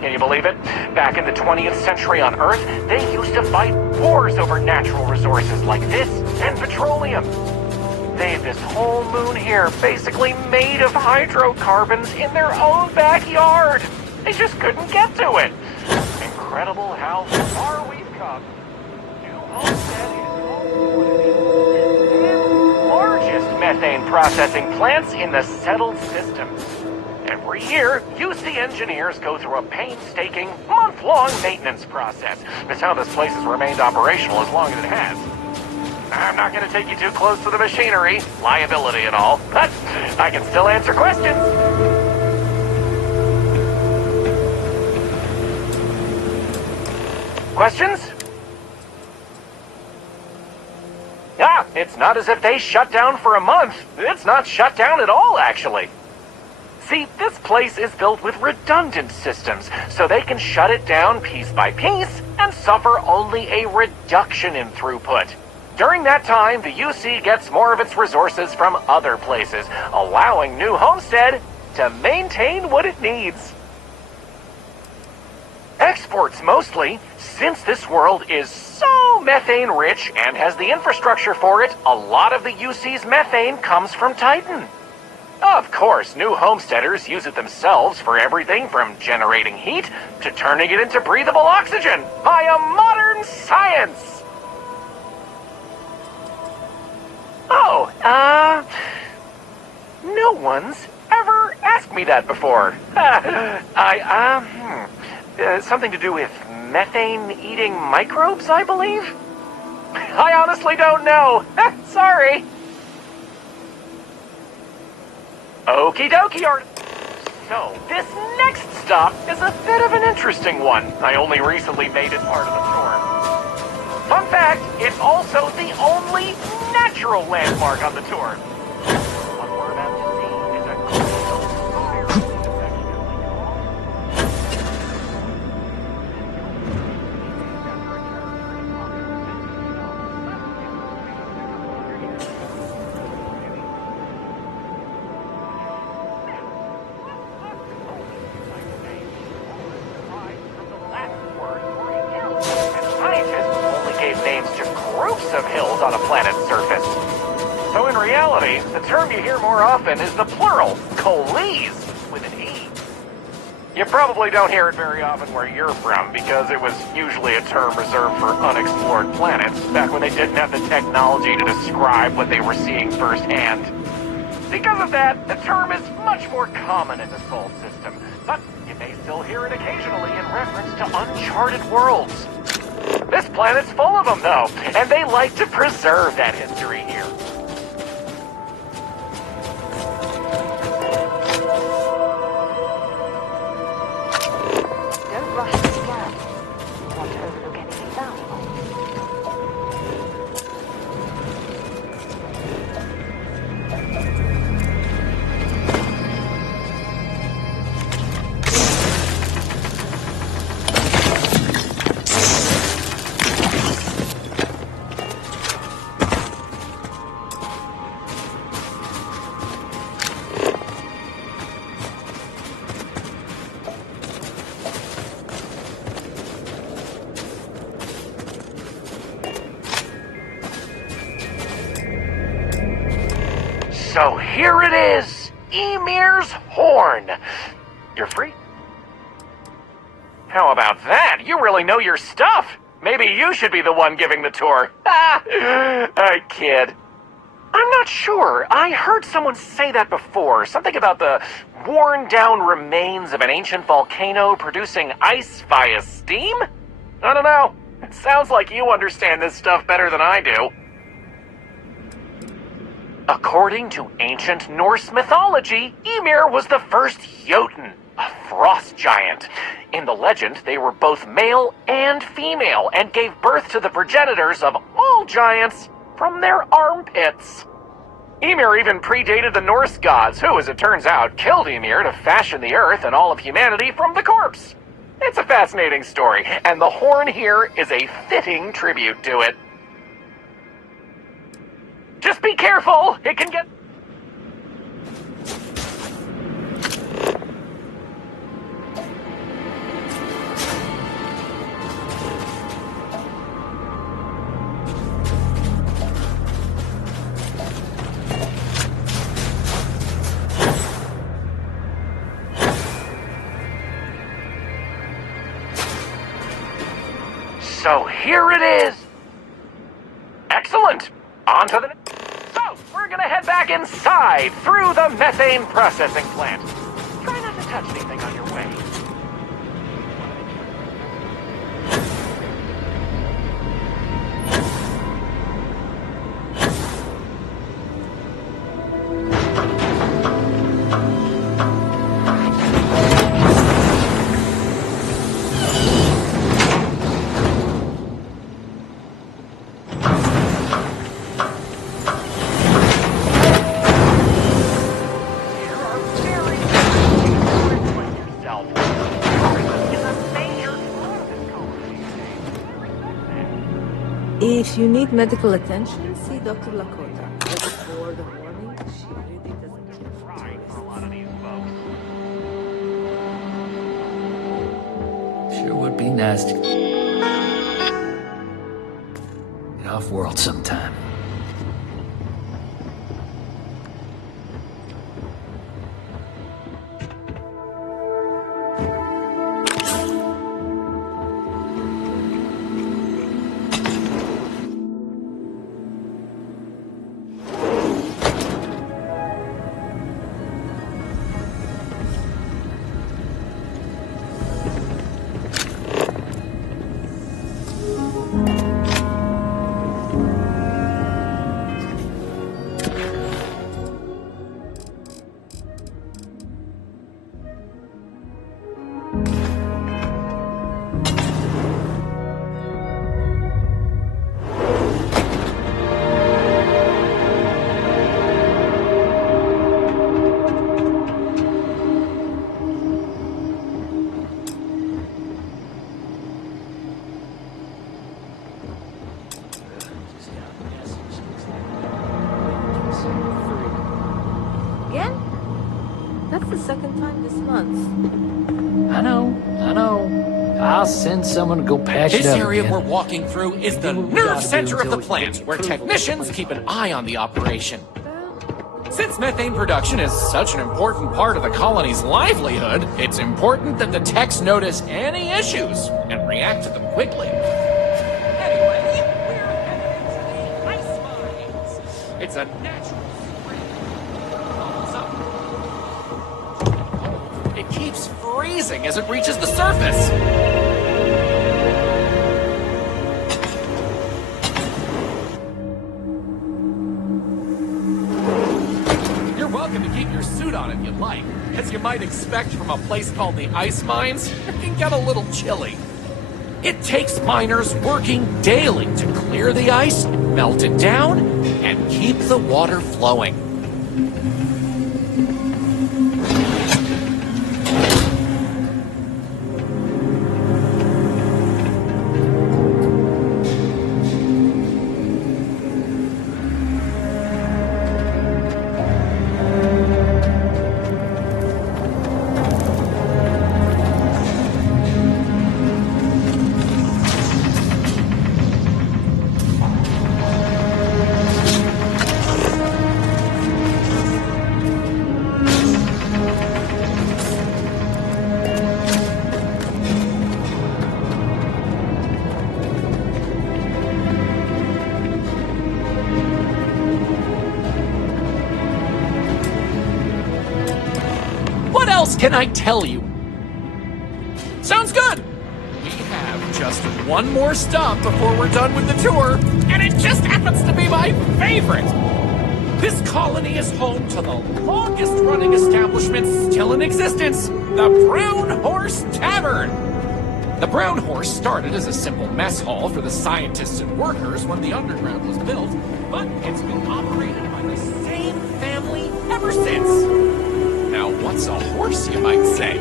Can you believe it? Back in the 20th century on Earth, they used to fight wars over natural resources like this and petroleum. They have this whole moon here basically made of hydrocarbons in their own backyard. They just couldn't get to it. Incredible how far we've come. New Homestead is home to one of the largest methane processing plants in the settled system. Every year, UC engineers go through a painstaking, month-long maintenance process. That's how this place has remained operational as long as it has. I'm not going to take you too close to the machinery, liability and all, but I can still answer questions. Questions? Ah, it's not as if they shut down for a month. It's not shut down at all, actually. See, this place is built with redundant systems, so they can shut it down piece by piece and suffer only a reduction in throughput. During that time, the UC gets more of its resources from other places, allowing New Homestead to maintain what it needs. Exports mostly, since this world is so methane-rich and has the infrastructure for it, a lot of the UC's methane comes from Titan. Of course, new homesteaders use it themselves for everything from generating heat to turning it into breathable oxygen via modern science. Oh, no one's ever asked me that before. Something to do with methane-eating microbes, I believe? I honestly don't know. Sorry. Okie dokie, Art. So, this next stop is a bit of an interesting one. I only recently made it part of the tour. Fun fact, it's also the only natural landmark on the tour. What we're about to see is a fire intersection. Of hills on a planet's surface. So in reality, the term you hear more often is the plural, colees, with an E. You probably don't hear it very often where you're from, because it was usually a term reserved for unexplored planets, back when they didn't have the technology to describe what they were seeing firsthand. Because of that, the term is much more common in the Sol system, but still hear it occasionally in reference to uncharted worlds. This planet's full of them, though, and they like to preserve that history here. Don't rush the scan. You want to overlook anything valuable. So here it is, Emir's Horn. You're free? How about that? You really know your stuff. Maybe you should be the one giving the tour. I kid. I'm not sure. I heard someone say that before. Something about the worn-down remains of an ancient volcano producing ice via steam? I don't know. It sounds like you understand this stuff better than I do. According to ancient Norse mythology, Ymir was the first Jotun, a frost giant. In the legend, they were both male and female and gave birth to the progenitors of all giants from their armpits. Ymir even predated the Norse gods, who, as it turns out, killed Ymir to fashion the earth and all of humanity from the corpse. It's a fascinating story, and the horn here is a fitting tribute to it. Just be careful! It can get... So here it is! Excellent! On to the... So, we're gonna head back inside, through the methane processing plant. Try not to touch anything on your way. If you need medical attention, see Dr. Lakota. Before the morning, she really doesn't care for a lot of these folks. Sure would be nice to get off-world sometime. That's the second time this month. I know. I'll send someone to go patch it This up area again. we're walking through is the nerve center of the plant, where technicians keep an eye on the operation. Since methane production is such an important part of the colony's livelihood, it's important that the techs notice any issues and react to them quickly. Anyway, we're headed into the ice mines. It's a natural spring. It keeps freezing. freezing as it reaches the surface. You're welcome to keep your suit on if you'd like. As you might expect from a place called the ice mines, it can get a little chilly. It takes miners working daily to clear the ice, melt it down, and keep the water flowing. What else can I tell you? Sounds good! We have just one more stop before we're done with the tour, and it just happens to be my favorite! This colony is home to the longest-running establishment still in existence, the Brown Horse Tavern! The Brown Horse started as a simple mess hall for the scientists and workers when the underground was built, but it's been operated by the same family ever since. Now, what's a horse, you might say?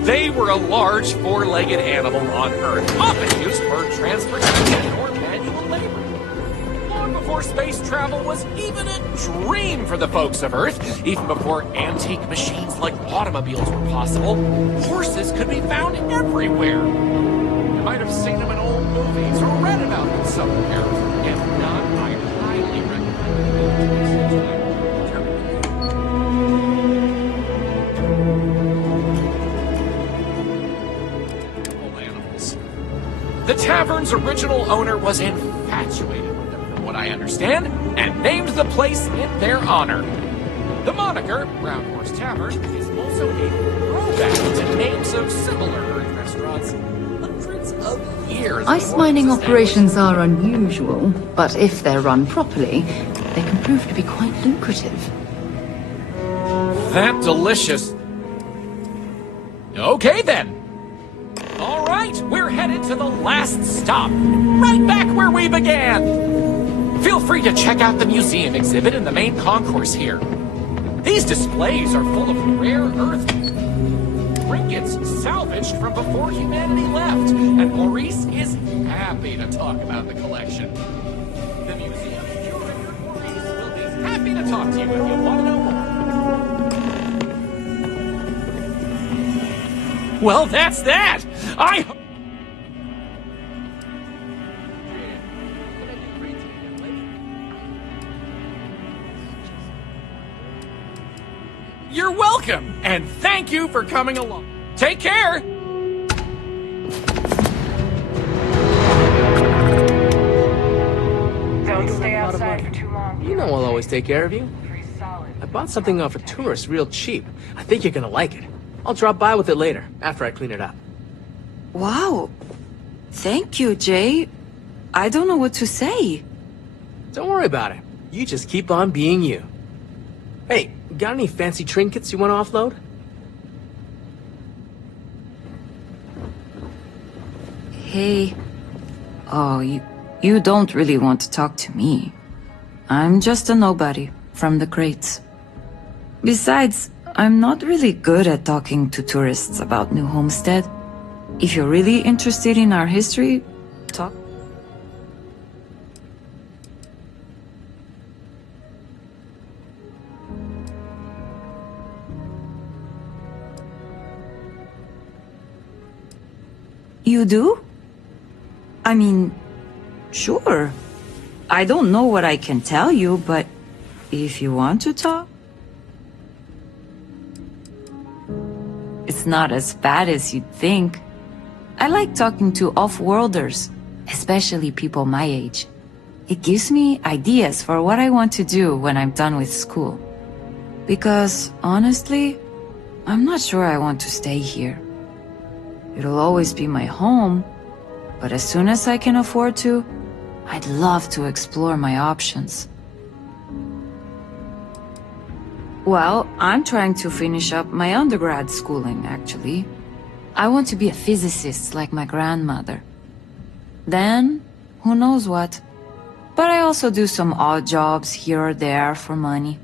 They were a large four-legged animal on Earth, often used for transportation or manual labor. Long before space travel was even a dream for the folks of Earth, even before antique machines like automobiles were possible, horses could be found everywhere. You might have seen them in old movies or read about them somewhere. If not, I highly recommend it. The tavern's original owner was infatuated with them, from what I understand, and named the place in their honor. The moniker, Brown Horse Tavern, is also a throwback to names of similar Earth restaurants hundreds of years Ice before mining this operations are unusual, but if they're run properly, they can prove to be quite lucrative. That delicious. Okay then. All right, we're headed to the last stop, right back where we began. Feel free to check out the museum exhibit in the main concourse here. These displays are full of rare Earth trinkets salvaged from before humanity left, and Maurice is happy to talk about the collection. The museum's curator, Maurice, will be happy to talk to you if you want to know more. Well, that's that! You're welcome, and thank you for coming along. Take care! Don't stay outside for too long. You know I'll always take care of you. I bought something off a tourist real cheap. I think you're gonna like it. I'll drop by with it later, after I clean it up. Wow. Thank you, Jay. I don't know what to say. Don't worry about it. You just keep on being you. Hey, got any fancy trinkets you want to offload? Hey. Oh, you don't really want to talk to me. I'm just a nobody from the crates. Besides, I'm not really good at talking to tourists about New Homestead. If you're really interested in our history, talk. You do? I mean, sure. I don't know what I can tell you, but if you want to talk... It's not as bad as you'd think. I like talking to off-worlders, especially people my age. It gives me ideas for what I want to do when I'm done with school. Because, honestly, I'm not sure I want to stay here. It'll always be my home, but as soon as I can afford to, I'd love to explore my options. Well, I'm trying to finish up my undergrad schooling, actually. I want to be a physicist like my grandmother. Then, who knows what. But I also do some odd jobs here or there for money.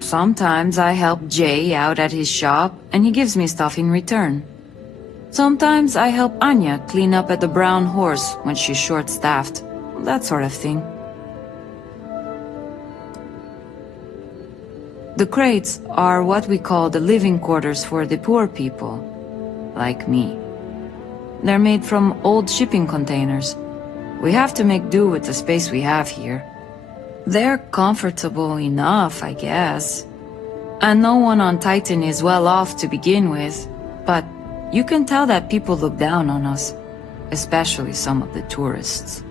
Sometimes I help Jay out at his shop, and he gives me stuff in return. Sometimes I help Anya clean up at the Brown Horse when she's short-staffed. That sort of thing. The crates are what we call the living quarters for the poor people, like me. They're made from old shipping containers. We have to make do with the space we have here. They're comfortable enough, I guess. And no one on Titan is well off to begin with, but you can tell that people look down on us, especially some of the tourists.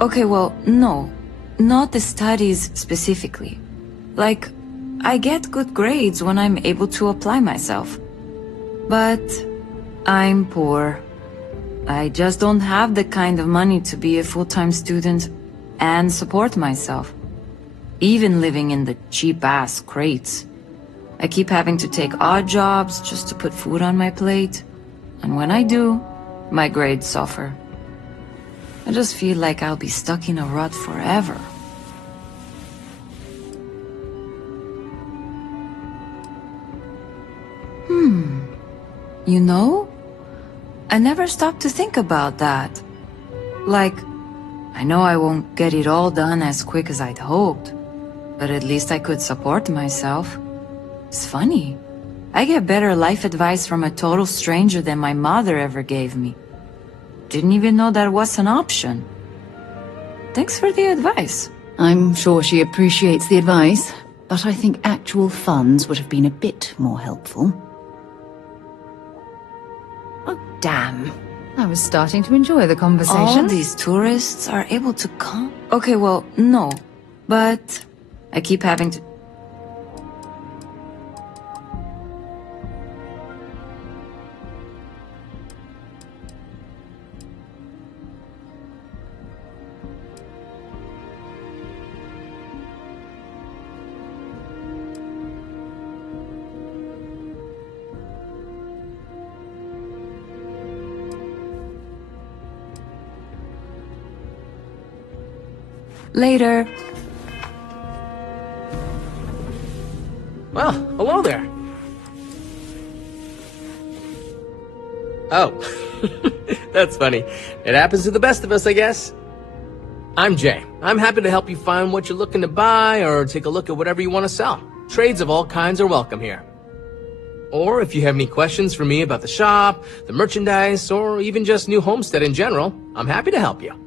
Okay, well, no. Not the studies specifically. Like, I get good grades when I'm able to apply myself. But I'm poor. I just don't have the kind of money to be a full-time student and support myself. Even living in the cheap-ass crates. I keep having to take odd jobs just to put food on my plate. And when I do, my grades suffer. I just feel like I'll be stuck in a rut forever. You know? I never stopped to think about that. Like, I know I won't get it all done as quick as I'd hoped, but at least I could support myself. It's funny. I get better life advice from a total stranger than my mother ever gave me. Didn't even know that was an option. Thanks for the advice. I'm sure she appreciates the advice, but I think actual funds would have been a bit more helpful. Oh, damn. I was starting to enjoy the conversation. All these tourists are able to come? Okay, well, no. But I keep having to... Later. Well, hello there. Oh, that's funny. It happens to the best of us, I guess. I'm Jay. I'm happy to help you find what you're looking to buy or take a look at whatever you want to sell. Trades of all kinds are welcome here. Or if you have any questions for me about the shop, the merchandise, or even just New Homestead in general, I'm happy to help you.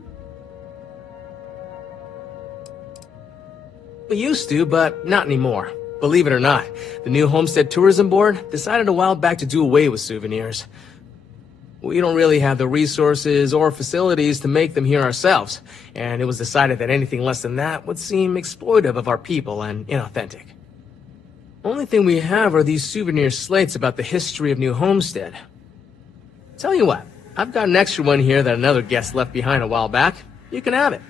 We used to, but not anymore. Believe it or not, the New Homestead Tourism Board decided a while back to do away with souvenirs. We don't really have the resources or facilities to make them here ourselves, and it was decided that anything less than that would seem exploitive of our people and inauthentic. Only thing we have are these souvenir slates about the history of New Homestead. Tell you what, I've got an extra one here that another guest left behind a while back. You can have it.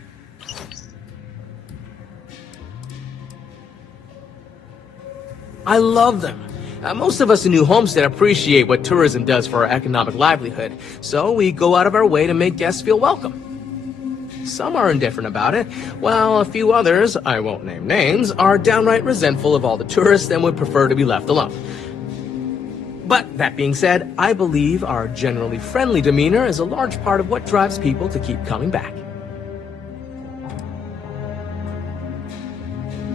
I love them. Most of us in New Homestead appreciate what tourism does for our economic livelihood, so we go out of our way to make guests feel welcome. Some are indifferent about it, while a few others, I won't name names, are downright resentful of all the tourists and would prefer to be left alone. But that being said, I believe our generally friendly demeanor is a large part of what drives people to keep coming back.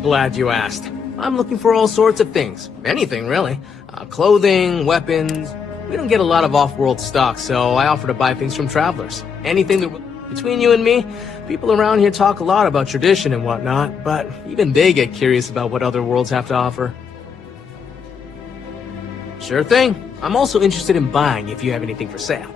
Glad you asked. I'm looking for all sorts of things. Anything, really. Clothing, weapons. We don't get a lot of off-world stock, so I offer to buy things from travelers. Anything that... Between you and me, people around here talk a lot about tradition and whatnot, but even they get curious about what other worlds have to offer. Sure thing. I'm also interested in buying if you have anything for sale.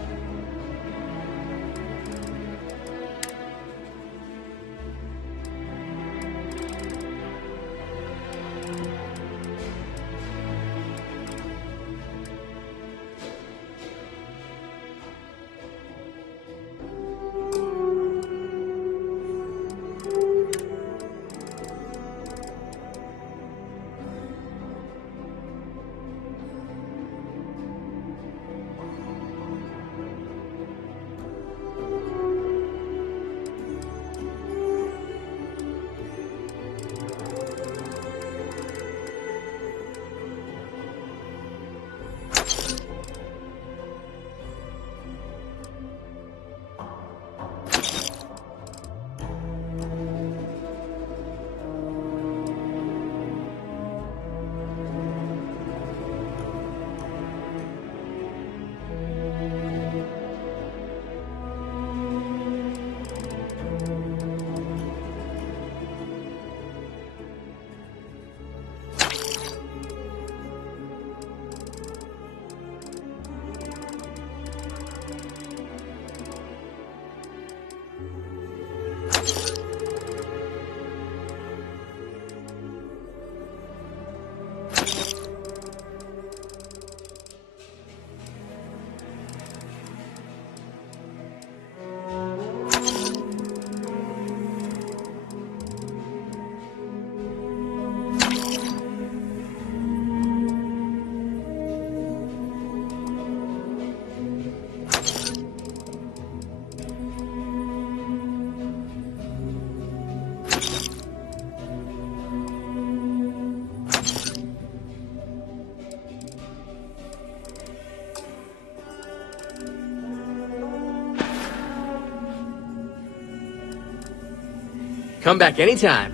Come back anytime.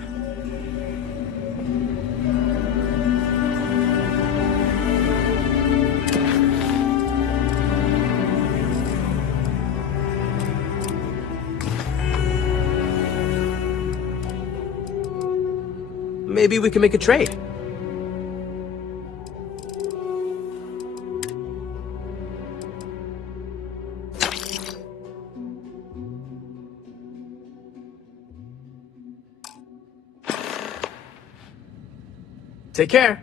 Maybe we can make a trade. Take care.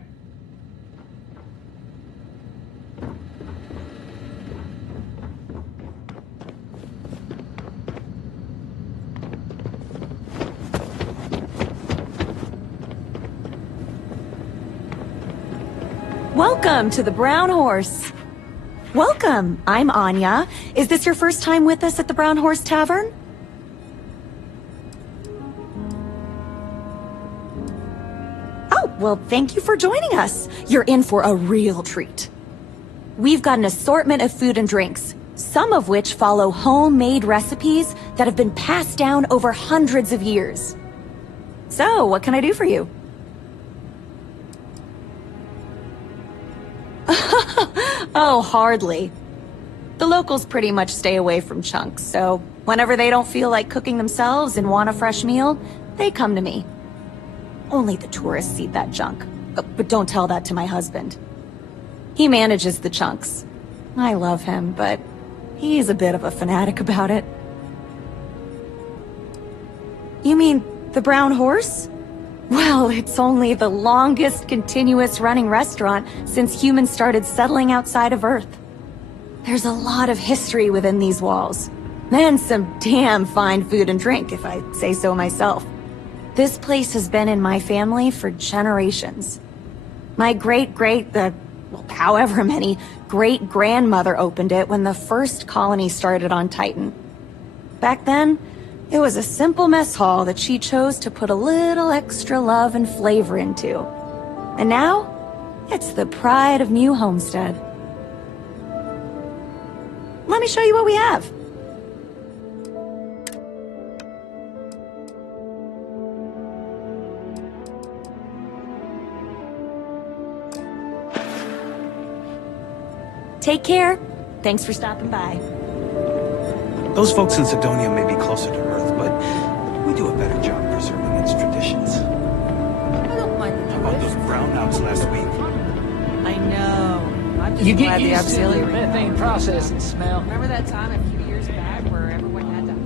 Welcome to the Brown Horse. Welcome, I'm Anya. Is this your first time with us at the Brown Horse Tavern? Oh, well, thank you for joining us. You're in for a real treat. We've got an assortment of food and drinks, some of which follow homemade recipes that have been passed down over hundreds of years. So, what can I do for you? Oh, hardly. The locals pretty much stay away from chunks, so whenever they don't feel like cooking themselves and want a fresh meal, they come to me. Only the tourists eat that junk. But don't tell that to my husband. He manages the chunks. I love him, but he's a bit of a fanatic about it. You mean the Brown Horse? Well, it's only the longest continuous running restaurant since humans started settling outside of Earth. There's a lot of history within these walls. And some damn fine food and drink, if I say so myself. This place has been in my family for generations. My however many, great-grandmother opened it when the first colony started on Titan. Back then, it was a simple mess hall that she chose to put a little extra love and flavor into. And now, it's the pride of New Homestead. Let me show you what we have. Take care. Thanks for stopping by. Those folks in Sidonia may be closer to Earth, but we do a better job preserving its traditions. I don't mind the How about those brownouts last week? I know. I'm just You glad get the used to the auxiliary. methane processing smell. Remember that time a few years back where everyone had to...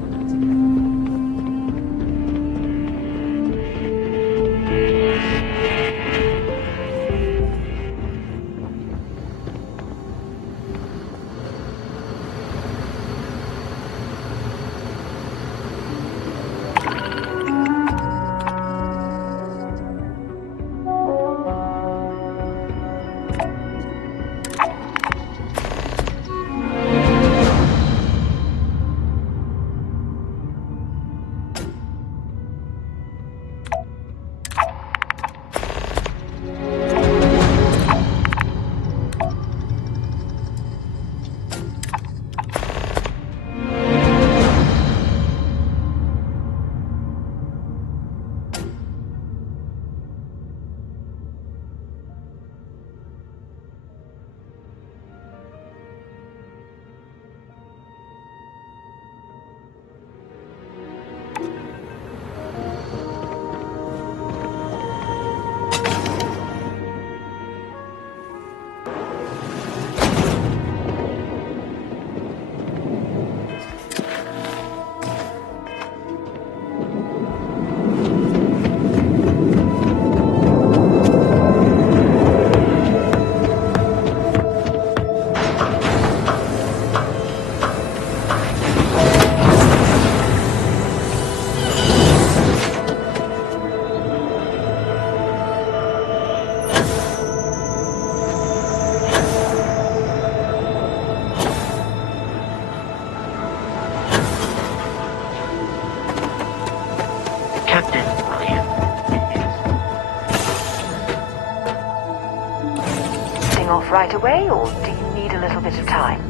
Off right away, or do you need a little bit of time?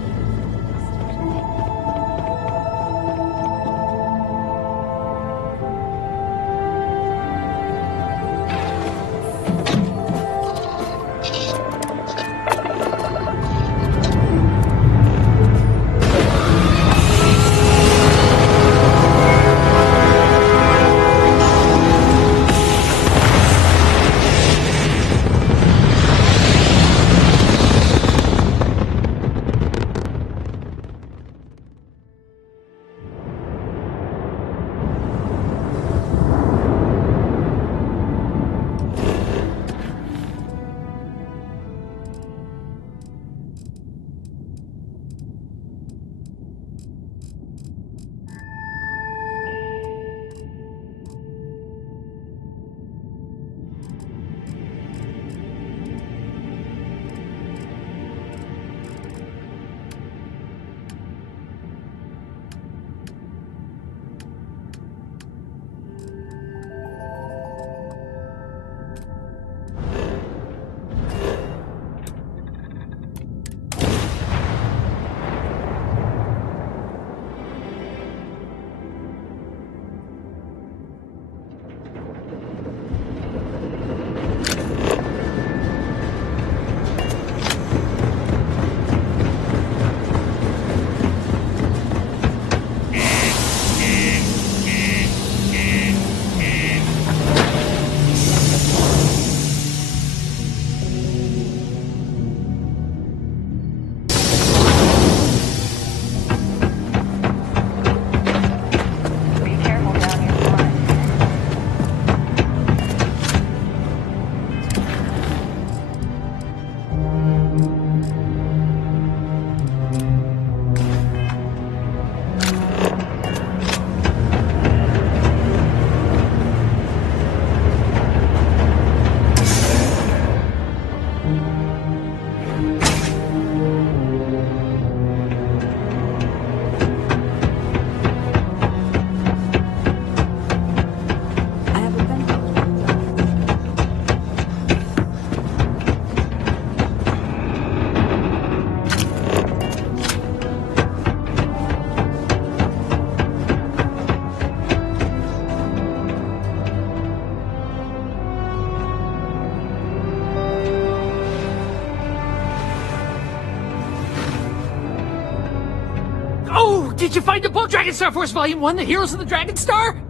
Did you find the book, Dragon Star Force Volume 1, The Heroes of the Dragon Star?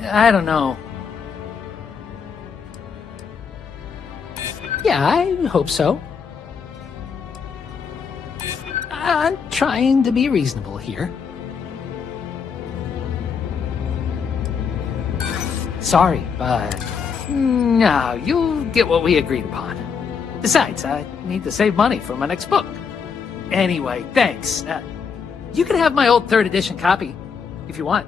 I don't know. Yeah, I hope so. I'm trying to be reasonable here. Sorry, but no, you'll get what we agreed upon. Besides, I need to save money for my next book. Anyway, thanks. You can have my old 3rd edition copy, if you want.